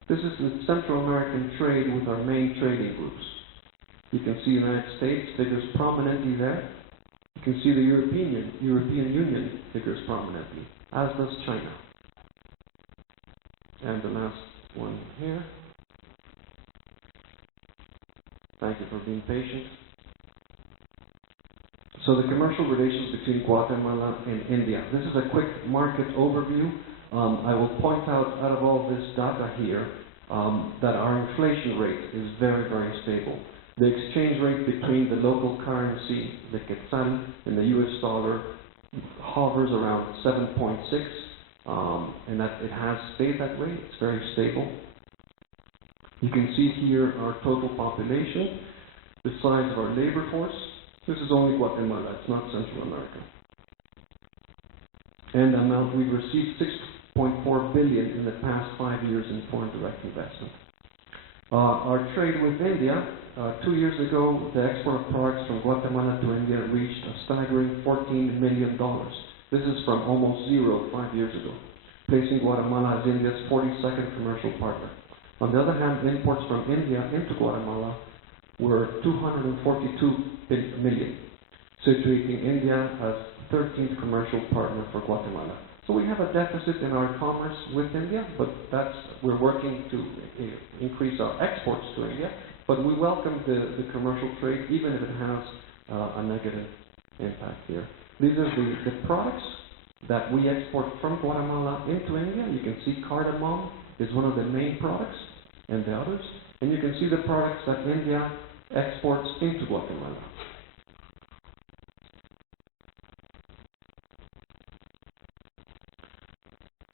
This is the Central American trade with our main trading groups. You can see the United States figures prominently there. You can see the European Union figures prominently, as does China. And the last one here. Thank you for being patient. So the commercial relations between Guatemala and India. This is a quick market overview. I will point out of all this data here that our inflation rate is very, very stable. The exchange rate between the local currency, the quetzal, and the US dollar hovers around 7.6, and that it has stayed that way. It's very stable. You can see here our total population, the size of our labor force. This is only Guatemala, it's not Central America. And the amount we've received, $6.4 billion in the past 5 years in foreign direct investment. Our trade with India, 2 years ago, the export of products from Guatemala to India reached a staggering $14 million. This is from almost zero 5 years ago, placing Guatemala as India's 42nd commercial partner. On the other hand, imports from India into Guatemala were $242 million, situating India as 13th commercial partner for Guatemala. So we have a deficit in our commerce with India, but we're working to increase our exports to India. But we welcome the commercial trade, even if it has a negative impact here. These are the products that we export from Guatemala into India. You can see cardamom is one of the main products, and the others. And you can see the products that India exports into Guatemala.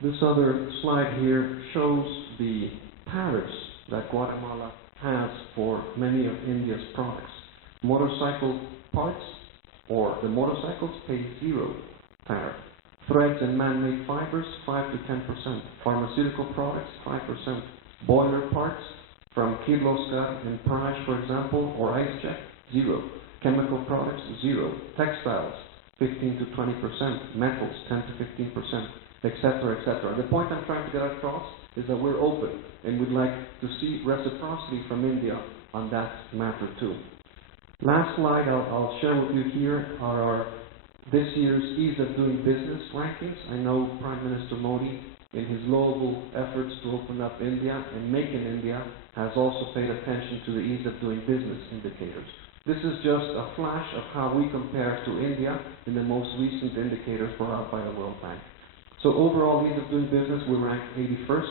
This other slide here shows the tariffs that Guatemala has for many of India's products. Motorcycle parts, or the motorcycles, pay 0 tariff. Threads and man-made fibers, 5 to 10%. Pharmaceutical products, 5%. Boiler parts from Kirloskar and Praj, for example, or IceJet, 0. Chemical products, 0. Textiles, 15 to 20%. Metals, 10 to 15%. Etc., etc. The point I'm trying to get across is that we're open, and we'd like to see reciprocity from India on that matter too. Last slide I'll share with you here are our this year's Ease of Doing Business rankings. I know Prime Minister Modi, in his laudable efforts to open up India and make in India, has also paid attention to the Ease of Doing Business indicators. This is just a flash of how we compare to India in the most recent indicators brought out by the World Bank. So overall, ease of doing business, we ranked 81st.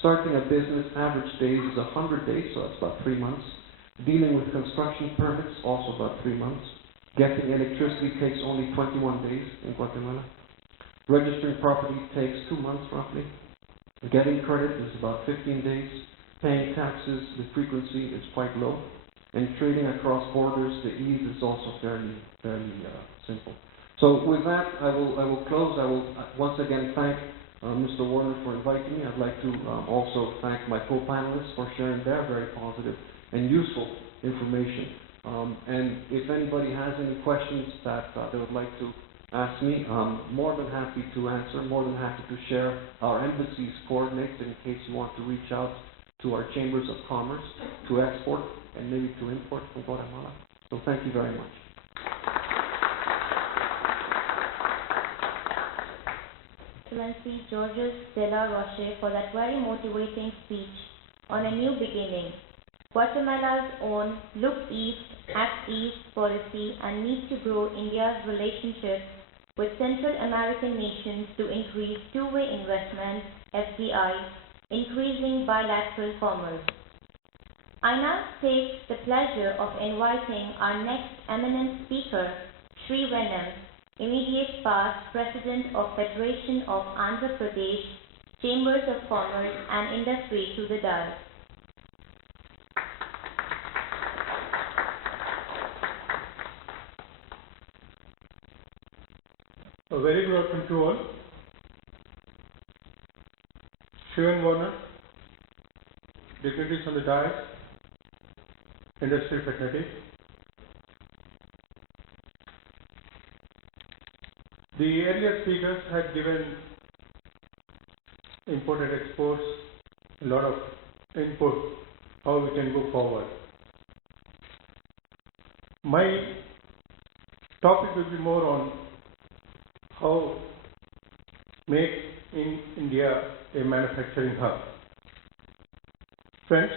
Starting a business, average days is 100 days, so that's about 3 months. Dealing with construction permits, also about 3 months. Getting electricity takes only 21 days in Guatemala. Registering property takes 2 months roughly. Getting credit is about 15 days. Paying taxes, the frequency is quite low. And trading across borders, the ease is also fairly simple. So with that, I will close. I will once again thank Mr. Warner for inviting me. I'd like to also thank my co-panelists for sharing their very positive and useful information. And if anybody has any questions that they would like to ask me, I'm more than happy to answer, more than happy to share our embassy's coordinates in case you want to reach out to our chambers of commerce to export and maybe to import from Guatemala. So thank you very much. Excellency Georges de la Roche for that very motivating speech on a new beginning. Guatemala's own Look East, Act East policy and need to grow India's relationship with Central American nations to increase two-way investment, FDI, increasing bilateral commerce. I now take the pleasure of inviting our next eminent speaker, Sri Venam, immediate past President of Federation of Andhra Pradesh, Chambers of Commerce and Industry to the dais. A very good afternoon to all. Shivan Warner, dignitaries on the dais, industry fraternity. The earlier speakers had given import and exports a lot of input how we can go forward. My topic will be more on how make in India a manufacturing hub. Friends,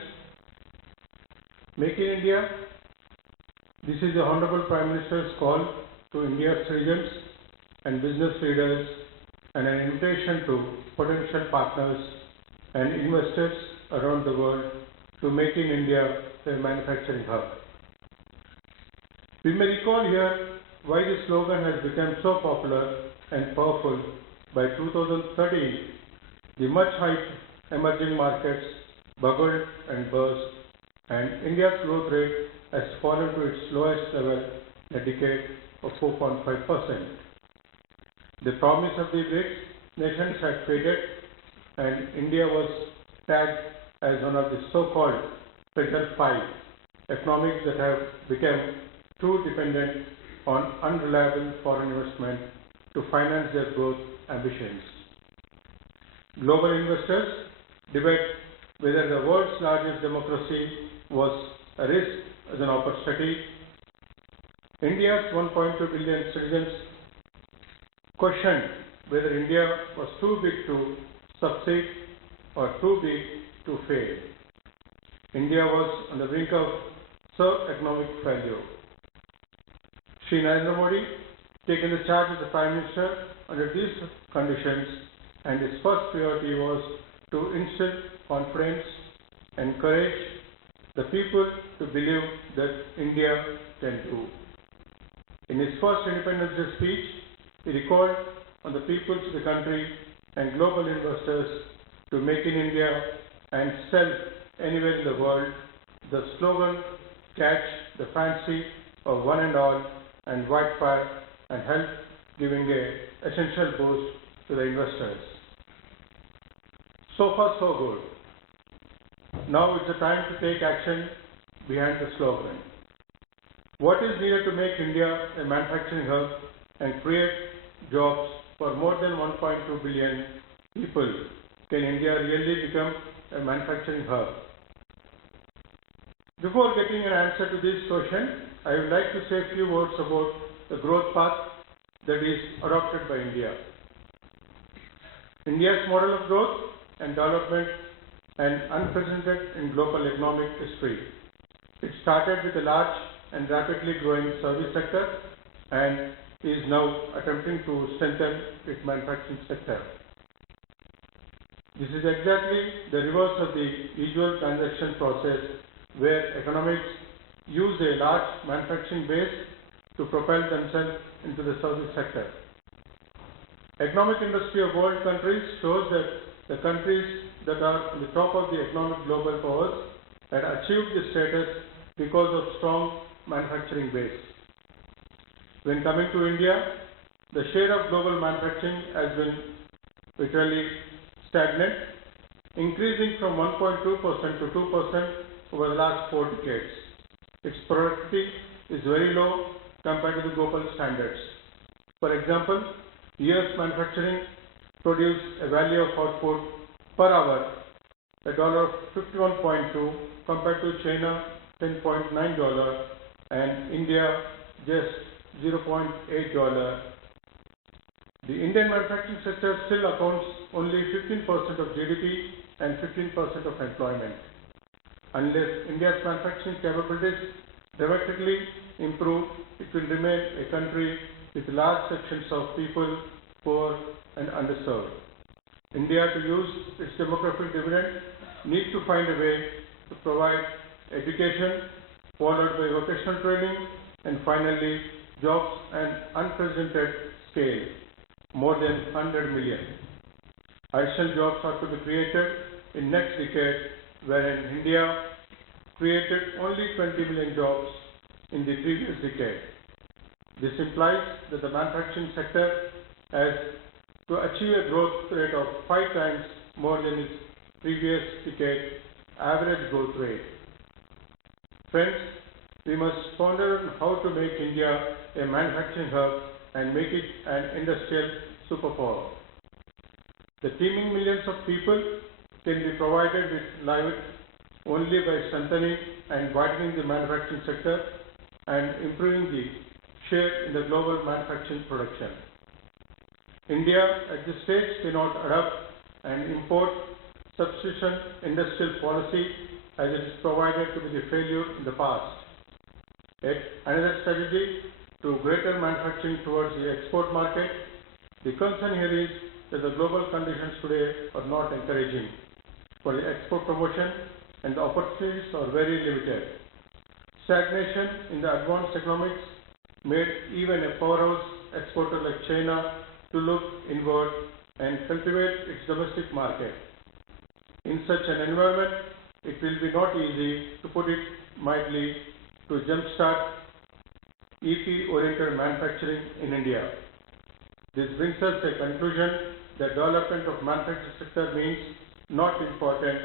Make in India, this is the Honorable Prime Minister's call to India's citizens and business leaders and an invitation to potential partners and investors around the world to make in India a manufacturing hub. We may recall here why this slogan has become so popular and powerful. By 2013, the much hyped emerging markets bubbled and burst, and India's growth rate has fallen to its lowest level in a decade of 4.5%. The promise of the BRICS nations had faded, and India was tagged as one of the so-called Fragile Five economies that have become too dependent on unreliable foreign investment to finance their growth ambitions. Global investors debate whether the world's largest democracy was a risk as an opportunity. India's 1.2 billion citizens questioned whether India was too big to succeed or too big to fail. India was on the brink of severe economic failure. Shri Narendra Modi, taking the charge as the Prime Minister under these conditions, and his first priority was to instill confidence, encourage the people to believe that India can do. In his first Independence Day speech, he recalled on the peoples of the country and global investors to make in India and sell anywhere in the world. The slogan, catch the fancy of one and all and wildfire, and help giving a essential boost to the investors. So far so good. Now it's the time to take action behind the slogan. What is needed to make India a manufacturing hub and create jobs for more than 1.2 billion people? Can India really become a manufacturing hub? Before getting an answer to this question, I would like to say a few words about the growth path that is adopted by India. India's model of growth and development and unprecedented in global economic history. It started with a large and rapidly growing service sector and is now attempting to strengthen its manufacturing sector. This is exactly the reverse of the usual transaction process where economics use a large manufacturing base to propel themselves into the service sector. Economic industry of world countries shows that the countries that are on the top of the economic global powers had achieved this status because of strong manufacturing base. When coming to India, the share of global manufacturing has been literally stagnant, increasing from 1.2% to 2% over the last 4 decades. Its productivity is very low compared to the global standards. For example, US manufacturing produced a value of output per hour $51.2 compared to China $10.9 and India just $0.8. The Indian manufacturing sector still accounts only 15% of GDP and 15% of employment. Unless India's manufacturing capabilities dramatically improve, it will remain a country with large sections of people poor and underserved. India, to use its demographic dividend, needs to find a way to provide education, followed by vocational training, and finally jobs at unprecedented scale, more than 100 million. Additional jobs are to be created in next decade, wherein India created only 20 million jobs in the previous decade. This implies that the manufacturing sector has to achieve a growth rate of 5 times more than its previous decade average growth rate. Friends, we must ponder on how to make India a manufacturing hub and make it an industrial superpower. The teeming millions of people can be provided with livelihood only by strengthening and widening the manufacturing sector and improving the share in the global manufacturing production. India at this stage cannot adopt and import substitution industrial policy as it is provided to be the failure in the past. Yet another strategy to greater manufacturing towards the export market. The concern here is that the global conditions today are not encouraging for the export promotion and the opportunities are very limited. Stagnation in the advanced economics made even a powerhouse exporter like China to look inward and cultivate its domestic market. In such an environment, it will be not easy, to put it mildly, to jumpstart EP-oriented manufacturing in India. This brings us a conclusion that development of manufacturing sector means not important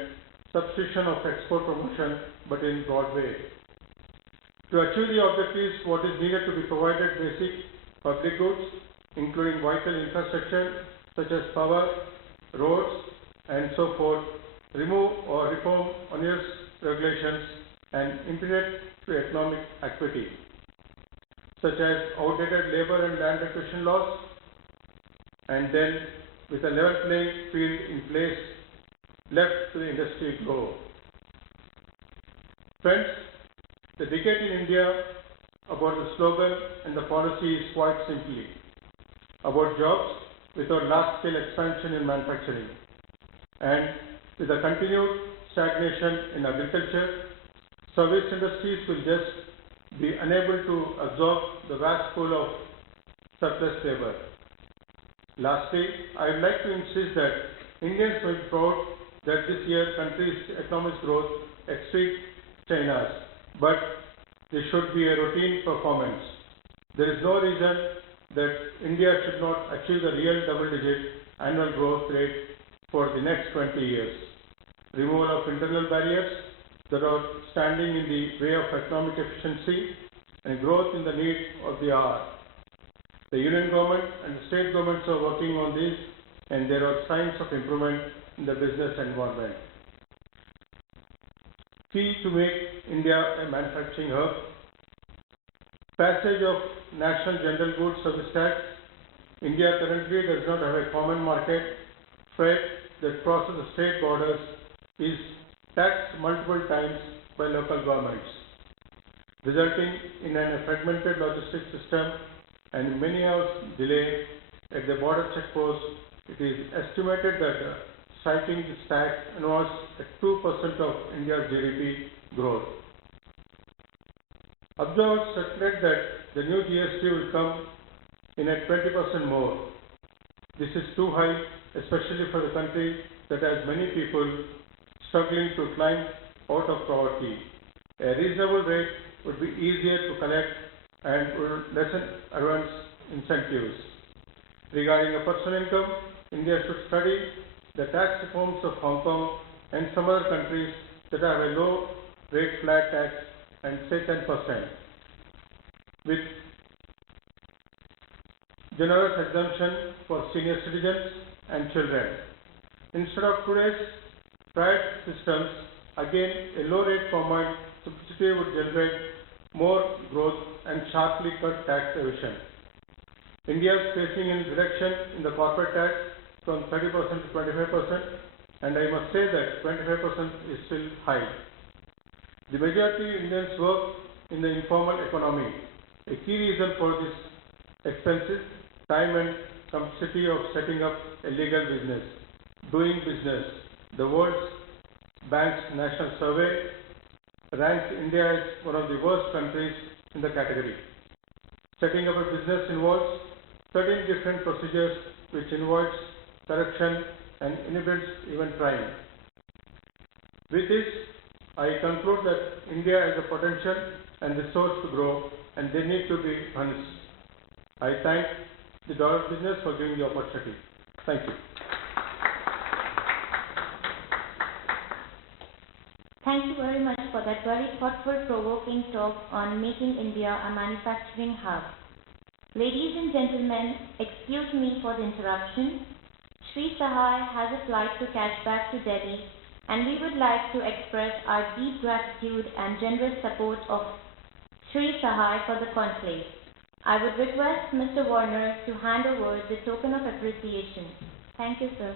substitution of export promotion, but in broad way. To achieve the objectives, what is needed to be provided basic public goods, including vital infrastructure such as power, roads, and so forth, remove or reform onerous regulations and impede to economic activity, such as outdated labor and land acquisition laws, and then with a level playing field in place, left to the industry to grow. Friends, the decade in India about the slogan and the policy is quite simply about jobs without large-scale expansion in manufacturing, and with a continued stagnation in agriculture, service industries will just be unable to absorb the vast pool of surplus labor. Lastly, I would like to insist that Indians may be proud that this year country's economic growth exceeds China's, but this should be a routine performance. There is no reason that India should not achieve the real double-digit annual growth rate for the next 20 years. Removal of internal barriers that are standing in the way of economic efficiency and growth in the need of the hour. The union government and the state governments are working on this, and there are signs of improvement in the business environment. Key to make India a manufacturing hub: passage of National General Goods Service Tax. India currently does not have a common market. Freight that crosses the state borders is taxed multiple times by local governments. resulting in a fragmented logistics system and many hours delay at the border checkpost. It is estimated that citing this tax involves at 2% of India's GDP growth. Observers speculate that the new GST will come in at 20% more. This is too high, especially for the country that has many people struggling to climb out of poverty. A reasonable rate would be easier to collect and would lessen advance incentives. Regarding a personal income, India should study the tax reforms of Hong Kong and some other countries that have a low rate flat tax and say 10%, with generous exemption for senior citizens and children. Instead of today's private systems, again a low rate combined subsidy would generate more growth and sharply cut tax evasion. India is facing a reduction in the corporate tax from 30% to 25%, and I must say that 25% is still high. The majority of Indians work in the informal economy. A key reason for this expensive time and complexity of setting up a legal business, doing business. The World Bank's National Survey ranks India as one of the worst countries in the category. Setting up a business involves 13 different procedures which involves corruption and inhibits even trying. With this, I conclude that India has the potential and resource to grow, and they need to be harnessed. I thank the dollar business for giving the opportunity. Thank you. Thank you very much for that very thoughtful, provoking talk on making India a manufacturing hub. Ladies and gentlemen, excuse me for the interruption. Sri Sahai has a flight to catch back to Delhi, and we would like to express our deep gratitude and generous support of Sri Sahai for the conclave. I would request Mr. Warner to hand over the token of appreciation. Thank you, sir.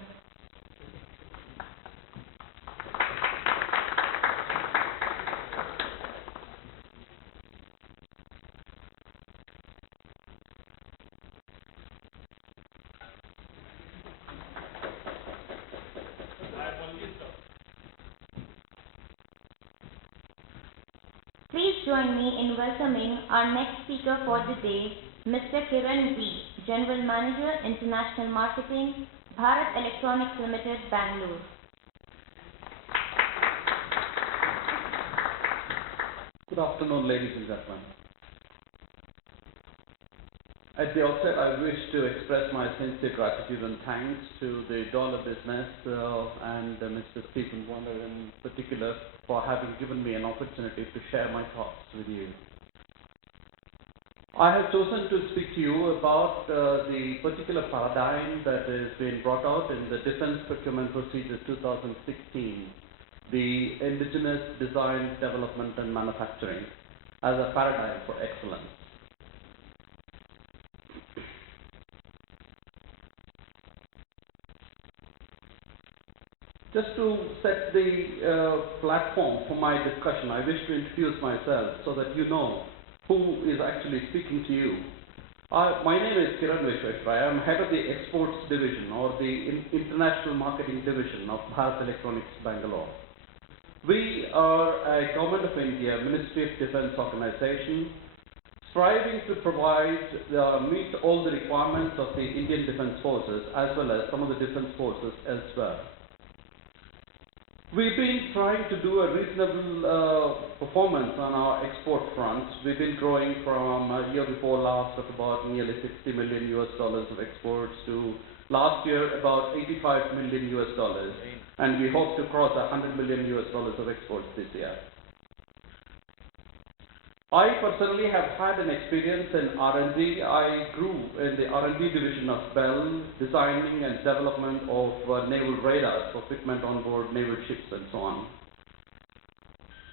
Please join me in welcoming our next speaker for the day, Mr. Kiran V., General Manager, International Marketing, Bharat Electronics Limited, Bangalore. Good afternoon, ladies and gentlemen. At the outset, I wish to express my sincere gratitude and thanks to the dollar business and Mr. Stephen Warner in particular for having given me an opportunity to share my thoughts with you. I have chosen to speak to you about the particular paradigm that is being brought out in the Defense Procurement Procedure 2016, the Indigenous Design, Development and Manufacturing as a paradigm for excellence. Just to set the platform for my discussion, I wish to introduce myself so that you know who is actually speaking to you. My name is Kiran V. I am head of the Exports Division or the International Marketing Division of Bharat Electronics, Bangalore. We are a Government of India Ministry of Defence organization striving to meet all the requirements of the Indian Defence Forces as well as some of the Defence Forces elsewhere. We've been trying to do a reasonable performance on our export front. We've been growing from a year before last of about nearly $60 million of exports to last year about $85 million, and we hope to cross $100 million of exports this year. I personally have had an experience in R&D. I grew in the R&D division of Bell, designing and development of naval radars for fitment on board naval ships and so on.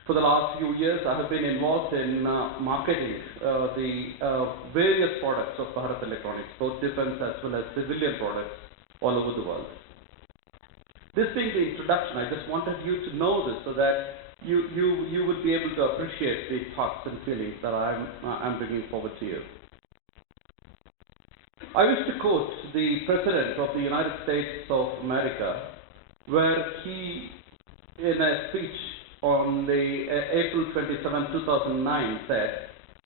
For the last few years, I have been involved in marketing the various products of Bharat Electronics, both defense as well as civilian products all over the world. This being the introduction, I just wanted you to know this so that you would be able to appreciate the thoughts and feelings that I'm bringing forward to you. I wish to quote the President of the United States of America, where he, in a speech on the April 27, 2009, said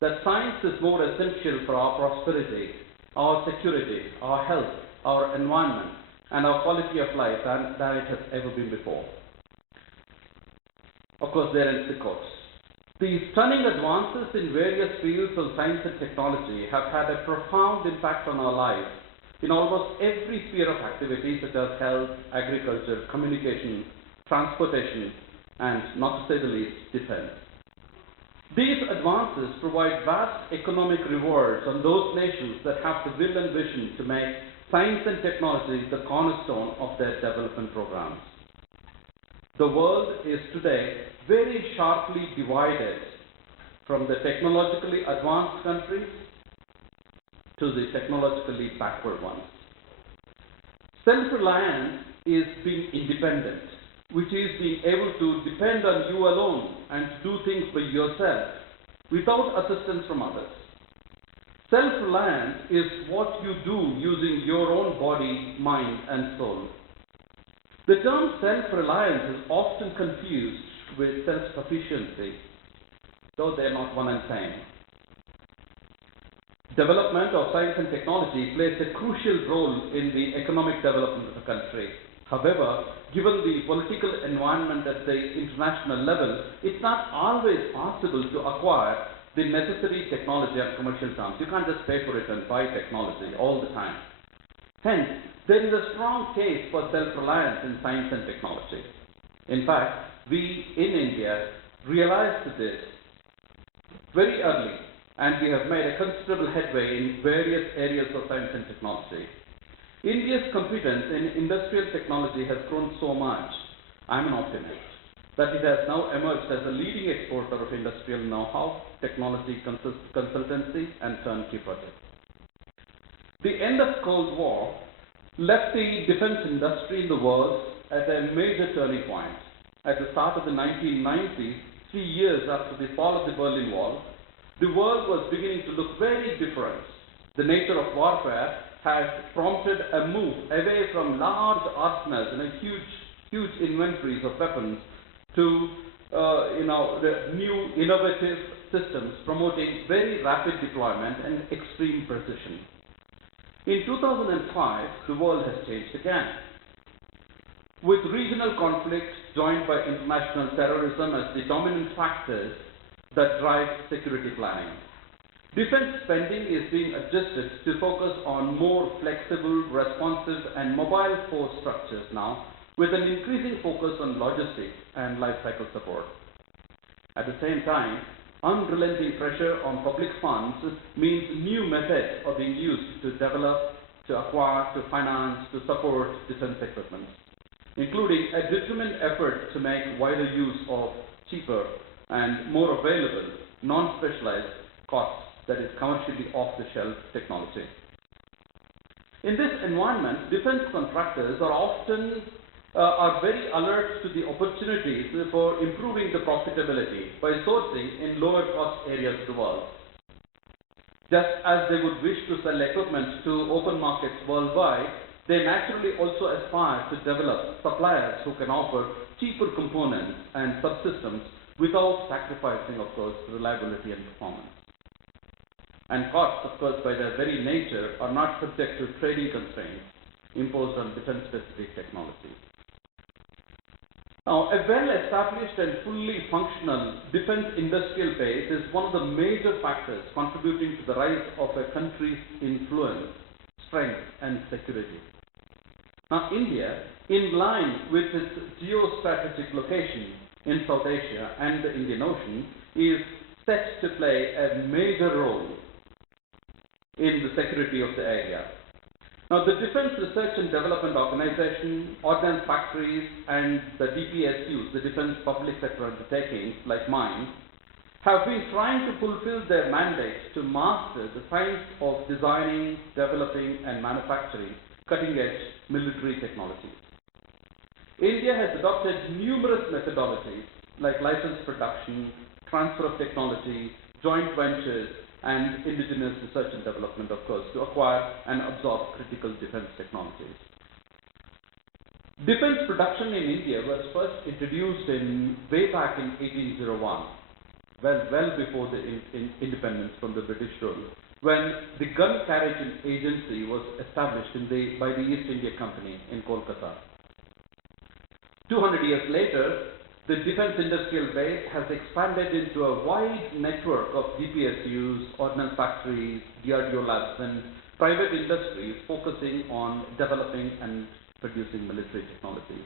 that science is more essential for our prosperity, our security, our health, our environment, and our quality of life than it has ever been before. Of course, there ends the quote. The stunning advances in various fields of science and technology have had a profound impact on our lives in almost every sphere of activity, such as health, agriculture, communication, transportation, and, not to say the least, defense. These advances provide vast economic rewards on those nations that have the will and vision to make science and technology the cornerstone of their development programs. The world is today very sharply divided from the technologically advanced countries to the technologically backward ones. Self-reliance is being independent, which is being able to depend on you alone and do things by yourself without assistance from others. Self-reliance is what you do using your own body, mind, and soul. The term self-reliance is often confused with self-sufficiency, though they are not one and same. Development of science and technology plays a crucial role in the economic development of a country. However, given the political environment at the international level, it's not always possible to acquire the necessary technology on commercial terms. You can't just pay for it and buy technology all the time. Hence, there is a strong case for self-reliance in science and technology. In fact, we in India realized this very early, and we have made a considerable headway in various areas of science and technology. India's competence in industrial technology has grown so much, I'm an optimist, that it has now emerged as a leading exporter of industrial know-how, technology consultancy, and turnkey projects. The end of Cold War left the defense industry in the world at a major turning point. At the start of the 1990s, 3 years after the fall of the Berlin Wall, the world was beginning to look very different. The nature of warfare has prompted a move away from large arsenals and huge inventories of weapons to the new innovative systems promoting very rapid deployment and extreme precision. In 2005, the world has changed again, with regional conflicts joined by international terrorism as the dominant factors that drive security planning. Defense spending is being adjusted to focus on more flexible, responsive, and mobile force structures now, with an increasing focus on logistics and life cycle support. At the same time, unrelenting pressure on public funds means new methods are being used to develop, to acquire, to finance, to support defense equipment, including a determined effort to make wider use of cheaper and more available, non-specialized costs, that is commercially off-the-shelf technology. In this environment, defense contractors are often very alert to the opportunities for improving the profitability by sourcing in lower cost areas of the world. Just as they would wish to sell equipment to open markets worldwide, they naturally also aspire to develop suppliers who can offer cheaper components and subsystems without sacrificing, of course, reliability and performance. And costs, of course, by their very nature, are not subject to trading constraints imposed on defense-specific technologies. Now, a well-established and fully functional defense industrial base is one of the major factors contributing to the rise of a country's influence, strength, and security. Now, India, in line with its geostrategic location in South Asia and the Indian Ocean, is set to play a major role in the security of the area. Now, the Defense Research and Development Organization, ordnance factories, and the DPSUs, the Defense Public Sector Undertakings, like mine, have been trying to fulfill their mandate to master the science of designing, developing, and manufacturing cutting-edge military technologies. India has adopted numerous methodologies like license production, transfer of technology, joint ventures, and indigenous research and development, of course, to acquire and absorb critical defense technologies. Defense production in India was first introduced way back in 1801, well before the independence from the British rule, when the gun carriage agency was established by the East India Company in Kolkata. 200 years later, the defense industrial base has expanded into a wide network of DPSUs, ordnance factories, DRDO labs, and private industries focusing on developing and producing military technologies,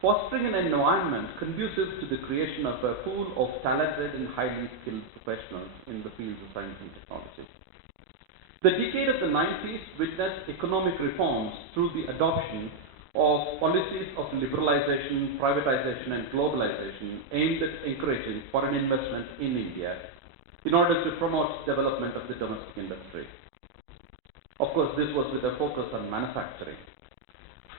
fostering an environment conducive to the creation of a pool of talented and highly skilled professionals in the fields of science and technology. The decade of the 90s witnessed economic reforms through the adoption of policies of liberalization, privatization, and globalization aimed at encouraging foreign investment in India in order to promote development of the domestic industry. Of course, this was with a focus on manufacturing.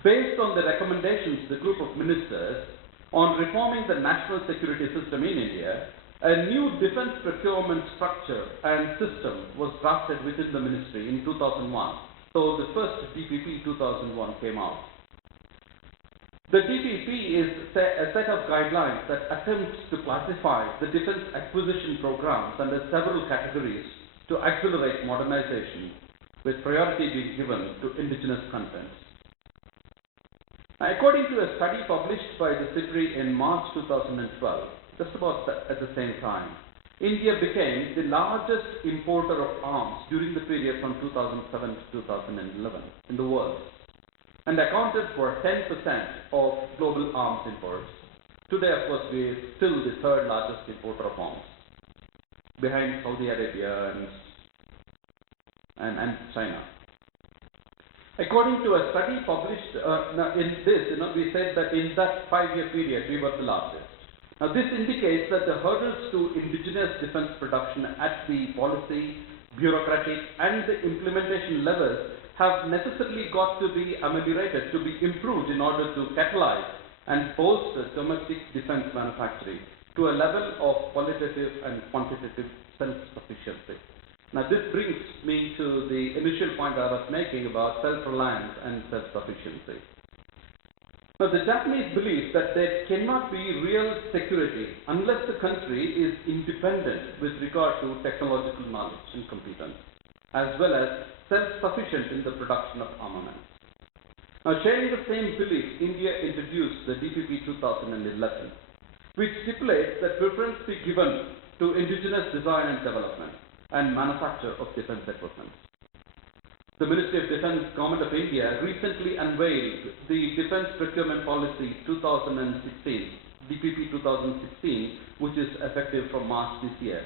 Based on the recommendations of the group of ministers on reforming the national security system in India, a new defense procurement structure and system was drafted within the ministry in 2001. So the first DPP 2001 came out. The DPP is a set of guidelines that attempts to classify the defense acquisition programs under several categories to accelerate modernization, with priority being given to indigenous contents. According to a study published by the CIPRI in March 2012, just about at the same time, India became the largest importer of arms during the period from 2007 to 2011 in the world, and accounted for 10% of global arms imports. Today, of course, we are still the third largest importer of arms, behind Saudi Arabia and China. According to a study published we said that in that 5-year period, we were the largest. Now, this indicates that the hurdles to indigenous defense production at the policy, bureaucratic, and the implementation levels have necessarily got to be ameliorated, to be improved in order to catalyze and bolster domestic defense manufacturing to a level of qualitative and quantitative self-sufficiency. Now, this brings me to the initial point I was making about self-reliance and self-sufficiency. Now, the Japanese believe that there cannot be real security unless the country is independent with regard to technological knowledge and competence, as well as self-sufficient in the production of armaments. Now, sharing the same belief, India introduced the DPP 2011, which stipulates that preference be given to indigenous design and development and manufacture of defense equipment. The Ministry of Defense, Government of India, recently unveiled the Defense Procurement Policy 2016, DPP 2016, which is effective from March this year.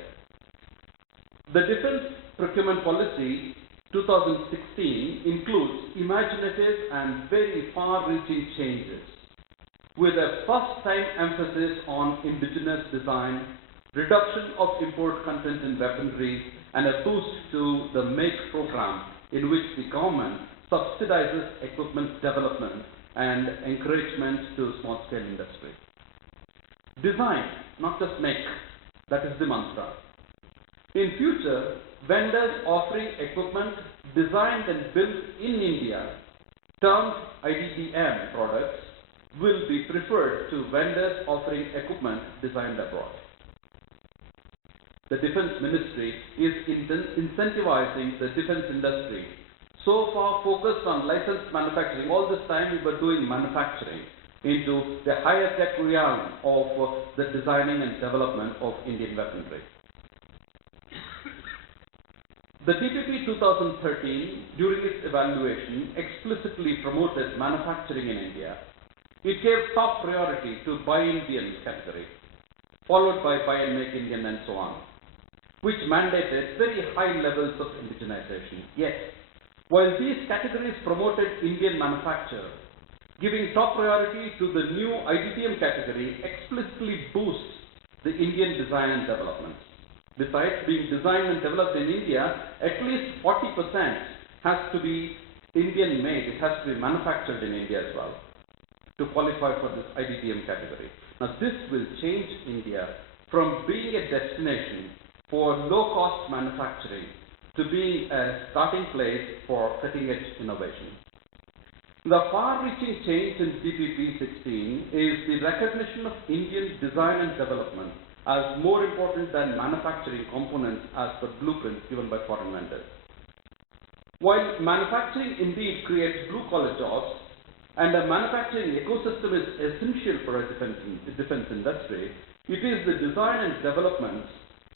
The Defense Procurement Policy 2016 includes imaginative and very far-reaching changes, with a first-time emphasis on indigenous design, reduction of import content in weaponry, and a boost to the MAKE program, in which the government subsidizes equipment development and encouragement to small-scale industry. Design, not just make, that is the mantra. In future, vendors offering equipment designed and built in India, termed IDDM products, will be preferred to vendors offering equipment designed abroad. The Defense Ministry is incentivizing the defense industry, so far focused on licensed manufacturing. All this time we were doing manufacturing into the higher tech realm of the designing and development of Indian weaponry. The DPP 2013, during its evaluation, explicitly promoted manufacturing in India. It gave top priority to Buy Indian category, followed by Buy and Make Indian and so on, which mandated very high levels of indigenization. Yet, while these categories promoted Indian manufacture, giving top priority to the new IDDM category explicitly boosts the Indian design and development. Besides being designed and developed in India, at least 40% has to be Indian made, it has to be manufactured in India as well, to qualify for this IDDM category. Now this will change India from being a destination for low-cost manufacturing to being a starting place for cutting-edge innovation. The far-reaching change in DPP 16 is the recognition of Indian design and development as more important than manufacturing components as per blueprints given by foreign vendors. While manufacturing indeed creates blue-collar jobs, and a manufacturing ecosystem is essential for a defense industry, it is the design and development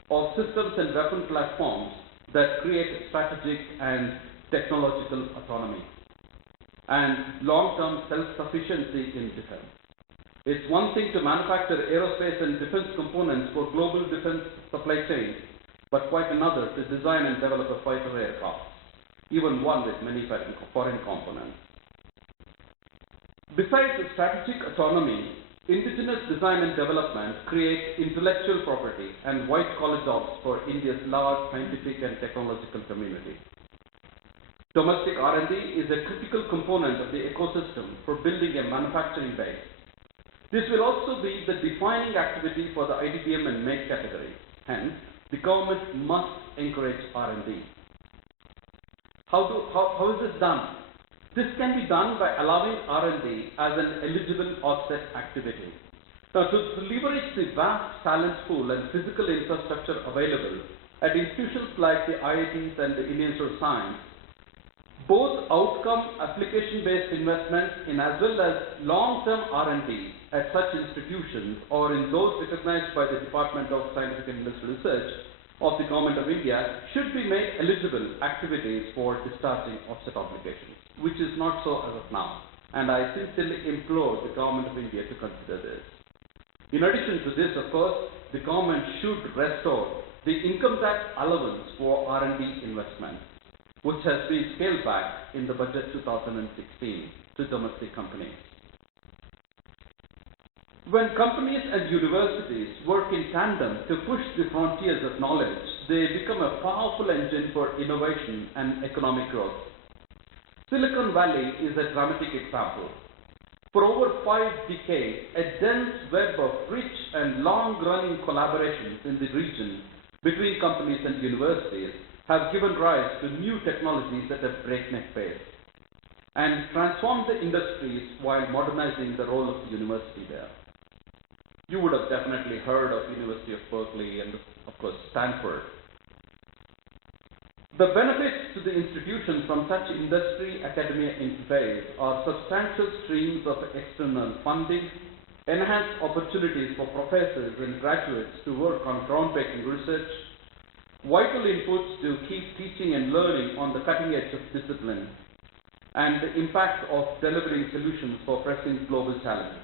of systems and weapon platforms that create strategic and technological autonomy and long-term self-sufficiency in defense. It's one thing to manufacture aerospace and defense components for global defense supply chains, but quite another to design and develop a fighter aircraft, even one with many foreign components. Besides the strategic autonomy, indigenous design and development create intellectual property and white-collar jobs for India's large scientific and technological community. Domestic R&D is a critical component of the ecosystem for building a manufacturing base. This will also be the defining activity for the IDPM and MAKE category. Hence, the government must encourage R&D. How is this done? This can be done by allowing R&D as an eligible offset activity. Now, to leverage the vast talent pool and physical infrastructure available at institutions like the IITs and the Indian Institute of Science, both outcome application-based investments in as well as long-term R&D at such institutions or in those recognized by the Department of Scientific and Industrial Research of the Government of India should be made eligible activities for discharging offset obligations, which is not so as of now. And I sincerely implore the Government of India to consider this. In addition to this, of course, the government should restore the income tax allowance for R&D investment, which has been scaled back in the budget 2016 to domestic companies. When companies and universities work in tandem to push the frontiers of knowledge, they become a powerful engine for innovation and economic growth. Silicon Valley is a dramatic example. For over 5 decades, a dense web of rich and long-running collaborations in the region between companies and universities have given rise to new technologies at a breakneck pace and transformed the industries while modernizing the role of the university there. You would have definitely heard of University of Berkeley and, of course, Stanford. The benefits to the institution from such industry-academia interface are substantial streams of external funding, enhanced opportunities for professors and graduates to work on groundbreaking research, vital inputs to keep teaching and learning on the cutting edge of discipline, and the impact of delivering solutions for pressing global challenges.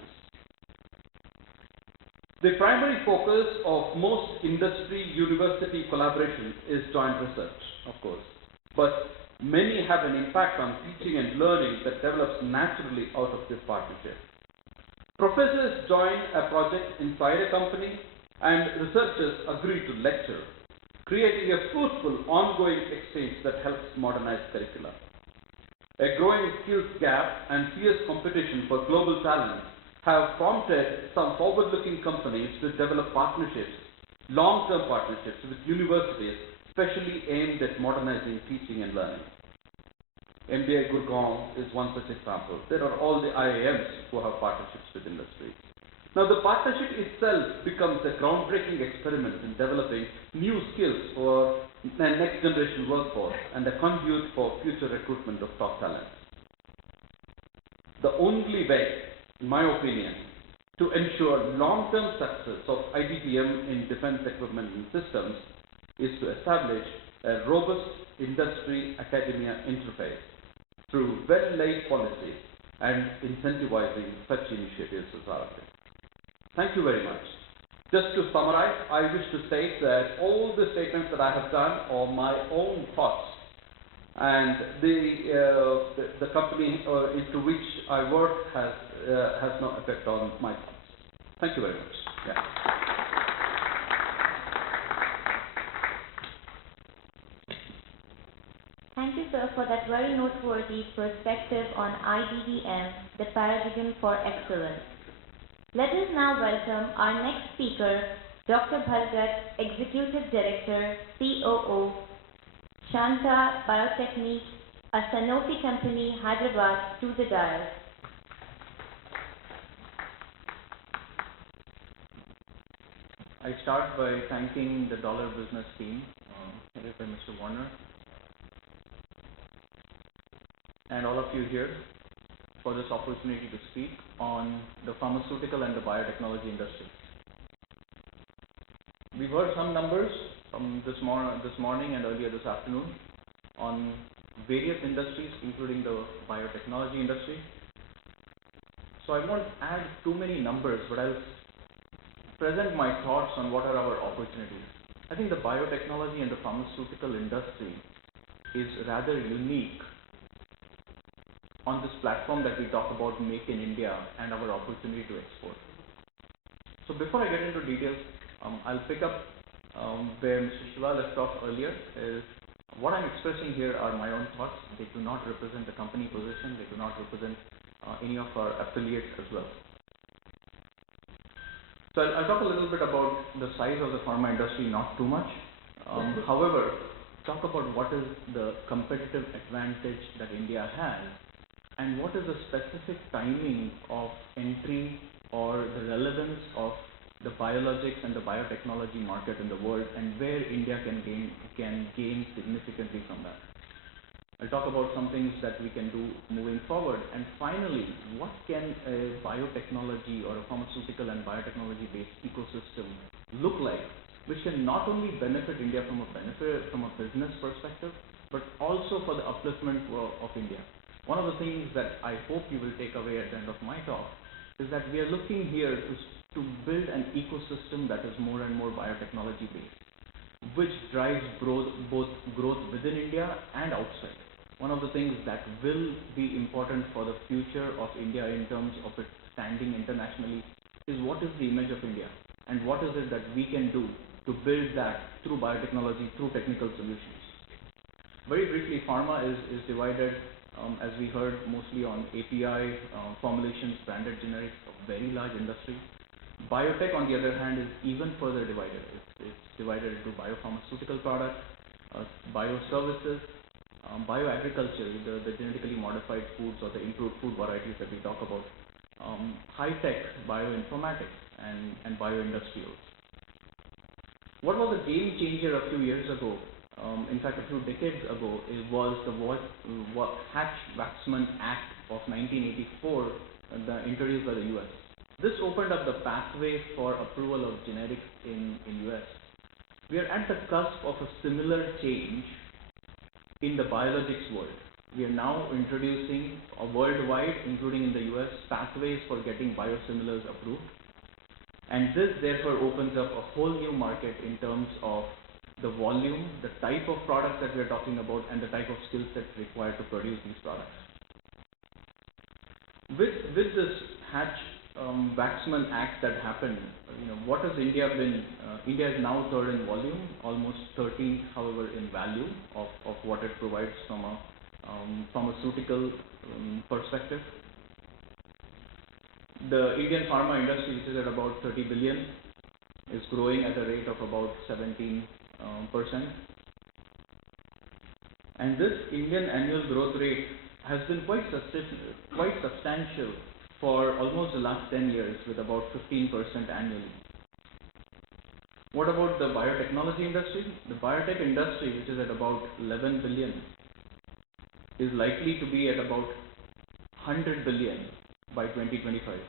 The primary focus of most industry-university collaborations is joint research, of course, but many have an impact on teaching and learning that develops naturally out of this partnership. Professors join a project inside a company and researchers agree to lecture, creating a fruitful ongoing exchange that helps modernize curricula. A growing skills gap and fierce competition for global talent have prompted some forward-looking companies to develop partnerships, long-term partnerships with universities, specially aimed at modernizing teaching and learning. MBA Gurgaon is one such example. There are all the IIMs who have partnerships with industry. Now, the partnership itself becomes a groundbreaking experiment in developing new skills for the next generation workforce and a conduit for future recruitment of top talent. The only way, in my opinion, to ensure long-term success of IDPM in defense equipment and systems is to establish a robust industry-academia interface through well-laid policies and incentivizing such initiatives as ours. Thank you very much. Just to summarize, I wish to state that all the statements that I have done are my own thoughts, and the company into which I work has no effect on my thoughts. Thank you very much. Yeah. Thank you, sir, for that very noteworthy perspective on IDDM, the paradigm for excellence. Let us now welcome our next speaker, Dr. Bhargat, Executive Director, COO, Shanta Biotechnique, a Sanofi company, Hyderabad, to the dais. I start by thanking the Dollar Business team, headed by Mr. Warner, and all of you here for this opportunity to speak on the pharmaceutical and the biotechnology industry. We've heard some numbers from this morning and earlier this afternoon on various industries, including the biotechnology industry. So I won't add too many numbers, but I'll present my thoughts on what are our opportunities. I think the biotechnology and the pharmaceutical industry is rather unique on this platform that we talk about Make in India and our opportunity to export. So before I get into details, I'll pick up where Mr. Shiva left off earlier. What I'm expressing here are my own thoughts. They do not represent the company position. They do not represent any of our affiliates as well. So I'll talk a little bit about the size of the pharma industry, not too much. However, talk about what is the competitive advantage that India has and what is the specific timing of entry or the relevance of the biologics and the biotechnology market in the world and where India can gain significantly from that. I'll talk about some things that we can do moving forward. And finally, what can a biotechnology or a pharmaceutical and biotechnology-based ecosystem look like, which can not only benefit India from a business perspective, but also for the upliftment of India. One of the things that I hope you will take away at the end of my talk is that we are looking here to build an ecosystem that is more and more biotechnology-based, which drives both growth within India and outside. One of the things that will be important for the future of India in terms of its standing internationally is what is the image of India and what is it that we can do to build that through biotechnology, through technical solutions. Very briefly, pharma is divided, as we heard, mostly on API, formulations, branded generics, a very large industry. Biotech, on the other hand, is even further divided. It's divided into biopharmaceutical products, bioservices, bioagriculture, the genetically modified foods or the improved food varieties that we talk about, high-tech bioinformatics and bioindustrials. What was a game changer a few years ago, in fact a few decades ago, it was the Hatch-Waxman Act of 1984 introduced by the US. This opened up the pathway for approval of generics in US. We are at the cusp of a similar change in the biologics world. We are now introducing worldwide, including in the US, pathways for getting biosimilars approved. And this therefore opens up a whole new market in terms of the volume, the type of products that we are talking about, and the type of skill sets required to produce these products. With this Hatch-Waxman Act that happened, what has India been? India is now third in volume, almost 13th, however, in value of what it provides from a pharmaceutical perspective. The Indian pharma industry, which is at about 30 billion, is growing at a rate of about 17%. And this Indian annual growth rate has been quite substantial for almost the last 10 years, with about 15% annually. What about the biotechnology industry? The biotech industry, which is at about 11 billion, is likely to be at about 100 billion by 2025.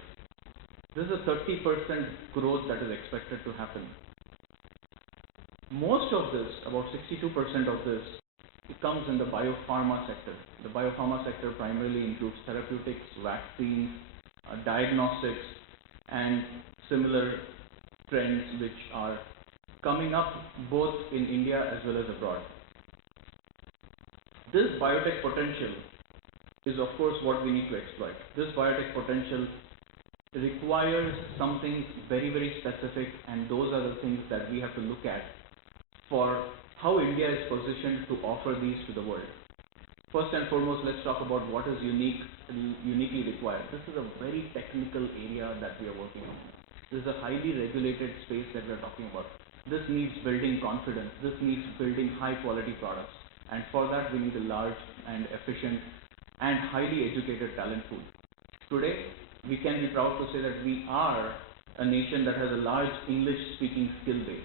This is a 30% growth that is expected to happen. Most of this, about 62% of this, it comes in the biopharma sector. The biopharma sector primarily includes therapeutics, vaccines, diagnostics, and similar trends which are coming up both in India as well as abroad. This biotech potential is of course what we need to exploit. This biotech potential requires something very, very specific, and those are the things that we have to look at for how India is positioned to offer these to the world. First and foremost, let's talk about what is uniquely required. This is a very technical area that we are working on. This is a highly regulated space that we are talking about. This needs building confidence. This needs building high quality products. And for that, we need a large and efficient and highly educated talent pool. Today, we can be proud to say that we are a nation that has a large English-speaking skill base.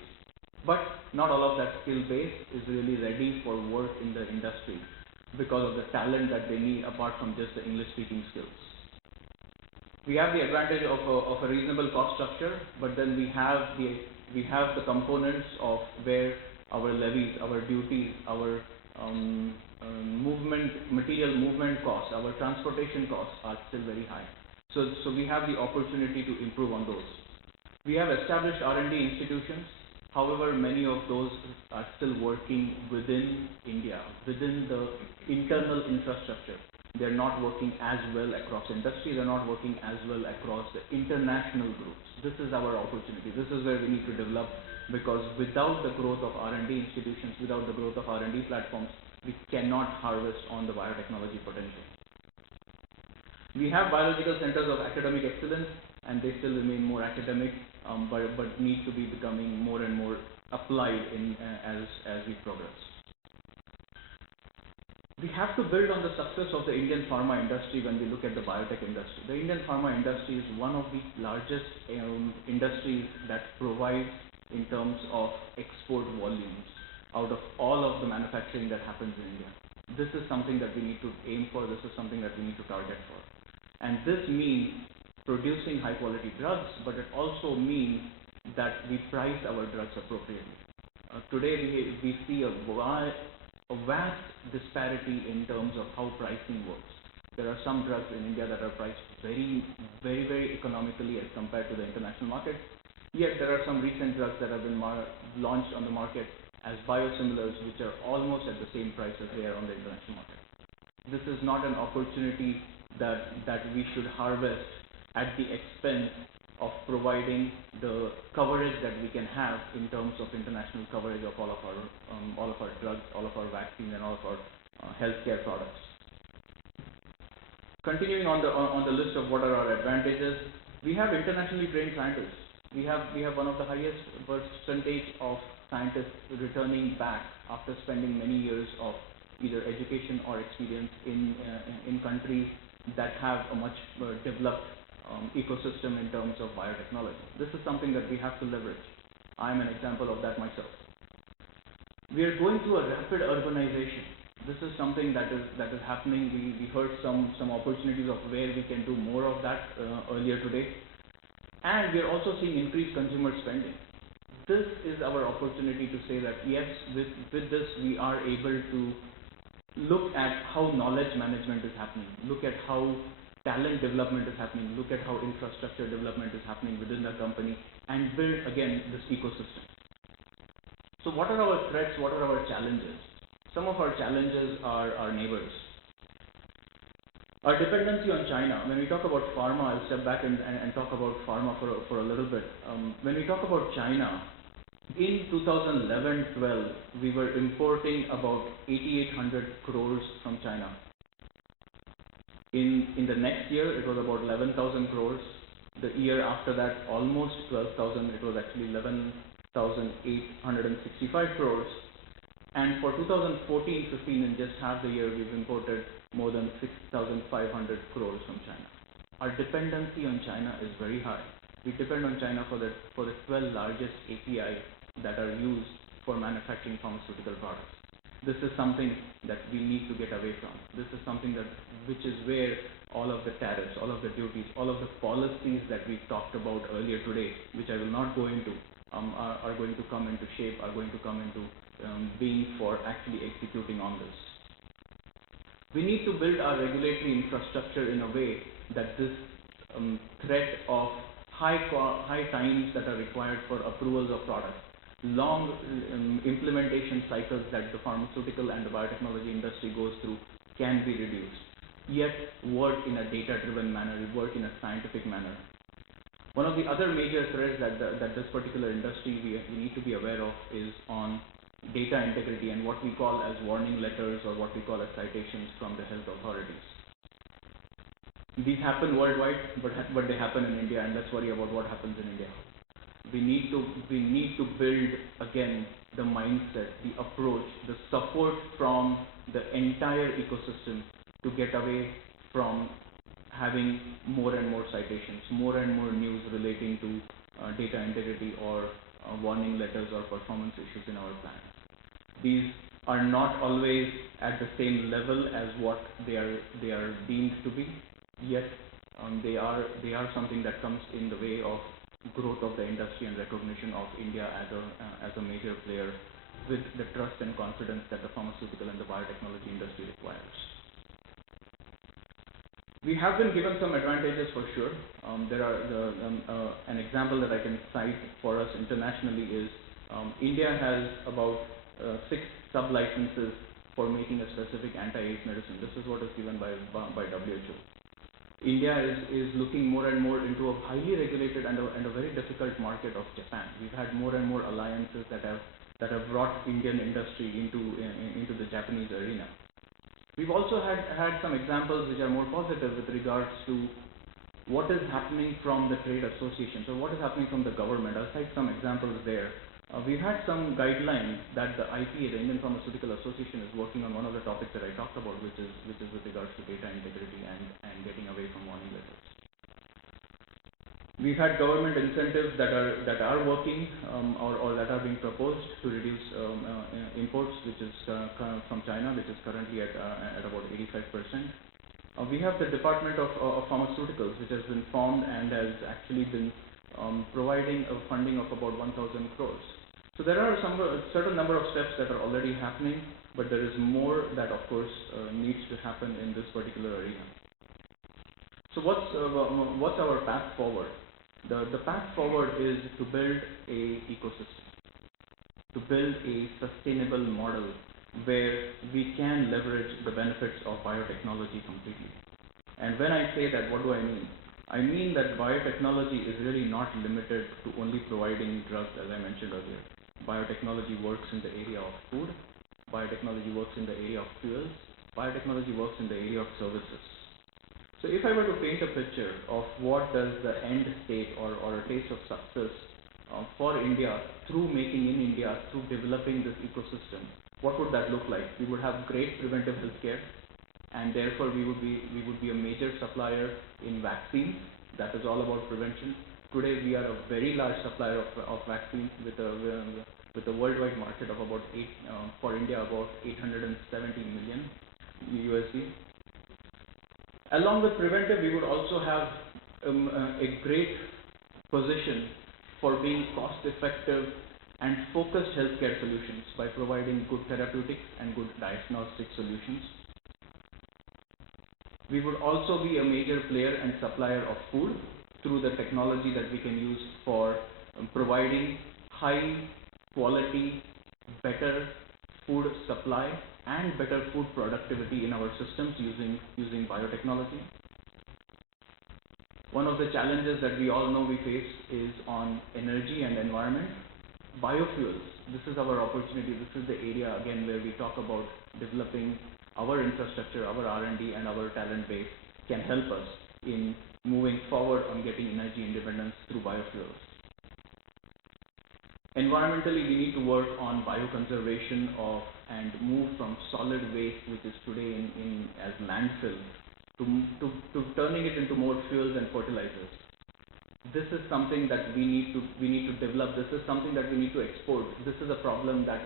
But not all of that skill base is really ready for work in the industry because of the talent that they need apart from just the English-speaking skills. We have the advantage of a reasonable cost structure, but then we have the components of where our levies, our duties, our material movement costs, our transportation costs are still very high. So we have the opportunity to improve on those. We have established R&D institutions. However, many of those are still working within India, within the internal infrastructure. They're not working as well across industry. They're not working as well across the international groups. This is our opportunity. This is where we need to develop, because without the growth of R&D institutions, without the growth of R&D platforms, we cannot harvest on the biotechnology potential. We have biological centers of academic excellence, and they still remain more academic, but need to be becoming more and more applied as we progress. We have to build on the success of the Indian pharma industry when we look at the biotech industry. The Indian pharma industry is one of the largest industries that provides in terms of export volumes out of all of the manufacturing that happens in India. This is something that we need to aim for. This is something that we need to target for. And this means producing high quality drugs, but it also means that we price our drugs appropriately. Today we see a vast disparity in terms of how pricing works. There are some drugs in India that are priced very economically as compared to the international market. Yet there are some recent drugs that have been launched on the market as biosimilars, which are almost at the same price as they are on the international market. This is not an opportunity that we should harvest at the expense of providing the coverage that we can have in terms of international coverage of all of our drugs, all of our vaccines, and all of our healthcare products. Continuing on the list of what are our advantages, we have internationally trained scientists. We have one of the highest percentage of scientists returning back after spending many years of either education or experience in countries that have a much developed ecosystem in terms of biotechnology. This is something that we have to leverage. I am an example of that myself. We are going through a rapid urbanization. This is something that is happening. We heard some opportunities of where we can do more of that earlier today. And we are also seeing increased consumer spending. This is our opportunity to say that yes, with this we are able to look at how knowledge management is happening, look at how talent development is happening, look at how infrastructure development is happening within the company, and build again this ecosystem. So what are our threats? What are our challenges? Some of our challenges are our neighbors. Our dependency on China. When we talk about pharma, I'll step back and talk about pharma for a little bit. When we talk about China, in 2011-12, we were importing about 8,800 crores from China. In the next year, it was about 11,000 crores. The year after that, almost 12,000. It was actually 11,865 crores. And for 2014-15, in just half the year, we've imported more than 6,500 crores from China. Our dependency on China is very high. We depend on China for the 12 largest API that are used for manufacturing pharmaceutical products. This is something that we need to get away from. This is something which is where all of the tariffs, all of the duties, all of the policies that we talked about earlier today, which I will not go into, are going to come into shape, are going to come into being for actually executing on this. We need to build our regulatory infrastructure in a way that this threat of high times that are required for approvals of products, long implementation cycles that the pharmaceutical and the biotechnology industry goes through can be reduced, yet work in a data-driven manner, work in a scientific manner. One of the other major threats that this particular industry we need to be aware of is on data integrity and what we call as warning letters or what we call as citations from the health authorities. These happen worldwide, but they happen in India, and let's worry about what happens in India. We need to build again the mindset, the approach, the support from the entire ecosystem to get away from having more and more citations, more and more news relating to data integrity or warning letters or performance issues in our plants. These are not always at the same level as what they are deemed to be, yet they are something that comes in the way of growth of the industry and recognition of India as a major player with the trust and confidence that the pharmaceutical and the biotechnology industry requires. We have been given some advantages for sure. There are an example that I can cite for us internationally is India has about 6 sub-licenses for making a specific anti-AIDS medicine. This is what is given by WHO. India is looking more and more into a highly regulated and a very difficult market of Japan. We've had more and more alliances that have brought Indian industry into the Japanese arena. We've also had some examples which are more positive with regards to what is happening from the trade associations or what is happening from the government. I'll cite some examples there. We've had some guidelines that the IPA, the Indian Pharmaceutical Association, is working on. One of the topics that I talked about, which is with regards to data integrity and getting away from warning letters. We've had government incentives that are working or that are being proposed to reduce imports, which is from China, which is currently at about 85%. We have the Department of Pharmaceuticals, which has been formed and has actually been providing a funding of about 1,000 crores. So there are a certain number of steps that are already happening, but there is more that of course needs to happen in this particular arena. So what's our path forward? The path forward is to build a ecosystem, to build a sustainable model where we can leverage the benefits of biotechnology completely. And when I say that, what do I mean? I mean that biotechnology is really not limited to only providing drugs, as I mentioned earlier. Biotechnology works in the area of food, biotechnology works in the area of fuels, biotechnology works in the area of services. So if I were to paint a picture of what does the end state or a taste of success for India through making in India, through developing this ecosystem, what would that look like? We would have great preventive health care, and therefore we would be a major supplier in vaccines. That is all about prevention. Today we are a very large supplier of vaccines with a worldwide market of about for India about 870 million USD. Along with preventive, we would also have a great position for being cost-effective and focused healthcare solutions by providing good therapeutics and good diagnostic solutions. We would also be a major player and supplier of food through the technology that we can use for providing high quality, better food supply and better food productivity in our systems using biotechnology. One of the challenges that we all know we face is on energy and environment. Biofuels, this is our opportunity, this is the area again where we talk about developing our infrastructure, our R&D and our talent base can help us in moving forward on getting energy independence through biofuels. Environmentally, we need to work on bioconservation and move from solid waste, which is today in as landfill, to turning it into more fuels and fertilizers. This is something that we need to develop. This is something that we need to export. This is a problem that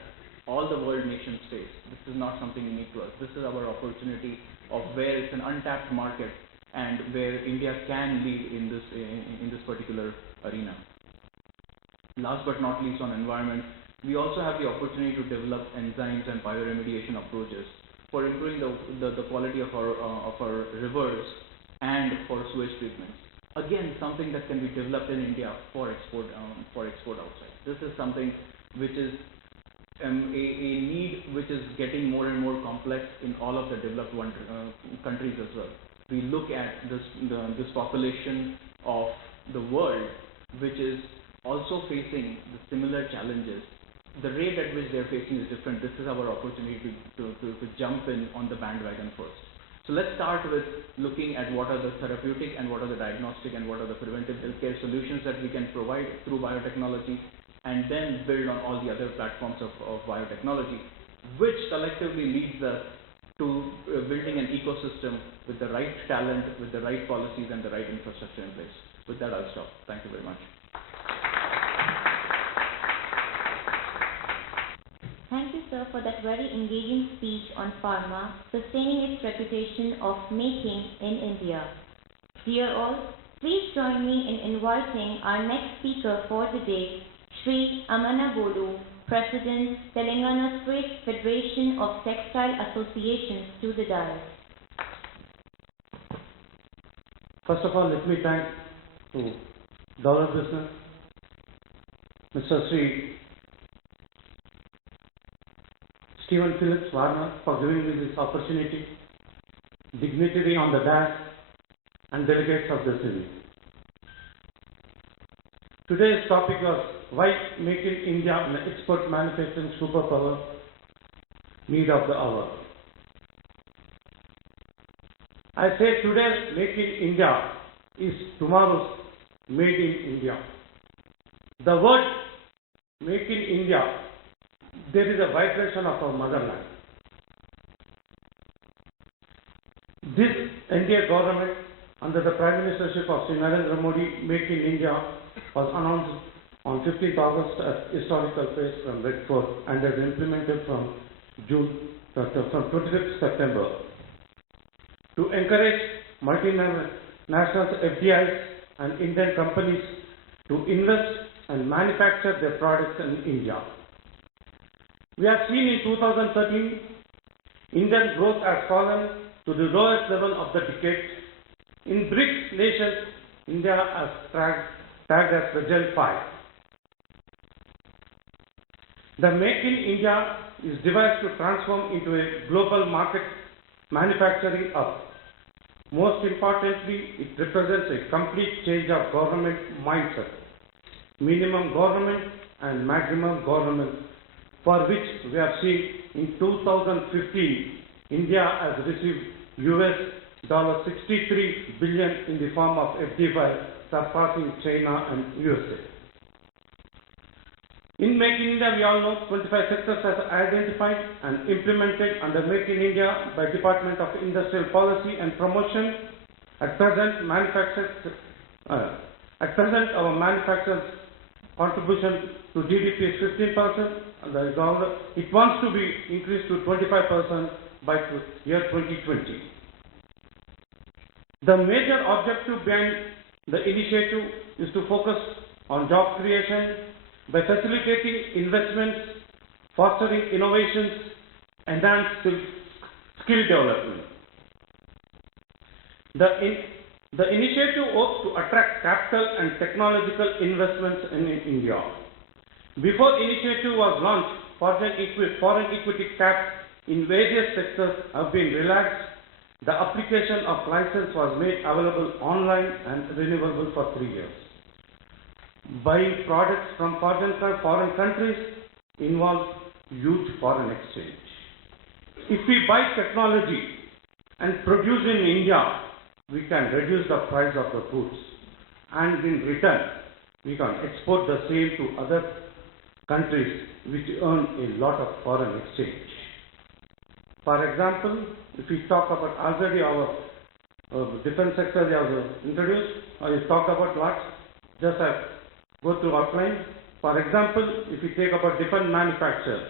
all the world nations face. This is not something unique to us. This is our opportunity of where it's an untapped market and where India can lead in this particular arena. Last but not least, on environment, we also have the opportunity to develop enzymes and bioremediation approaches for improving the quality of our rivers and for sewage treatments. Again, something that can be developed in India for export outside. This is something which is a need which is getting more and more complex in all of the developed countries as well. We look at this population of the world which is also facing the similar challenges the rate at which they're facing is different. This is our opportunity to jump in on the bandwagon first. So let's start with looking at what are the therapeutic and what are the diagnostic and what are the preventive healthcare solutions that we can provide through biotechnology, and then build on all the other platforms of biotechnology, which collectively leads us to building an ecosystem with the right talent, with the right policies and the right infrastructure in place. With that, I'll stop. Thank you very much. Thank you, sir, for that very engaging speech on pharma, sustaining its reputation of making in India. Dear all, please join me in inviting our next speaker for the day, Shri Amana Bodu, President, Telangana State Federation of Textile Associations, to the dais. First of all, let me thank to Dollar Business, Mr. Sri Stephen Phillips Warner, for giving me this opportunity, dignitary on the dais, and delegates of the city. Today's topic was why Make in India and export manufacturing superpower, need of the hour. I say today's Make in India is tomorrow's Made in India. The word Make in India, there is a vibration of our motherland. This NDA government, under the Prime Ministership of Sri Narendra Modi, Make in India, was announced on 15th August at historical place from Red Fort and is implemented from 25th September. To encourage multinational FDIs and Indian companies to invest and manufacture their products in India. We have seen in 2013, Indian growth has fallen to the lowest level of the decade. In BRICS nations, India has tagged as the Gen 5. The Make in India is devised to transform into a global market manufacturing hub. Most importantly, it represents a complete change of government mindset. Minimum government and maximum government, for which we have seen in 2015, India has received $63 billion in the form of FDI, surpassing China and USA. In Make in India, we all know 25 sectors are identified and implemented under Make in India by Department of Industrial Policy and Promotion. At present, our manufacturers' contribution to GDP is 15%, and it wants to be increased to 25% by year 2020. The major objective behind the initiative is to focus on job creation by facilitating investments, fostering innovations, enhance skill development. The initiative hopes to attract capital and technological investments in India. Before initiative was launched, foreign equity caps in various sectors have been relaxed. The application of license was made available online and renewable for 3 years. Buying products from foreign countries involves huge foreign exchange. If we buy technology and produce in India, we can reduce the price of the goods, and in return, we can export the same to other countries which earn a lot of foreign exchange. For example, if we talk about already our defense sector they have introduced, I talked about what? Just go through outline. For example, if we take about defense manufacture,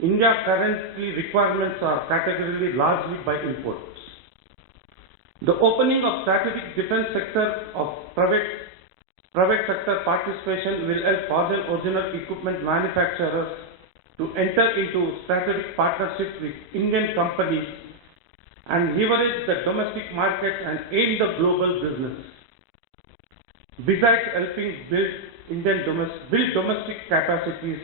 India currently requirements are categorically largely by imports. The opening of strategic defense sector of private sector participation will help foreign original equipment manufacturers to enter into strategic partnerships with Indian companies and leverage the domestic market and aid the global business. Besides helping build domestic capacities,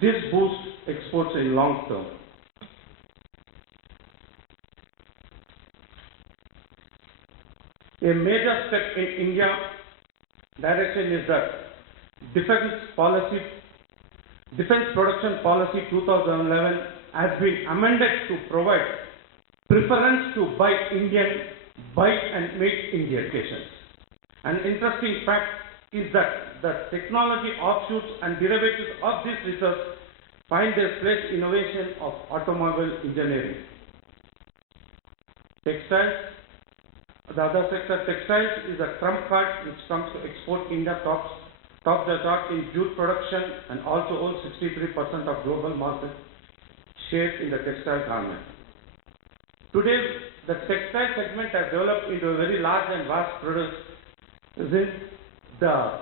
this boosts exports in long term. A major step in India direction is that defense policy Defense Production Policy 2011 has been amended to provide preference to buy Indian, buy and make Indian applications. An interesting fact is that the technology offshoots and derivatives of this research find their place in innovation of automobile engineering. Textiles, the other sector, textiles is a trump card which comes to export. India tops the chart in jute production and also owns 63% of global market share in the textile garment. Today, the textile segment has developed into a very large and vast product. The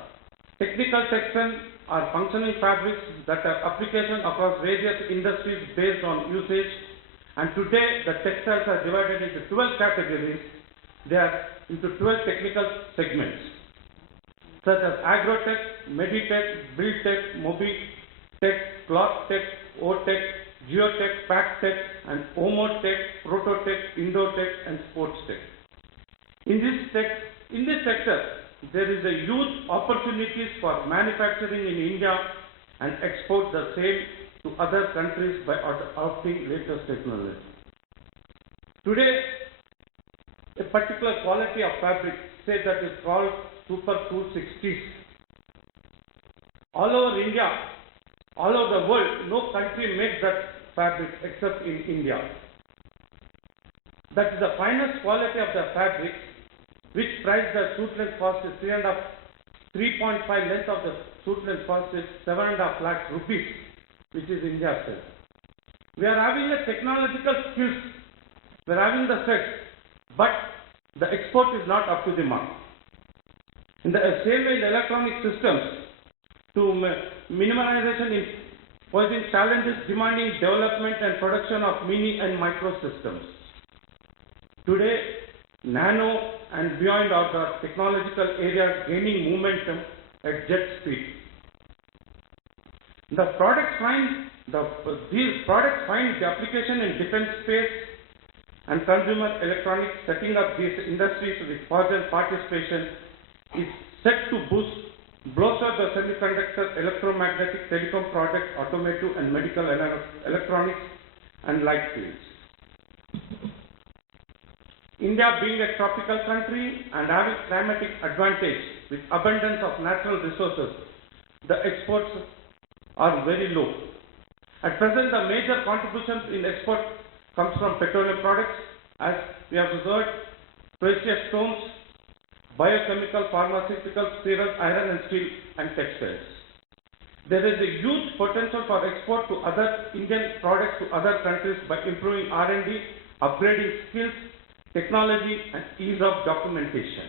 technical textiles are functioning fabrics that have application across various industries based on usage, and today the textiles are divided into 12 categories. They are into 12 technical segments such as agrotech, meditech, buildtech, mobitech, clothtech, otech, geotech, packtech, and omotech, prototech, indotech, and sportstech. In this sector, there is a huge opportunities for manufacturing in India and export the same to other countries by adopting latest technology. Today, a particular quality of fabric, say that is called Super 260s. All over India, all over the world, no country makes that fabric except in India. That is the finest quality of the fabric, which price the suit length cost is 3.5 length of the suit length cost is 7.5 lakh rupees, which is India sale. We are having the technological skills, we are having the sets, but the export is not up to the mark. In the same way, the electronic systems to minimization is posing challenges demanding development and production of mini and micro systems. Today, nano and beyond are the technological areas gaining momentum at jet speed. These products find the application in defense space and consumer electronics. Setting up these industries with foreign participation is set to bolster the semiconductor, electromagnetic, telecom products, automotive and medical electronics and light fields. India being a tropical country and having climatic advantage with abundance of natural resources, the exports are very low. At present, the major contributions in export comes from petroleum products, as we have heard, precious stones, biochemical, pharmaceutical, steel, iron and steel, and textiles. There is a huge potential for export to other Indian products to other countries by improving R&D, upgrading skills, technology and ease of documentation.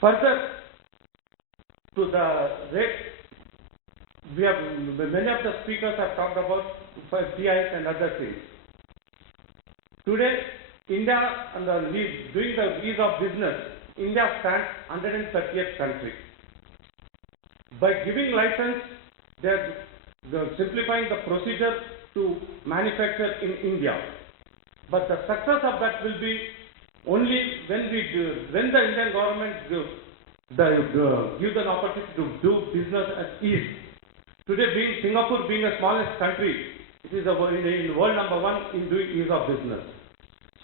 Further to the rate, many of the speakers have talked about FDIs and other things. Today, India and doing the ease of business, India stands 130th country. By giving license, they are simplifying the procedure to manufacture in India. But the success of that will be only when the Indian government gives an opportunity to do business at ease. Today, Singapore being the smallest country, it is in world number 1 in doing ease of business.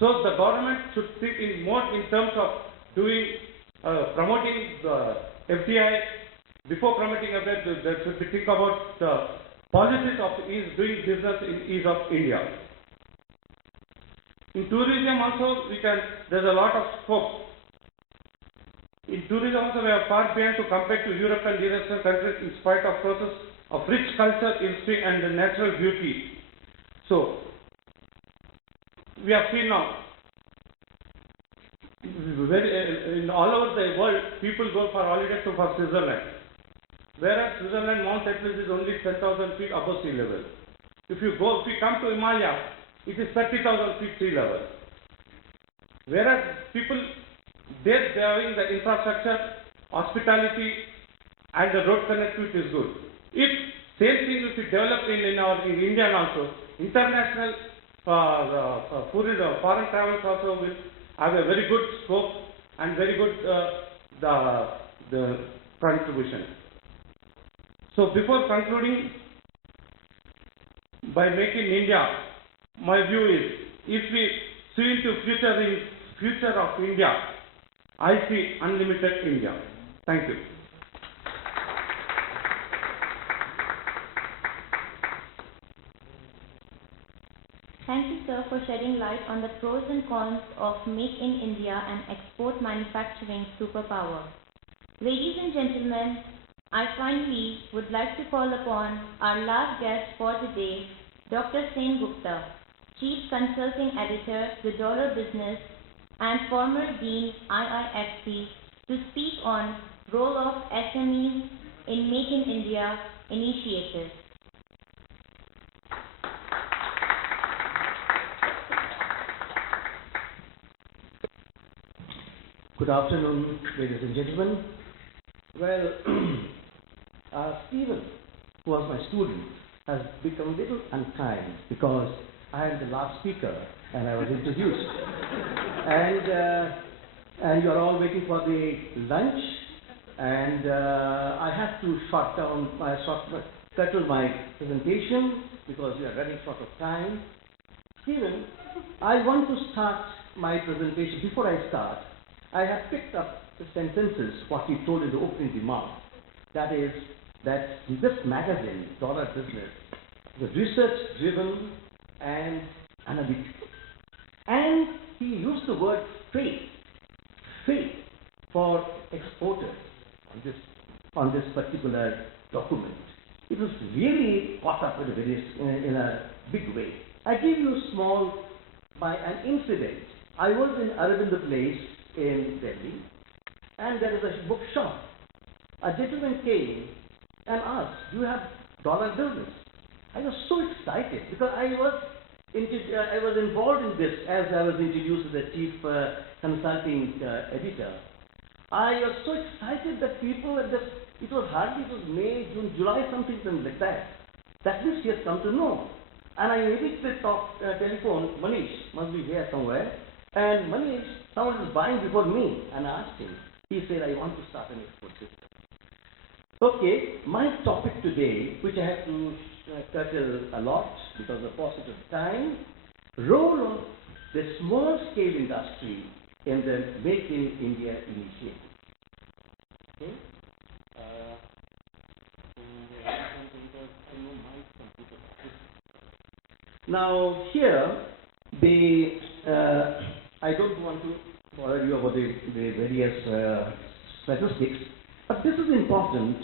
So the government should think more in terms of promoting the FDI. Before promoting FDI, they should think about the policies of doing business in ease of India. In tourism also, there's a lot of scope. In tourism also, we are far behind to compare to Europe and Western countries in spite of process of rich culture, history and natural beauty. So, we have seen now, in all over the world, people go for holiday for Switzerland. Whereas Switzerland, Mount Atlas is only 10,000 feet above sea level. If you come to Himalaya, it is 30,000 feet sea level. Whereas people, they are having the infrastructure, hospitality and the road connectivity is good. If same thing if we develop in India also, international foreign travels also will have a very good scope and very good the contribution. So before concluding, by Make in India, my view is, if we see into future of India, I see unlimited India. Thank you. Thank you, sir, for shedding light on the pros and cons of Make in India and export manufacturing superpower. Ladies and gentlemen, I finally would like to call upon our last guest for today, Dr. Sen Gupta, Chief Consulting Editor, The Dollar Business, and former Dean IIFC, to speak on role of SMEs in Make in India initiative. Good afternoon, ladies and gentlemen. Well, Stephen, who was my student, has become a little unkind because I am the last speaker and I was introduced. And you are all waiting for the lunch, and I have to curtail my presentation because we are running short of time. Stephen, I want to start my presentation. Before I start, I have picked up the sentences, what he told in the opening remark. That is, that this magazine, Dollar Business, is research-driven and analytical. And he used the word faith for exporters on this particular document. It was really caught up in a big way. I give you by an incident. I was in Aravind Place in Delhi, and there is a bookshop. A gentleman came and asked, "Do you have Dollar Business?" I was so excited because I was involved in this as I was introduced as the chief consulting editor. I was so excited that people it was May, June, July, something like that. That means he has come to know. And I immediately telephone Manish, must be here somewhere. And Manish, someone is buying before me, and I asked him. He said, "I want to start an export system." Okay, my topic today, which I have to curtail a lot because of paucity of time, role of the small scale industry in the Make in India initiative. Okay. Now here, I don't want to bother you about the various statistics, but this is important.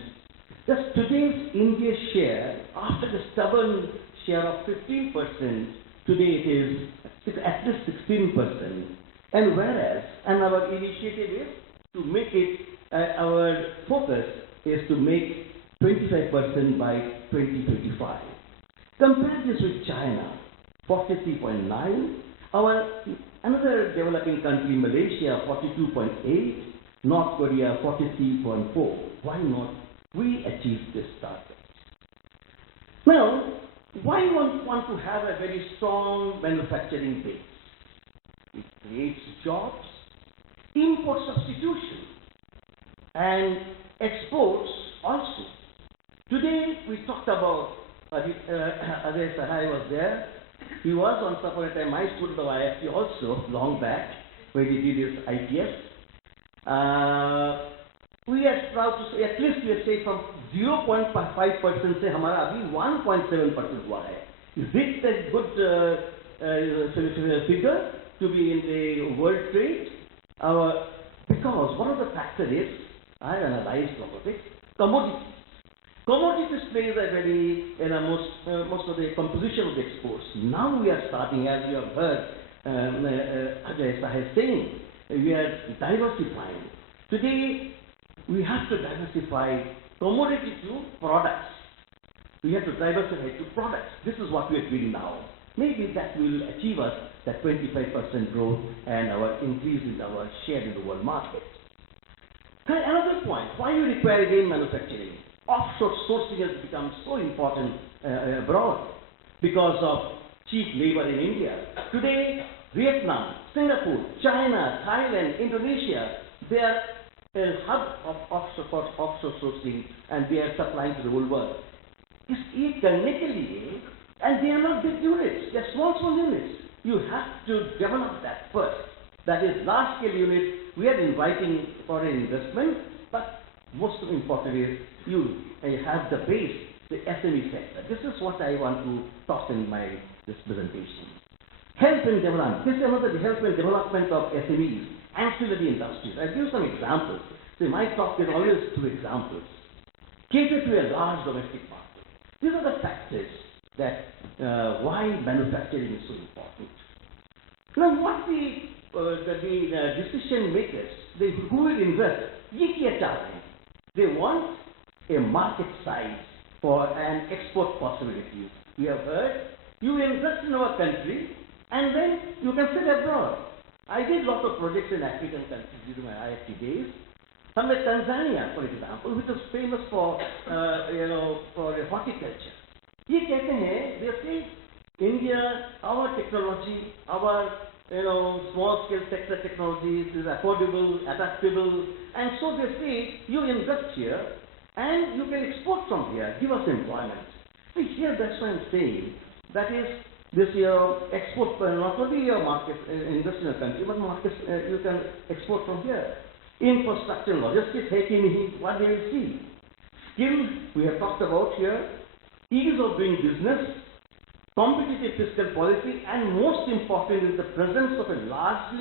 Just today's India share, after the stubborn share of 15%, today it is at least 16%. And whereas, our initiative is to make it, our focus is to make 25% by 2025. Compare this with China, 43.9. Another developing country, Malaysia, 42.8. North Korea, 43.4. Why not we achieve this target? Now, why want to have a very strong manufacturing base? It creates jobs, import substitution, and exports also. Today, we talked about Ajay Sahai was there. He was once upon a time my student of IFC also, long back, when he did his ITS. We are proud to say, at least we are saying from 0.5% से हमारा अभी 1.7% हुआ है. Is it a good figure to be in the world trade? Because one of the factors is, I have analyzed all of it, commodities. Commodities plays a very, most of the composition of the exports. Now we are starting, as you have heard Ajay Sahai saying, we are diversifying. Today, we have to diversify commodity to products. We have to diversify to products. This is what we are doing now. Maybe that will achieve us that 25% growth and our increase in our share in the world market. Another point, why you require again manufacturing? Offshore sourcing has become so important abroad because of cheap labor in India. Today, Vietnam, Singapore, China, Thailand, Indonesia, they are a hub of offshore sourcing, and they are supplying to the whole world. It's technically, and they are not big units, they are small units. You have to develop that first. That is large scale units. We are inviting foreign investment, but most important is you have the base, the SME sector. This is what I want to talk in this presentation. Help in development. This is another help in development of SMEs, ancillary industries. I'll give some examples. See, my talk is always two examples. Cater to a large domestic market. These are the factors that why manufacturing is so important. Now, what the decision makers, who will invest, they want a market size for an export possibility. We have heard, you invest in our country and then you can sell abroad. I did lots of projects in African countries during my IIT days. Some like Tanzania, for example, which is famous for horticulture. They say, India, our technology, our small scale sector technologies is affordable, adaptable, and so they say, you invest here and you can export from here, give us employment. See, here that's what I'm saying. That is, this export, not only your market, invest in a country, but markets you can export from here. Infrastructure, logistics, what they will see. Skill, we have talked about here. Ease of doing business, competitive fiscal policy, and most important is the presence of a large,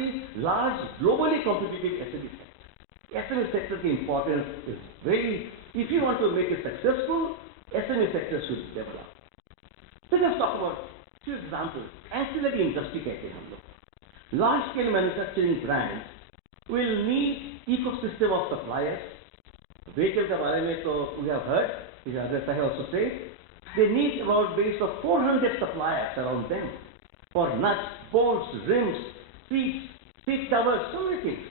globally competitive SME sector. SME sector's importance is very, if you want to make it successful, SME sector should develop. So let's talk about few examples. Ancillary industry large scale manufacturing brands will need ecosystem of suppliers. Vehicles we have heard, as I also said, they need about base of 400 suppliers around them for nuts, bolts, rims, seat covers, so many things.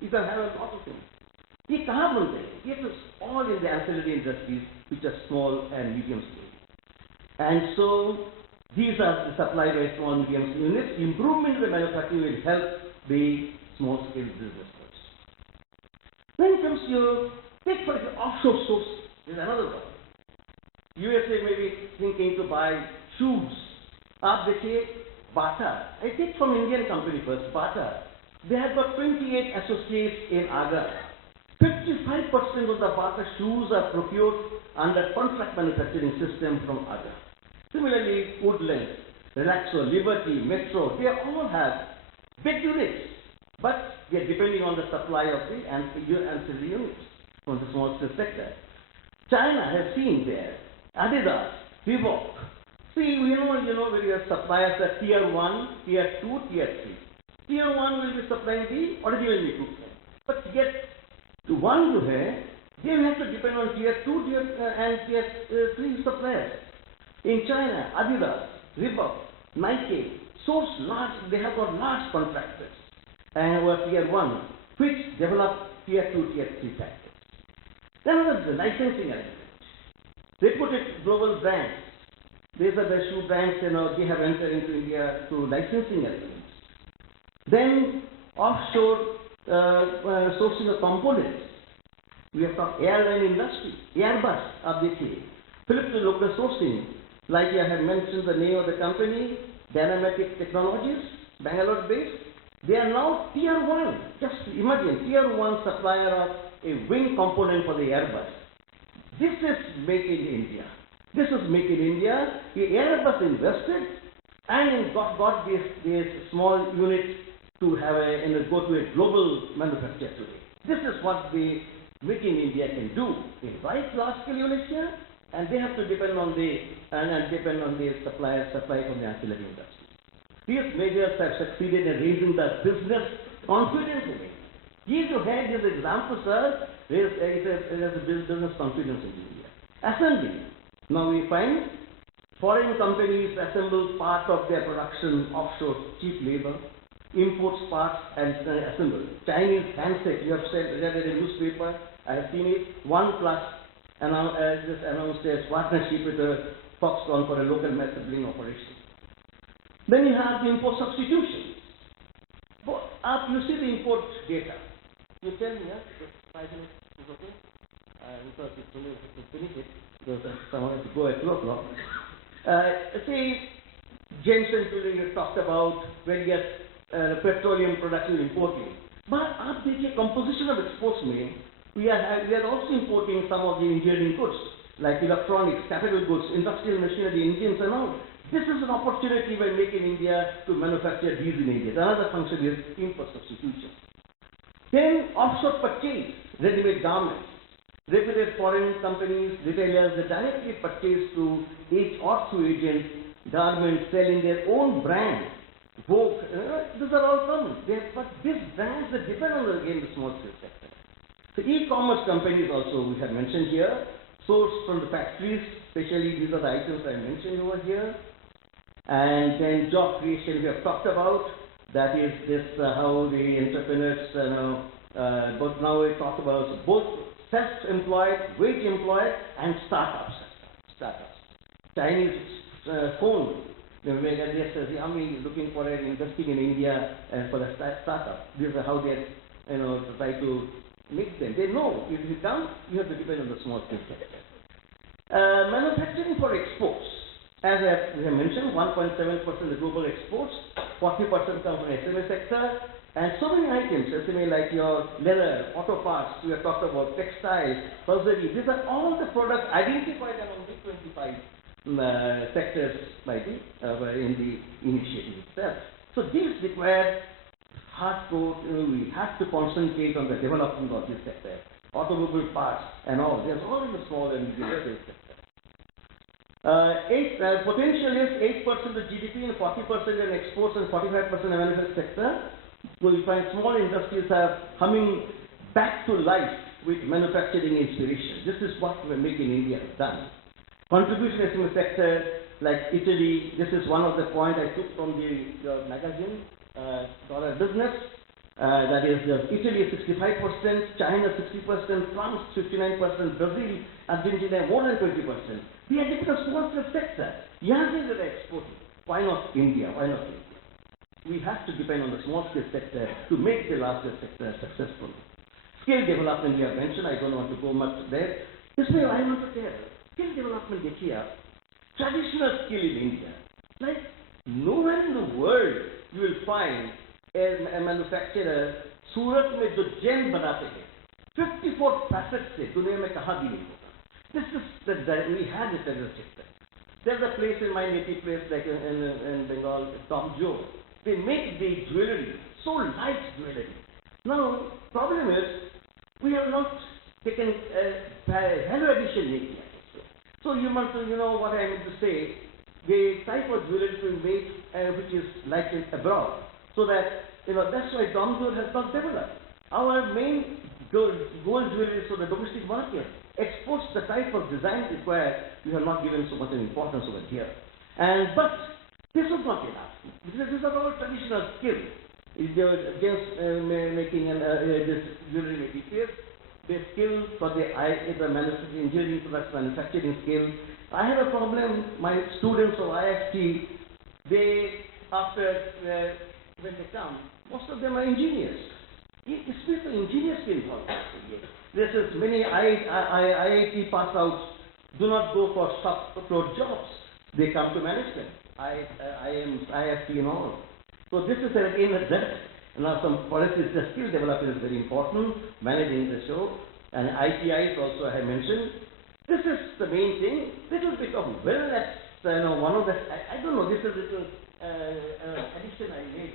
You can have a lot of things. It is all in the ancillary industries which are small and medium scale. And so these are supplied by small and medium units. Improvement in the manufacturing will help the small scale businesses. When it comes to, take for example, offshore source, is another one. USA may be thinking to buy shoes. Bata. I take from Indian company first, Bata. They have got 28 associates in Agra. 55% of the Bata shoes are procured under contract manufacturing system from Agra. Similarly, Woodland, Relaxo, Liberty, Metro, they all have big units, but they are depending on the supply of the ancillary units from the small scale sector. China has seen there, Adidas, Reebok. See, various suppliers are tier 1, tier 2, tier 3. Tier 1 will be supplying the original equipment. But tier 1 they will have to depend on tier 2 and tier 3 suppliers. In China, Adidas, Reebok, Nike, source large, they have got large contractors and were tier 1, which develop tier 2, tier 3 factors. Then there is the licensing arrangement. They put it global brands. These are the shoe brands, they have entered into India through licensing arrangements. Then offshore sourcing of components. We have talked airline industry, Airbus, Philips local sourcing. Like I have mentioned the name of the company, Dynamic Technologies, Bangalore based. They are now tier 1. Just imagine, tier 1 supplier of a wing component for the Airbus. This is made in India. This is made in India. The Airbus invested and got this small unit to have go to a global manufacturer today. This is what the Make in India can do. They buy large scale units here, and they have to depend on the supply from the ancillary industry. These measures have succeeded in raising the business confidence in it. These examples are a business confidence in India. Assembly. Now we find foreign companies assemble part of their production offshore, cheap labor, imports parts and assemble. Chinese handset, you have read in a newspaper, I have seen it, OnePlus just announced a partnership with Foxconn for a local assembling operation. Then you have the import substitution. You see the import data. You tell me, yeah? 5 minutes is okay? Because it's only to finish it, because someone has to go at 2 o'clock. See, James and Julie, you talked about various petroleum production importing. But आप देखिए composition of exports में we are also importing some of the engineering goods like electronics, capital goods, industrial machinery, engines and all. This is an opportunity by making India to manufacture these in India. The other function is import substitution. Then offshore purchase, ready-made garments. Reputed foreign companies, retailers, they directly purchase through agents, garments selling their own brand. Vogue, these are all common. But these brands that depend on the small scale sector. So e-commerce companies also we have mentioned here, sourced from the factories, especially these are the items I mentioned over here. And then job creation we have talked about. That is this how the entrepreneurs, but now we talk about both self-employed, wage-employed, and startups. Chinese phone, they are looking for investing in India and for a startup. This is how they try to make them. They know if you come, you have to depend on the small scale sector. Manufacturing for exports. As we have mentioned, 1.7% of global exports, 40% come from SME sector, and so many items, SME like your leather, auto parts, we have talked about textile, hosiery. These are all the products identified among the 25 sectors by the in the initiative itself. So these require hardcore. We have to concentrate on the development of this sector, automobile parts and all. There's all in the small and medium sector. Potential is 8% of GDP and 40% in exports and 45% in manufacturing sector. So we find small industries are coming back to life with manufacturing inspiration. This is what Make in India has done. Contribution in the sector like Italy, this is one of the points I took from the magazine, Dollar Business. That is Italy 65%, China 60%, France 59%, Brazil, Argentina more than 20%. We are getting a small sector. Young is exporting. Why not India? Why not India? We have to depend on the small scale sector to make the larger sector successful. Skill development we have mentioned, I don't want to go much there. This way I want to tell. Skill development here, traditional skill in India. Like nowhere in the world you will find a manufacturer सूरत में जो GeM बनाते हैं 54 facets से दुनिया में कहाँ भी नहीं होगा. This is we had it as a sector. There's a place in my native place like in Bengal, Tom Joe. They make the jewelry, so light jewelry. Now, problem is, we have not taken value addition yet. So you must know what I mean to say. The type of jewelry to make which is like abroad. So that, that's why Tom Joe has not developed. Our main gold jewelry is for the domestic market. Exports the type of design required, we have not given so much importance over here. But this is not enough. These are all traditional skills. If they were just making this jewelry materials, the skill for the manufacturing, engineering products, manufacturing skill. I have a problem. My students of IFT, they after when they come, most of them are engineers. It's people engineers involved. This is many IIT pass outs do not go for sub-floor jobs. They come to management. IFT and all. So this is again that. Now some policies, the skill development is very important, managing the show, and ITIs also I have mentioned. This is the main thing. Little bit of wellness, one of the, I don't know, this is a little addition I made.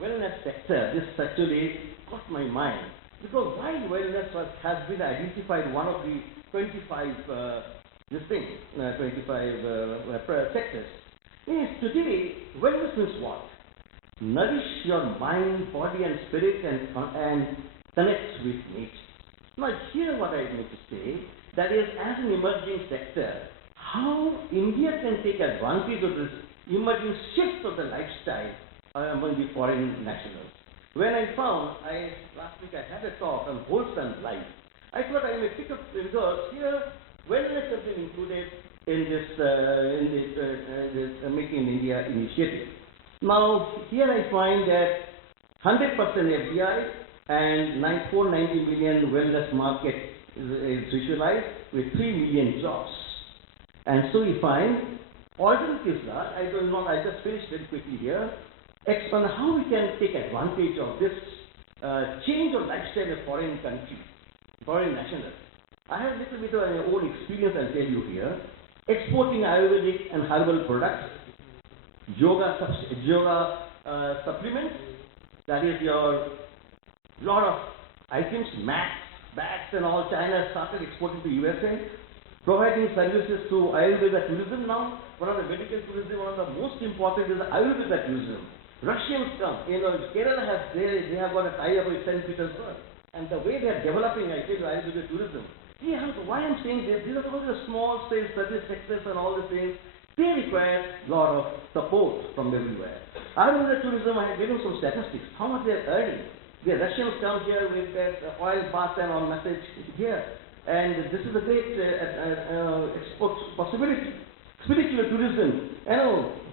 Wellness sector, this actually caught my mind. Because why wellness has been identified one of the 25 sectors. Means today, wellness is what? Nourish your mind, body and spirit and connect with nature. Now here what I need to say, that is as an emerging sector, how India can take advantage of this emerging shift of the lifestyle among the foreign nationals. When I found, last week I had a talk on wholesome life. I thought I may pick up because here wellness has been included in this Make in India initiative. Now here I find that 100% FDI, and 490 million wellness market is visualized with 3 million jobs. And so we find alternatives are, I just finished very quickly here, explain how we can take advantage of this change of lifestyle of foreign countries, foreign nationals. I have a little bit of my own experience I'll tell you here. Exporting Ayurvedic and herbal products, yoga supplements, that is your lot of items, mats, bags and all. China started exporting to USA, providing services to Ayurveda tourism now. One of the medical tourism, one of the most important is the Ayurveda tourism. Russians come, Kerala has, they have got a tie-up with St. Petersburg. And the way they are developing, I tell you, Ayurveda tourism. Why I'm saying this, these are all the small scale service sectors and all the things. They require a lot of support from everywhere. Ayurveda tourism, I have given some statistics, how much they are earning. The Russians come here with their oil bath and all message here. And this is a great export possibility. Spiritual tourism,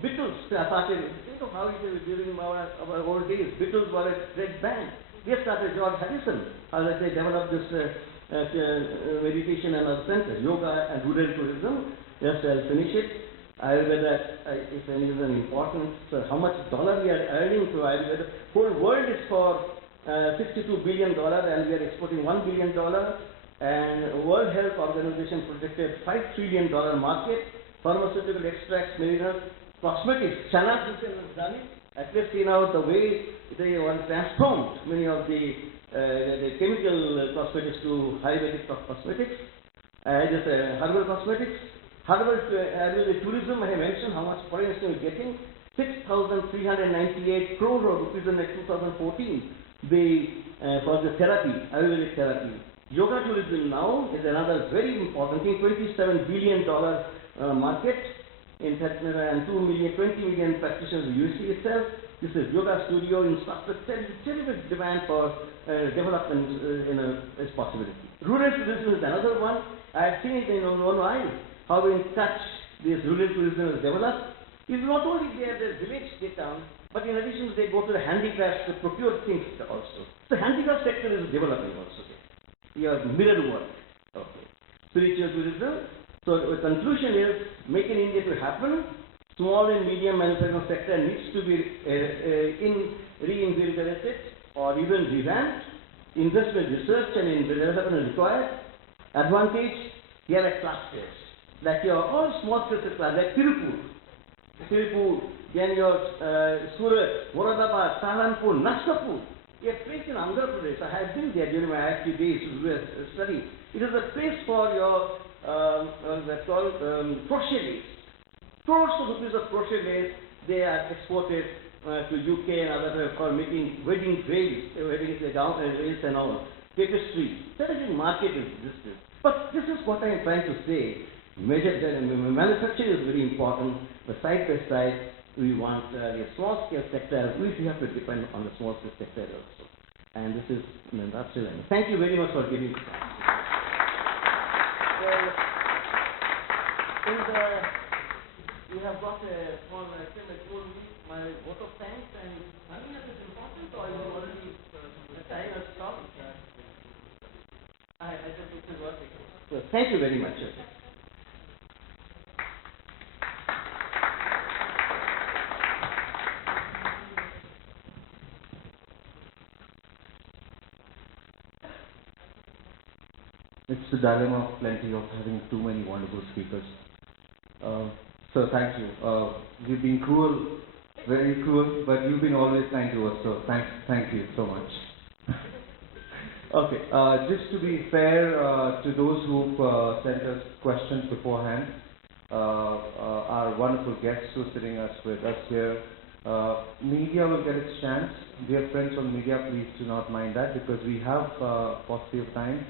Beatles started, how it is during our old days, Beatles were a great band. They started, George Harrison, as I say, developed this meditation and other centers, yoga and rural tourism. Just I'll finish it. Ayurveda is an important, how much dollar we are earning to Ayurveda. Whole world is for $62 billion and we are exporting $1 billion. And World Health Organization projected $5 trillion market. Pharmaceutical extracts, minerals, cosmetics. China has done it. At least the way they want transformed many of the chemical cosmetics to Ayurvedic cosmetics, just herbal cosmetics. Herbal tourism, I have mentioned how much foreign exchange is getting. 6,398 crore rupees in 2014 for the therapy, Ayurvedic therapy. Yoga tourism now is another very important thing, $27 billion market in fact, and 20 million practitioners in USA itself. This is yoga studio, instructors, terrific demand for development is possibility. Rural tourism is another one. I have seen it in one eye, how in touch this rural tourism is developed. It's not only their village they come, but in addition they go to the handicrafts to procure things also. The handicraft sector is developing also there. Your mirror work. Okay. Spiritual tourism. So the conclusion is, make in India to happen, small and medium manufacturing sector needs to be reinvigorated or even revamped. Investment, research and development is required. Advantage, here are clusters. Like your all small clusters like Tirupur, then your Surat, Moradabad, Saharanpur, Nashapur. A place in Andhra Pradesh. I have been there during my IIT days to study. It is a place for your crochet lace. Crores of rupees of crochet lace, they are exported to UK and other for making wedding veils, wedding gown and veils and all. Tapestry. Terrific market is existed. But this is what I am trying to say. Manufacturing is very important, but side by side, we want a small scale sector. We have to depend on the small scale sector also. And this is an industrial. Thank you very much for giving me time. You have got a small told me my vote of thanks and nothing else is important, or you already the time has stopped? I just need to work. So thank you very much. It's the dilemma of plenty of having too many wonderful speakers. So thank you. You've been cruel, very cruel, but you've been always kind to us, so thank you so much. Okay, just to be fair to those who've sent us questions beforehand, our wonderful guests who are sitting with us here, media will get its chance. Dear friends on media, please do not mind that, because we have paucity of time.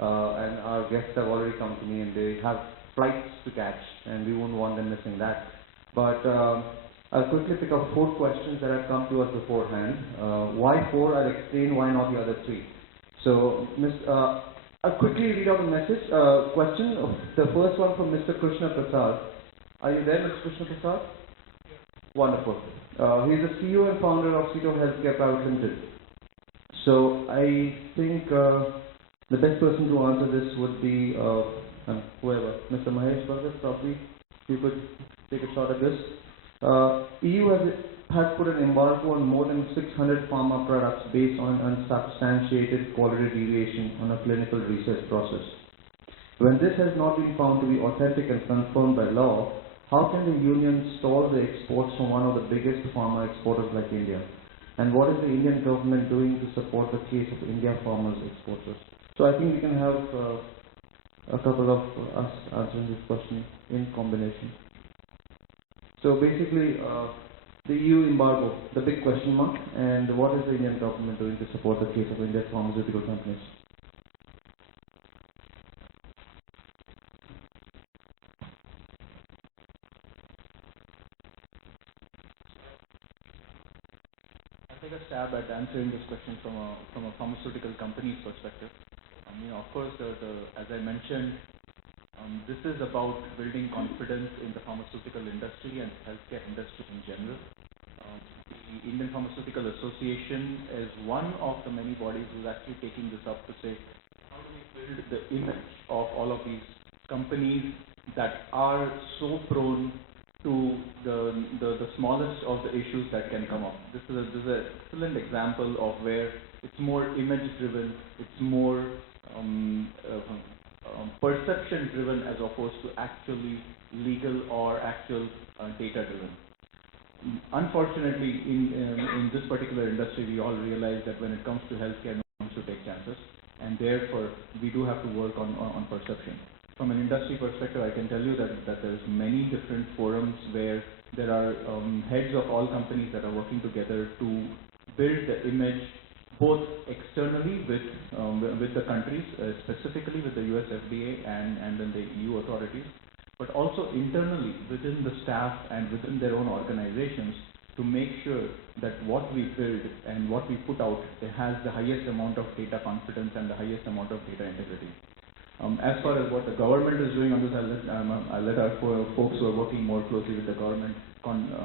And our guests have already come to me and they have flights to catch and we won't want them missing that. But I'll quickly pick up 4 questions that have come to us beforehand. Why 4? I'll explain why not the other 3. So I'll quickly read out the message. Question, the first one from Mr. Krishna Prasad. Are you there, Mr. Krishna Prasad? Wonderful. He's the CEO and founder of Cito Healthcare Private Limited. So I think the best person to answer this would be whoever, Mr. Mahesh Bhagat, probably. You could take a shot at this. EU has put an embargo on more than 600 pharma products based on unsubstantiated quality deviation on a clinical research process. When this has not been found to be authentic and confirmed by law, how can the Union stall the exports from one of the biggest pharma exporters like India? And what is the Indian government doing to support the case of India farmers exporters? So I think we can have a couple of us answering this question in combination. So basically, the EU embargo, the big question mark, and what is the Indian government doing to support the case of India's pharmaceutical companies? I'll take a stab at answering this question from a pharmaceutical company's perspective. Of course, as I mentioned, this is about building confidence in the pharmaceutical industry and healthcare industry in general. The Indian Pharmaceutical Association is one of the many bodies who's actually taking this up to say, how do we build the image of all of these companies that are so prone to the smallest of the issues that can come up. This is an excellent example of where it's more image driven, it's more perception driven as opposed to actually legal or actual data driven. Unfortunately, in this particular industry, we all realize that when it comes to healthcare, no one should take chances, and therefore we do have to work on perception. From an industry perspective, I can tell you that there's many different forums where there are heads of all companies that are working together to build the image both externally with the countries, specifically with the US FDA and then the EU authorities, but also internally within the staff and within their own organizations to make sure that what we build and what we put out has the highest amount of data confidence and the highest amount of data integrity. As far as what the government is doing on this, I'll let our folks who are working more closely with the government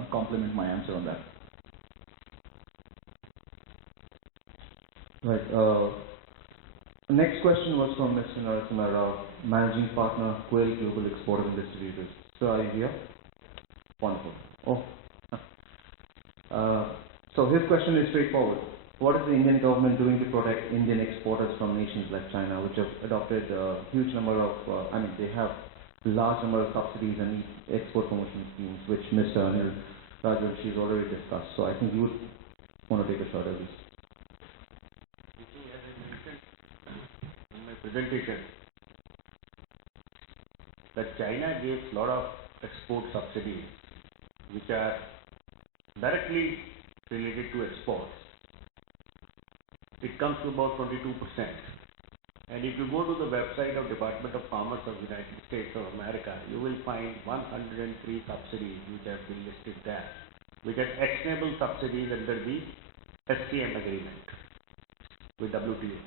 complement my answer on that. Right. Next question was from Mr. Narasimha Rao, Managing Partner, Quill Global Exporters and Distributors. So are you here? Wonderful. So his question is straightforward. What is the Indian government doing to protect Indian exporters from nations like China, which have adopted a huge number of, they have large number of subsidies and export promotion schemes, which Mr. Anil Rajvanshi has already discussed. So I think you would want to take a shot at this. As I mentioned in my presentation, that China gives a lot of export subsidies, which are directly related to exports. It comes to about 22%. And if you go to the website of Department of Commerce of the United States of America, you will find 103 subsidies which have been listed there, which are actionable subsidies under the SCM agreement with WTO.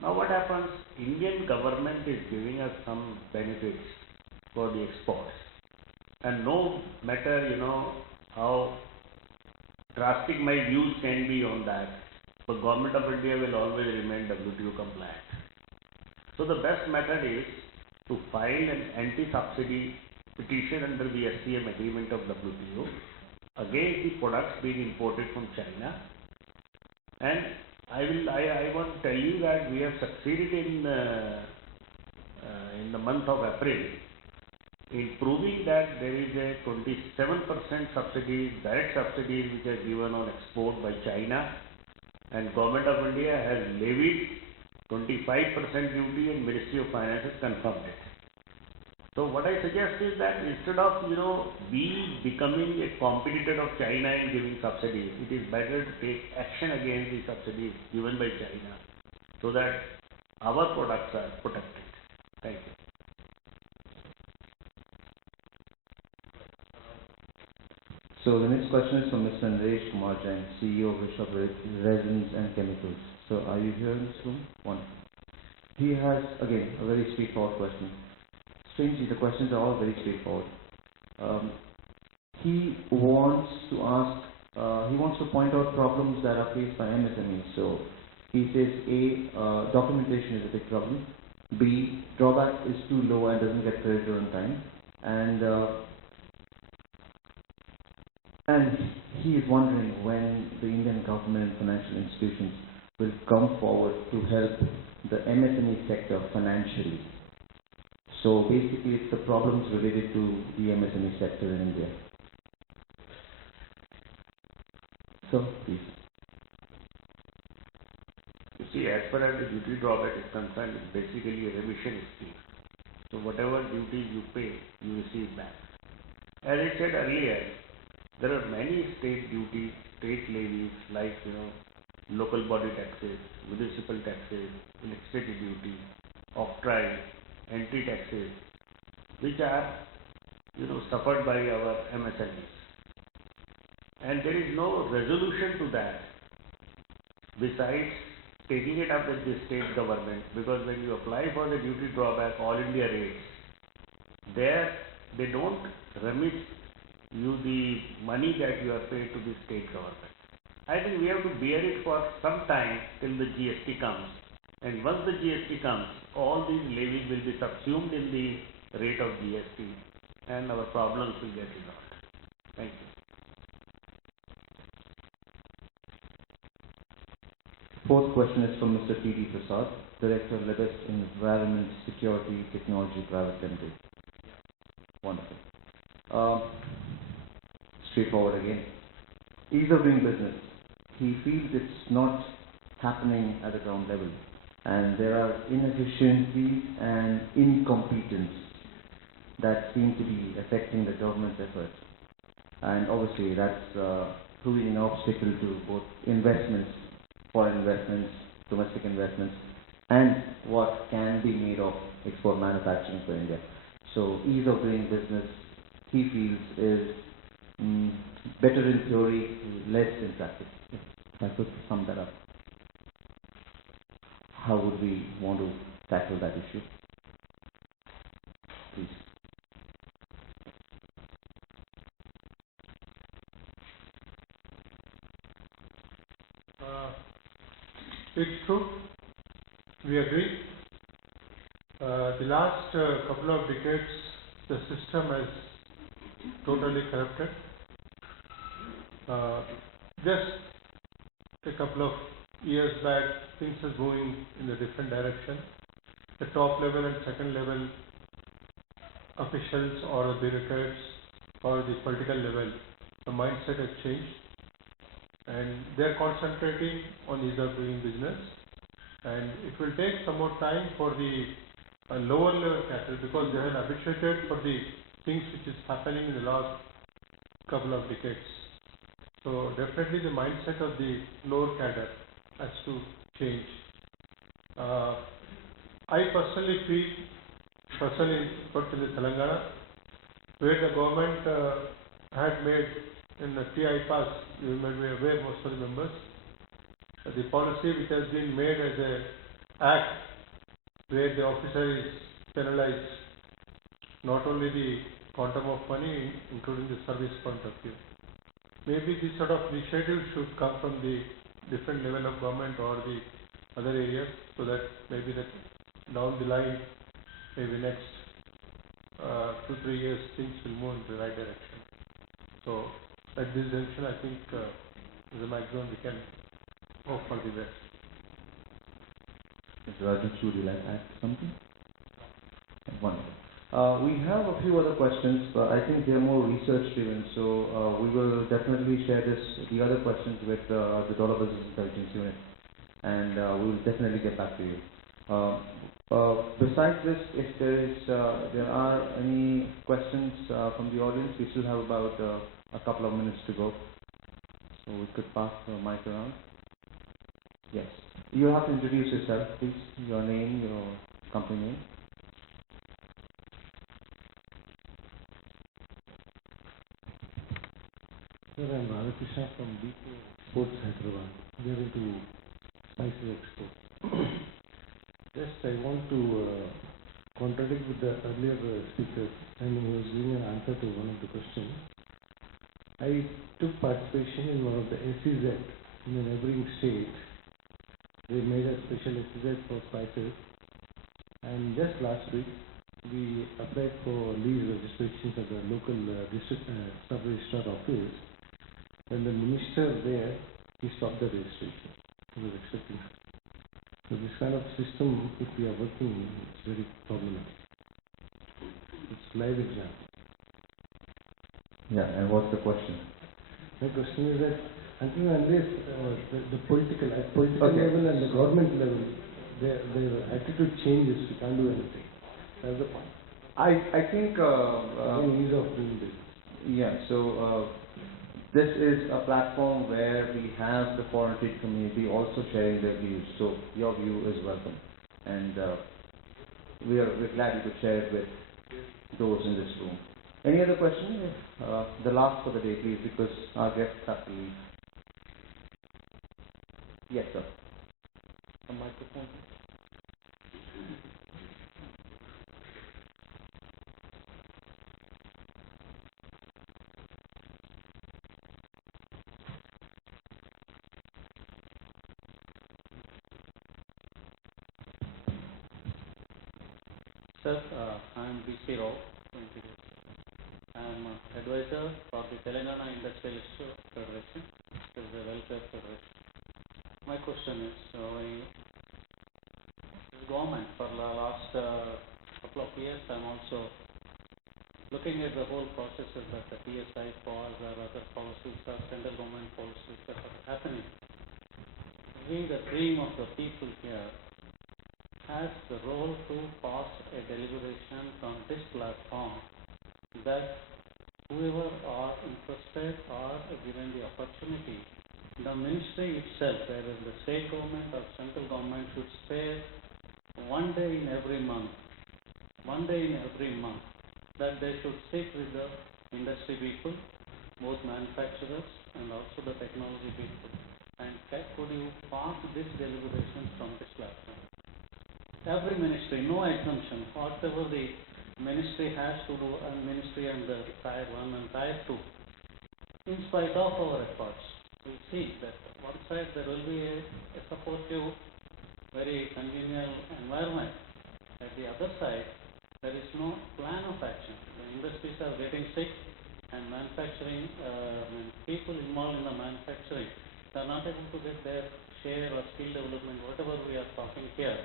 Now what happens, Indian government is giving us some benefits for the exports. And no matter, how drastic my views can be on that, but Government of India will always remain WTO compliant. So the best method is to file an anti-subsidy petition under the SCM agreement of WTO against the products being imported from China. And I want to tell you that we have succeeded in the month of April in proving that there is a 27% subsidy, direct subsidies which are given on export by China, and Government of India has levied 25% duty and Ministry of Finance has confirmed it. So what I suggest is that instead of we becoming a competitor of China and giving subsidies, it is better to take action against the subsidies given by China so that our products are protected. Thank you. So the next question is from Mr. Naresh Kumar Jain, CEO of Bishop Resins and Chemicals. So are you here in this room? One. He has, again, a very straightforward question. Strangely, the questions are all very straightforward. He wants to point out problems that are faced by MSMEs. So He says A, documentation is a big problem. B, drawback is too low and doesn't get credited on time. And he is wondering when the Indian government and financial institutions will come forward to help the MSME sector financially. So basically it's the problems related to the MSME sector in India. So, please. You see, as far as the duty drawback is concerned, it's basically a remission scheme. So whatever duties you pay, you receive back. As I said earlier, there are many state duties, state levies like, local body taxes, municipal taxes, electricity duty, octroi, entry taxes, which are, suffered by our MSMEs. And there is no resolution to that besides taking it up with the state government, because when you apply for the duty drawback all India rates, there they don't remit you the money that you are paid to the state government. I think we have to bear it for some time till the GST comes, and once the GST comes, all these levies will be subsumed in the rate of GST and our problems will get resolved. Thank you. Fourth question is from Mr. T.D. Prasad, Director, Lebes Environment Security Technology Private Limited. Wonderful. Straightforward again. Ease of doing business. He feels it's not happening at the ground level, and there are inefficiencies and incompetence that seem to be affecting the government's efforts. And obviously that's proving an obstacle to both investments, foreign investments, domestic investments, and what can be made of export manufacturing for India. So ease of doing business, he feels, is better in theory, less in practice. If I could sum that up. How would we want to tackle that issue? Please. It's true. We agree. The last couple of decades, the system has totally corrupted. Just a couple of years back, things are going in a different direction. The top level and second level officials or the bureaucrats or the political level, the mindset has changed, and they are concentrating on ease of doing business. And it will take some more time for the lower level cattle, because they are habituated for the things which is happening in the last couple of decades. So definitely the mindset of the lower cadre has to change. I personally feel, put in the Telangana, where the government had made in the TI pass, you may be aware, most of the members, the policy which has been made as an act where the officer is penalized, not only the quantum of money, including the service point of view. Maybe this sort of initiative should come from the different level of government or the other areas, so that maybe that down the line, maybe next 2-3 years, things will move in the right direction. So at this junction, I think the maximum we can hope for the best. Mr. Rajan, would you like to add something? Wonderful. We have a few other questions, but I think they are more research driven, so we will definitely share the other questions with the Dollar Business Intelligence Unit, and we will definitely get back to you. Besides this, if there are any questions from the audience, we still have about a couple of minutes to go, so we could pass the mic around. Yes. You have to introduce yourself, please. Your name, your company name. Sir, I'm Radhakrishna from BPO Sports Hyderabad. We are into spices export. Just I want to contradict with the earlier speaker, and he was giving an answer to one of the questions. I took participation in one of the SEZ in a neighboring state, they made a special exercise for spices. And just last week, we applied for lease registrations at the local district sub-registrar office. When the minister there, he stopped the registration. He was expecting. So this kind of system, if we are working, it's very problematic. It's live example. Yeah, and what's the question? My question is that until unless the political Okay. level and the government level, their attitude changes, we can't do anything. That's the point. I think Ease of doing business. yeah. So this is a platform where we have the foreign trade community also sharing their views. So your view is welcome, and we're glad you could share it with those in this room. Any other questions? The last for the day, please, because our guests have to leave. Yes, sir. A microphone. Sir, I am B.C. Rao. I am advisor for the Telangana Industrialist Federation, which is the welfare federation. My question is, the government for the last couple of years, I am also looking at the whole processes that the PSI pause or other policies or central government policies that are happening. We, the dream of the people here, has the role to pass a deliberation from this platform that whoever are interested or given the opportunity, the ministry itself, whether the state government or central government, should spare one day in every month, that they should sit with the industry people, both manufacturers and also the technology people, and could you pass this deliberation from this platform? Every ministry, no exemption, whatever the ministry has to do, and ministry and the Tier 1 and Tier 2, in spite of our efforts, we see that one side there will be a supportive, very congenial environment. At the other side, there is no plan of action. The industries are getting sick, and manufacturing, people involved in the manufacturing, they are not able to get their share or skill development, whatever we are talking here.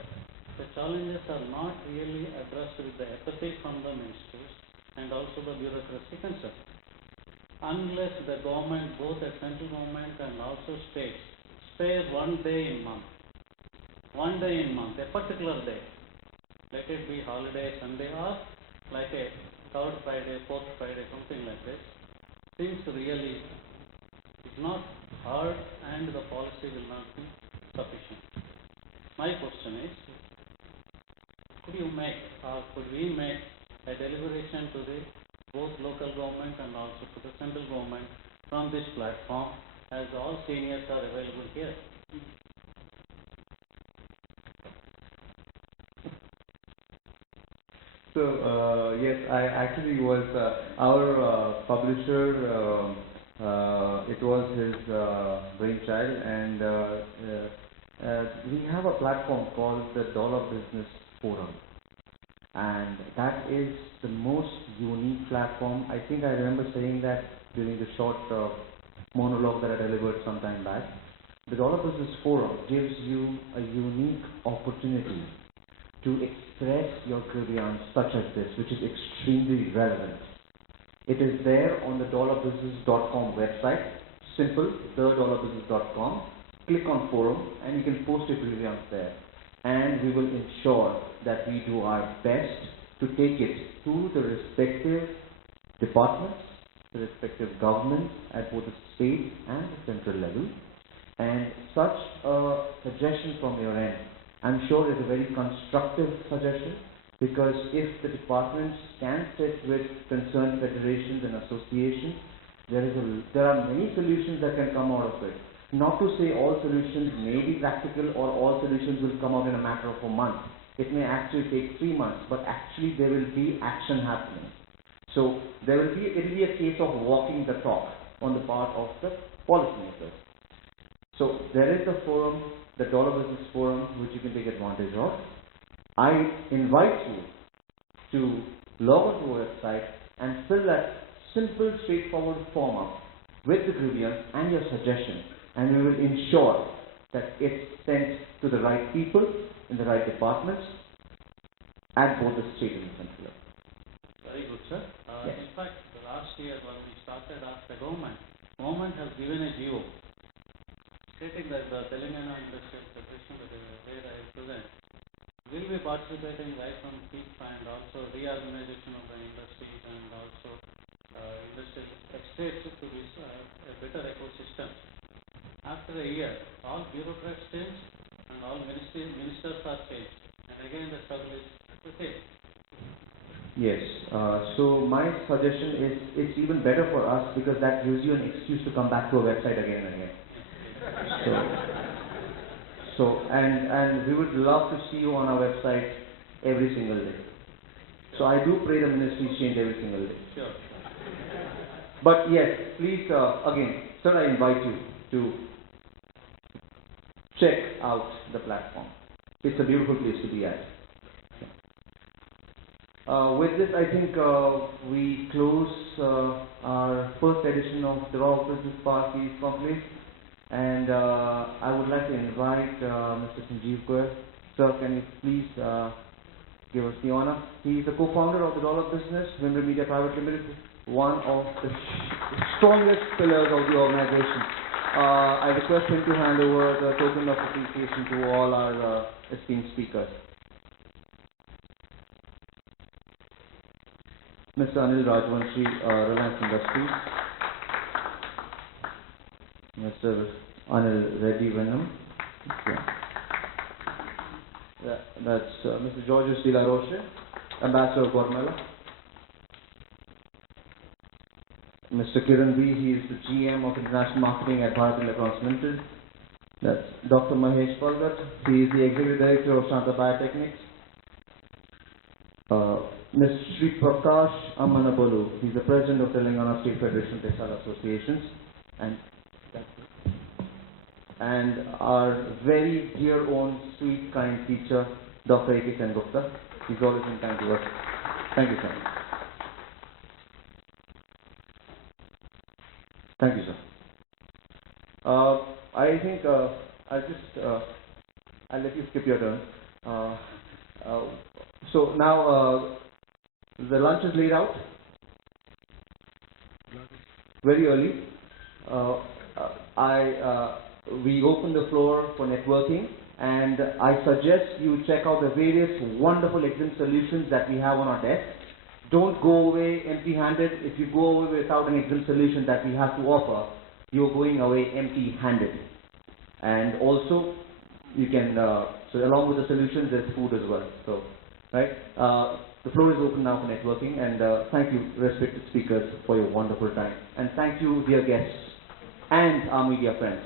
The challenges are not really addressed with the empathy from the ministries and also the bureaucracy concern. Unless the government, both the central government and also states, spare one day in month, a particular day, let it be holiday, Sunday, or like a third Friday, fourth Friday, something like this, seems really is not heard and the policy will not be sufficient. My question is, could we make a deliberation to the both local government and also to the central government from this platform, as all seniors are available here? So yes, I actually was our publisher. It was his brainchild, and we have a platform called the Dollar Business Forum, and that is the most unique platform. I think I remember saying that during the short monologue that I delivered some time back. The Dollar Business Forum gives you a unique opportunity to express your grievance such as this, which is extremely relevant. It is there on the dollarbusiness.com website. Simple, thedollarbusiness.com. Click on forum and you can post your grievance there. And we will ensure that we do our best to take it to the respective departments, the respective governments at both the state and the central level. And such a suggestion from your end, I'm sure is a very constructive suggestion, because if the departments can sit with concerned federations and associations, there are many solutions that can come out of it. Not to say all solutions may be practical or all solutions will come out in a matter of a month. It may actually take 3 months, but actually there will be action happening. So it will be a case of walking the talk on the part of the policymakers. So there is a forum. the Dollar Business Forum, which you can take advantage of. I invite you to log on to our website and fill that simple, straightforward form up with the grievance and your suggestion, and we will ensure that it's sent to the right people in the right departments at both the state and the central level. Very good, sir. Yes. In fact, the last year when we started off, the government has given a GO stating that the Telangana Industrial Federation, where I represent, will be participating right from peak and also reorganization of the industries and also industrial estates to this a better ecosystem. After a year, all bureaucrats change and all ministers are changed, and again the struggle is the same. Yes, so my suggestion is it's even better for us because that gives you an excuse to come back to our website again and again. And we would love to see you on our website every single day. So I do pray the ministries change every single day. Sure. But yes, please, again, sir, I invite you to check out the platform. It's a beautiful place to be at. With this, I think we close our first edition of the Raw Business Party's Conclave. And I would like to invite Mr. Sanjeev Goyal. Sir, can you please give us the honor? He is the co-founder of the Dollar Business, Wimber Media Private Limited, one of the strongest pillars of the organization. I request him to hand over the token of appreciation to all our esteemed speakers. Mr. Anil Rajvanshi, Reliance Industries. Mr. Anil Reddy Venom. Yeah. That's Mr. Georges de la Roche, Ambassador of Guatemala. Mr. Kiran B, he is the GM of International Marketing at Bharat Electronics Limited. That's Dr. Mahesh Palgat, he is the Executive Director of Shanta Biotechnics. Mr. Sri Prakash Amanabolu, he's the President of Telangana State Federation of Textile Associations. And our very dear own, sweet, kind teacher, Dr. A.K. Sengupta. He's always been kind to us. Thank you, sir. Thank you, sir. I think I'll let you skip your turn. So now the lunch is laid out very early. We open the floor for networking, and I suggest you check out the various wonderful exam solutions that we have on our desk. Don't go away empty-handed. If you go away without an exam solution that we have to offer, you're going away empty-handed. And also, you can, so along with the solutions, there's food as well. So, right? The floor is open now for networking, and thank you, respected speakers, for your wonderful time. And thank you, dear guests, and our media friends.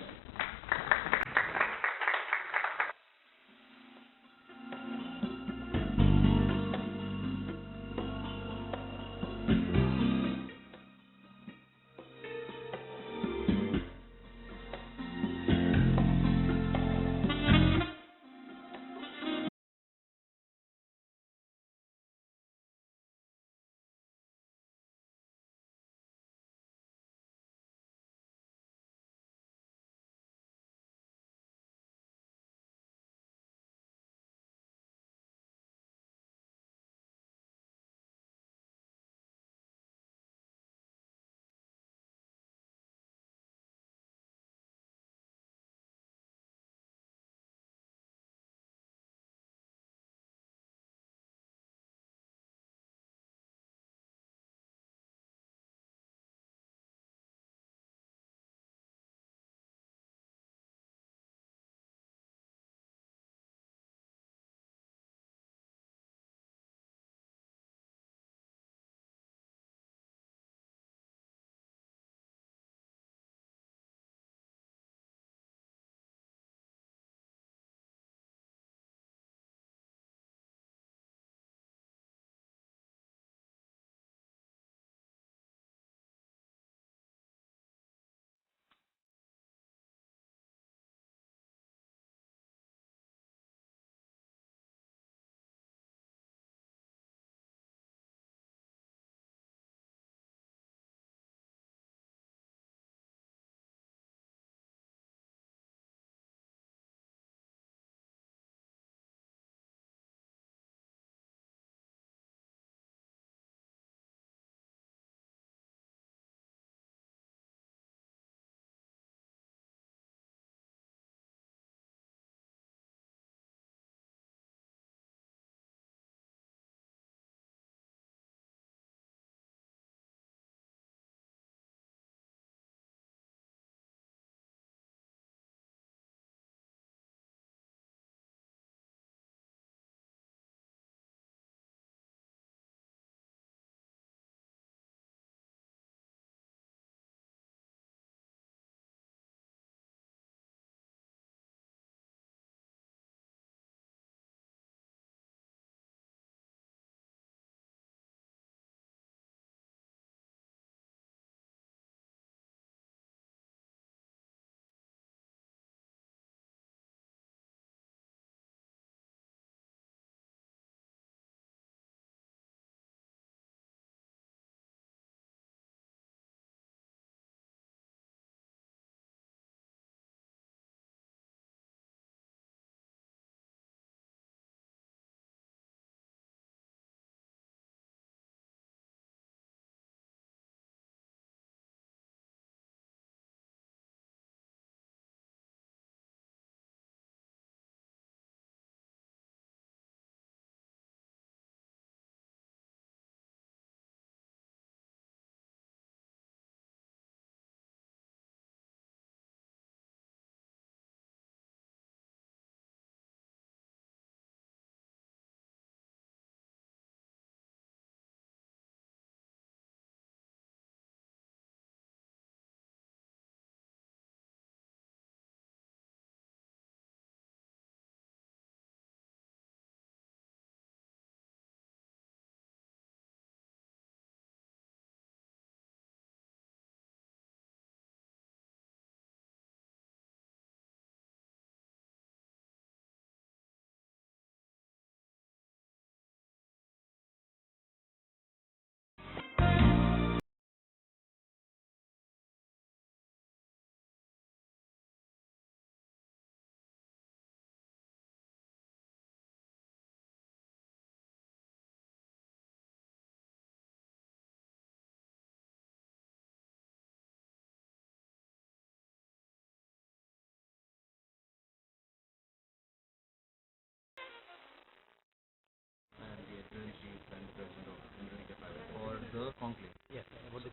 the conclave. Yes.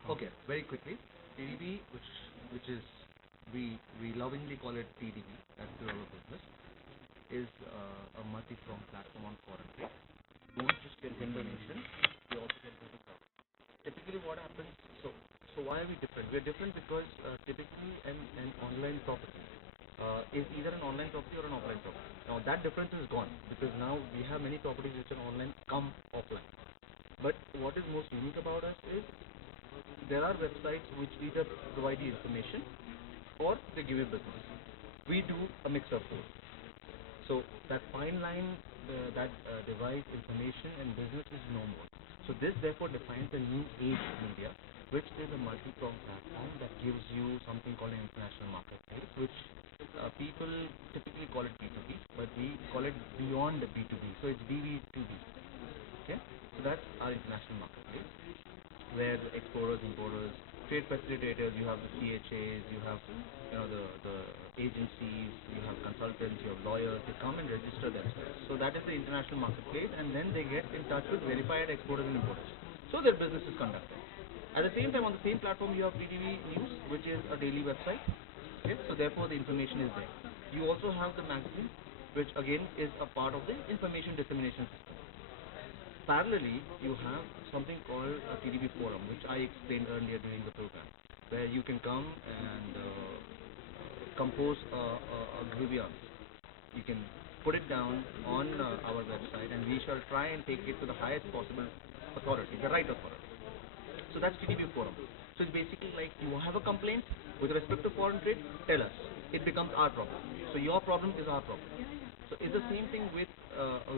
Okay, very quickly. TDB, which is we lovingly call it TDB, that's the dollar business, is a multi-pronged platform on foreign trade. Don't just get information, we also get business outcomes. Typically what happens, so why are we different? We are different because typically an online property is either an online property or an offline property. Now that difference is gone because now we have many properties which are online come offline. But what is most unique about us is there are websites which either provide you information or they give you business. We do a mix of both. So that fine line that divides information and business is no more. So this therefore defines a new age in India, which is a multi-pronged platform that gives you something called an international marketplace, which people typically call it B2B, but we call it beyond the B2B. So it's BB2B. Okay, so that's our international marketplace, where exporters, importers, trade facilitators, you have the CHAs, you have the agencies, you have consultants, you have lawyers, they come and register themselves. So that is the international marketplace, and then they get in touch with verified exporters and importers. So their business is conducted. At the same time, on the same platform, you have PTV News, which is a daily website. Okay, so therefore the information is there. You also have the magazine, which again is a part of the information dissemination system. Parallelly, you have something called a TDB forum, which I explained earlier during the program, where you can come and compose a grievance. You can put it down on our website, and we shall try and take it to the highest possible authority, the right authority. So that's TDB forum. So it's basically like you have a complaint with respect to foreign trade, tell us. It becomes our problem. So your problem is our problem. So it's the same thing with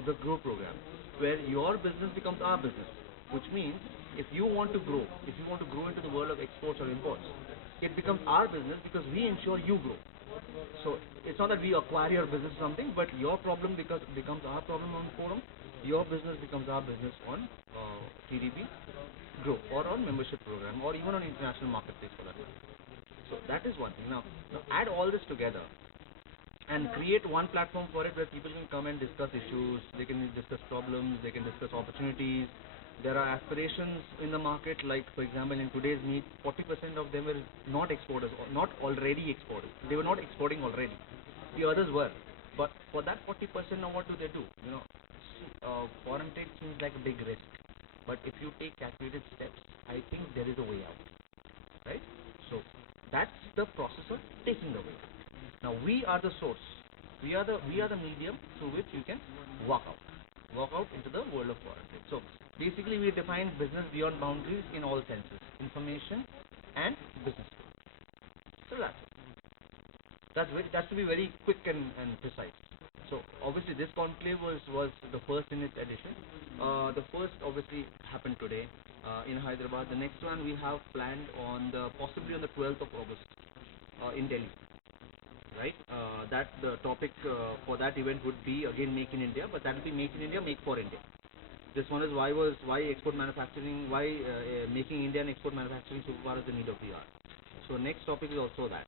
the GROW program, where your business becomes our business, which means if you want to grow into the world of exports or imports, it becomes our business because we ensure you grow. So it's not that we acquire your business or something, but your problem becomes our problem on forum, your business becomes our business on TDB, GROW, or on membership program, or even on international marketplace for that matter. So that is one thing. Now add all this together and create one platform for it where people can come and discuss issues, they can discuss problems, they can discuss opportunities. There are aspirations in the market, like for example in today's meet, 40% of them were not exporters, or not already exporters. They were not exporting already. The others were. But for that 40%, now what do they do? Foreign trade seems like a big risk. But if you take calculated steps, I think there is a way out. Right? So that's the process of taking the way out. Now we are the source. We are the medium through which you can walk out into the world of foreign trade. So basically we define business beyond boundaries in all senses, information and business. So that's to be very quick and precise. So obviously this conclave was the first in its edition. The first obviously happened today in Hyderabad. The next one we have planned possibly on the 12th of August in Delhi. Right, that the topic for that event would be again Make in India, but that will be Make in India, Make for India. This one is why export manufacturing, why making India and export manufacturing so far is the need of the hour. So next topic is also that.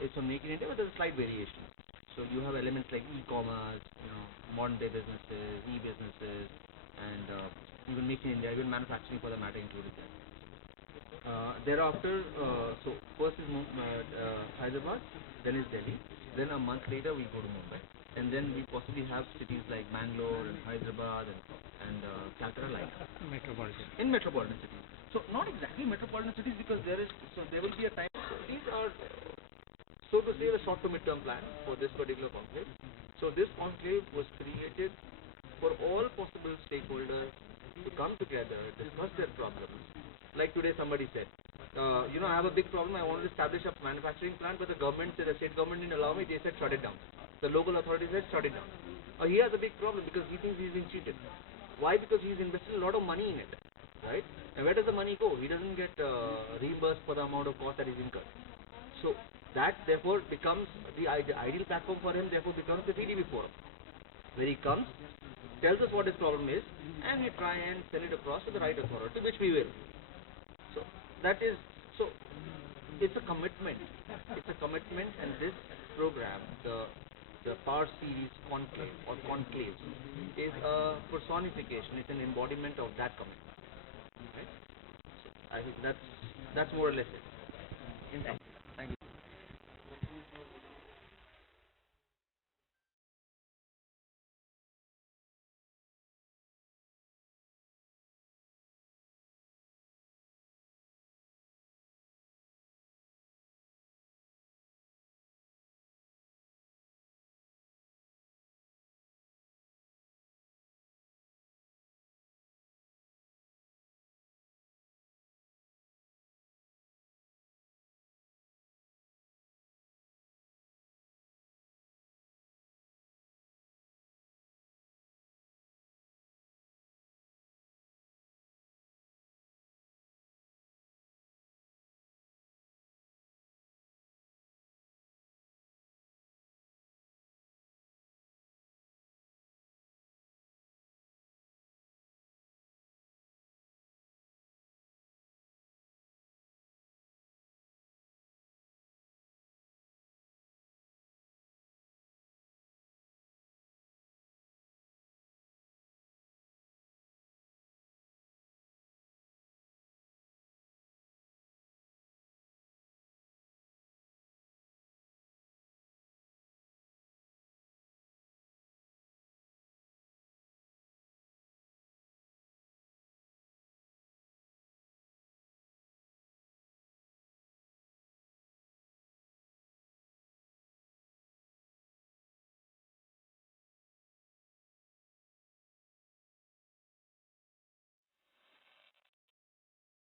It's on Make in India, but there's a slight variation. So you have elements like e-commerce, modern day businesses, e-businesses, and even Make in India, even manufacturing for the matter included there. Thereafter, so first is Hyderabad, then is Delhi, then a month later we go to Mumbai, and then we possibly have cities like Bangalore and Hyderabad and Calcutta, like metropolitan cities. So not exactly metropolitan cities, because there will be a time. So these are, so to say, the short to mid-term plan for this particular conclave. So this conclave was created for all possible stakeholders to come together, discuss their problems. Like today somebody said, I have a big problem, I want to establish a manufacturing plant, but the state government didn't allow me, they said shut it down. The local authorities said shut it down. He has a big problem because he thinks he's been cheated. Why? Because he's invested a lot of money in it, right? And where does the money go? He doesn't get reimbursed for the amount of cost that he's incurred. So that therefore becomes the ideal platform for him, therefore becomes the TDB forum, where he comes, tells us what his problem is, and we try and send it across to the right authority, which we will. So it's a commitment. And this program, the Power Series Conclave or Conclaves, is a personification. It's an embodiment of that commitment. Right? I think that's more or less it.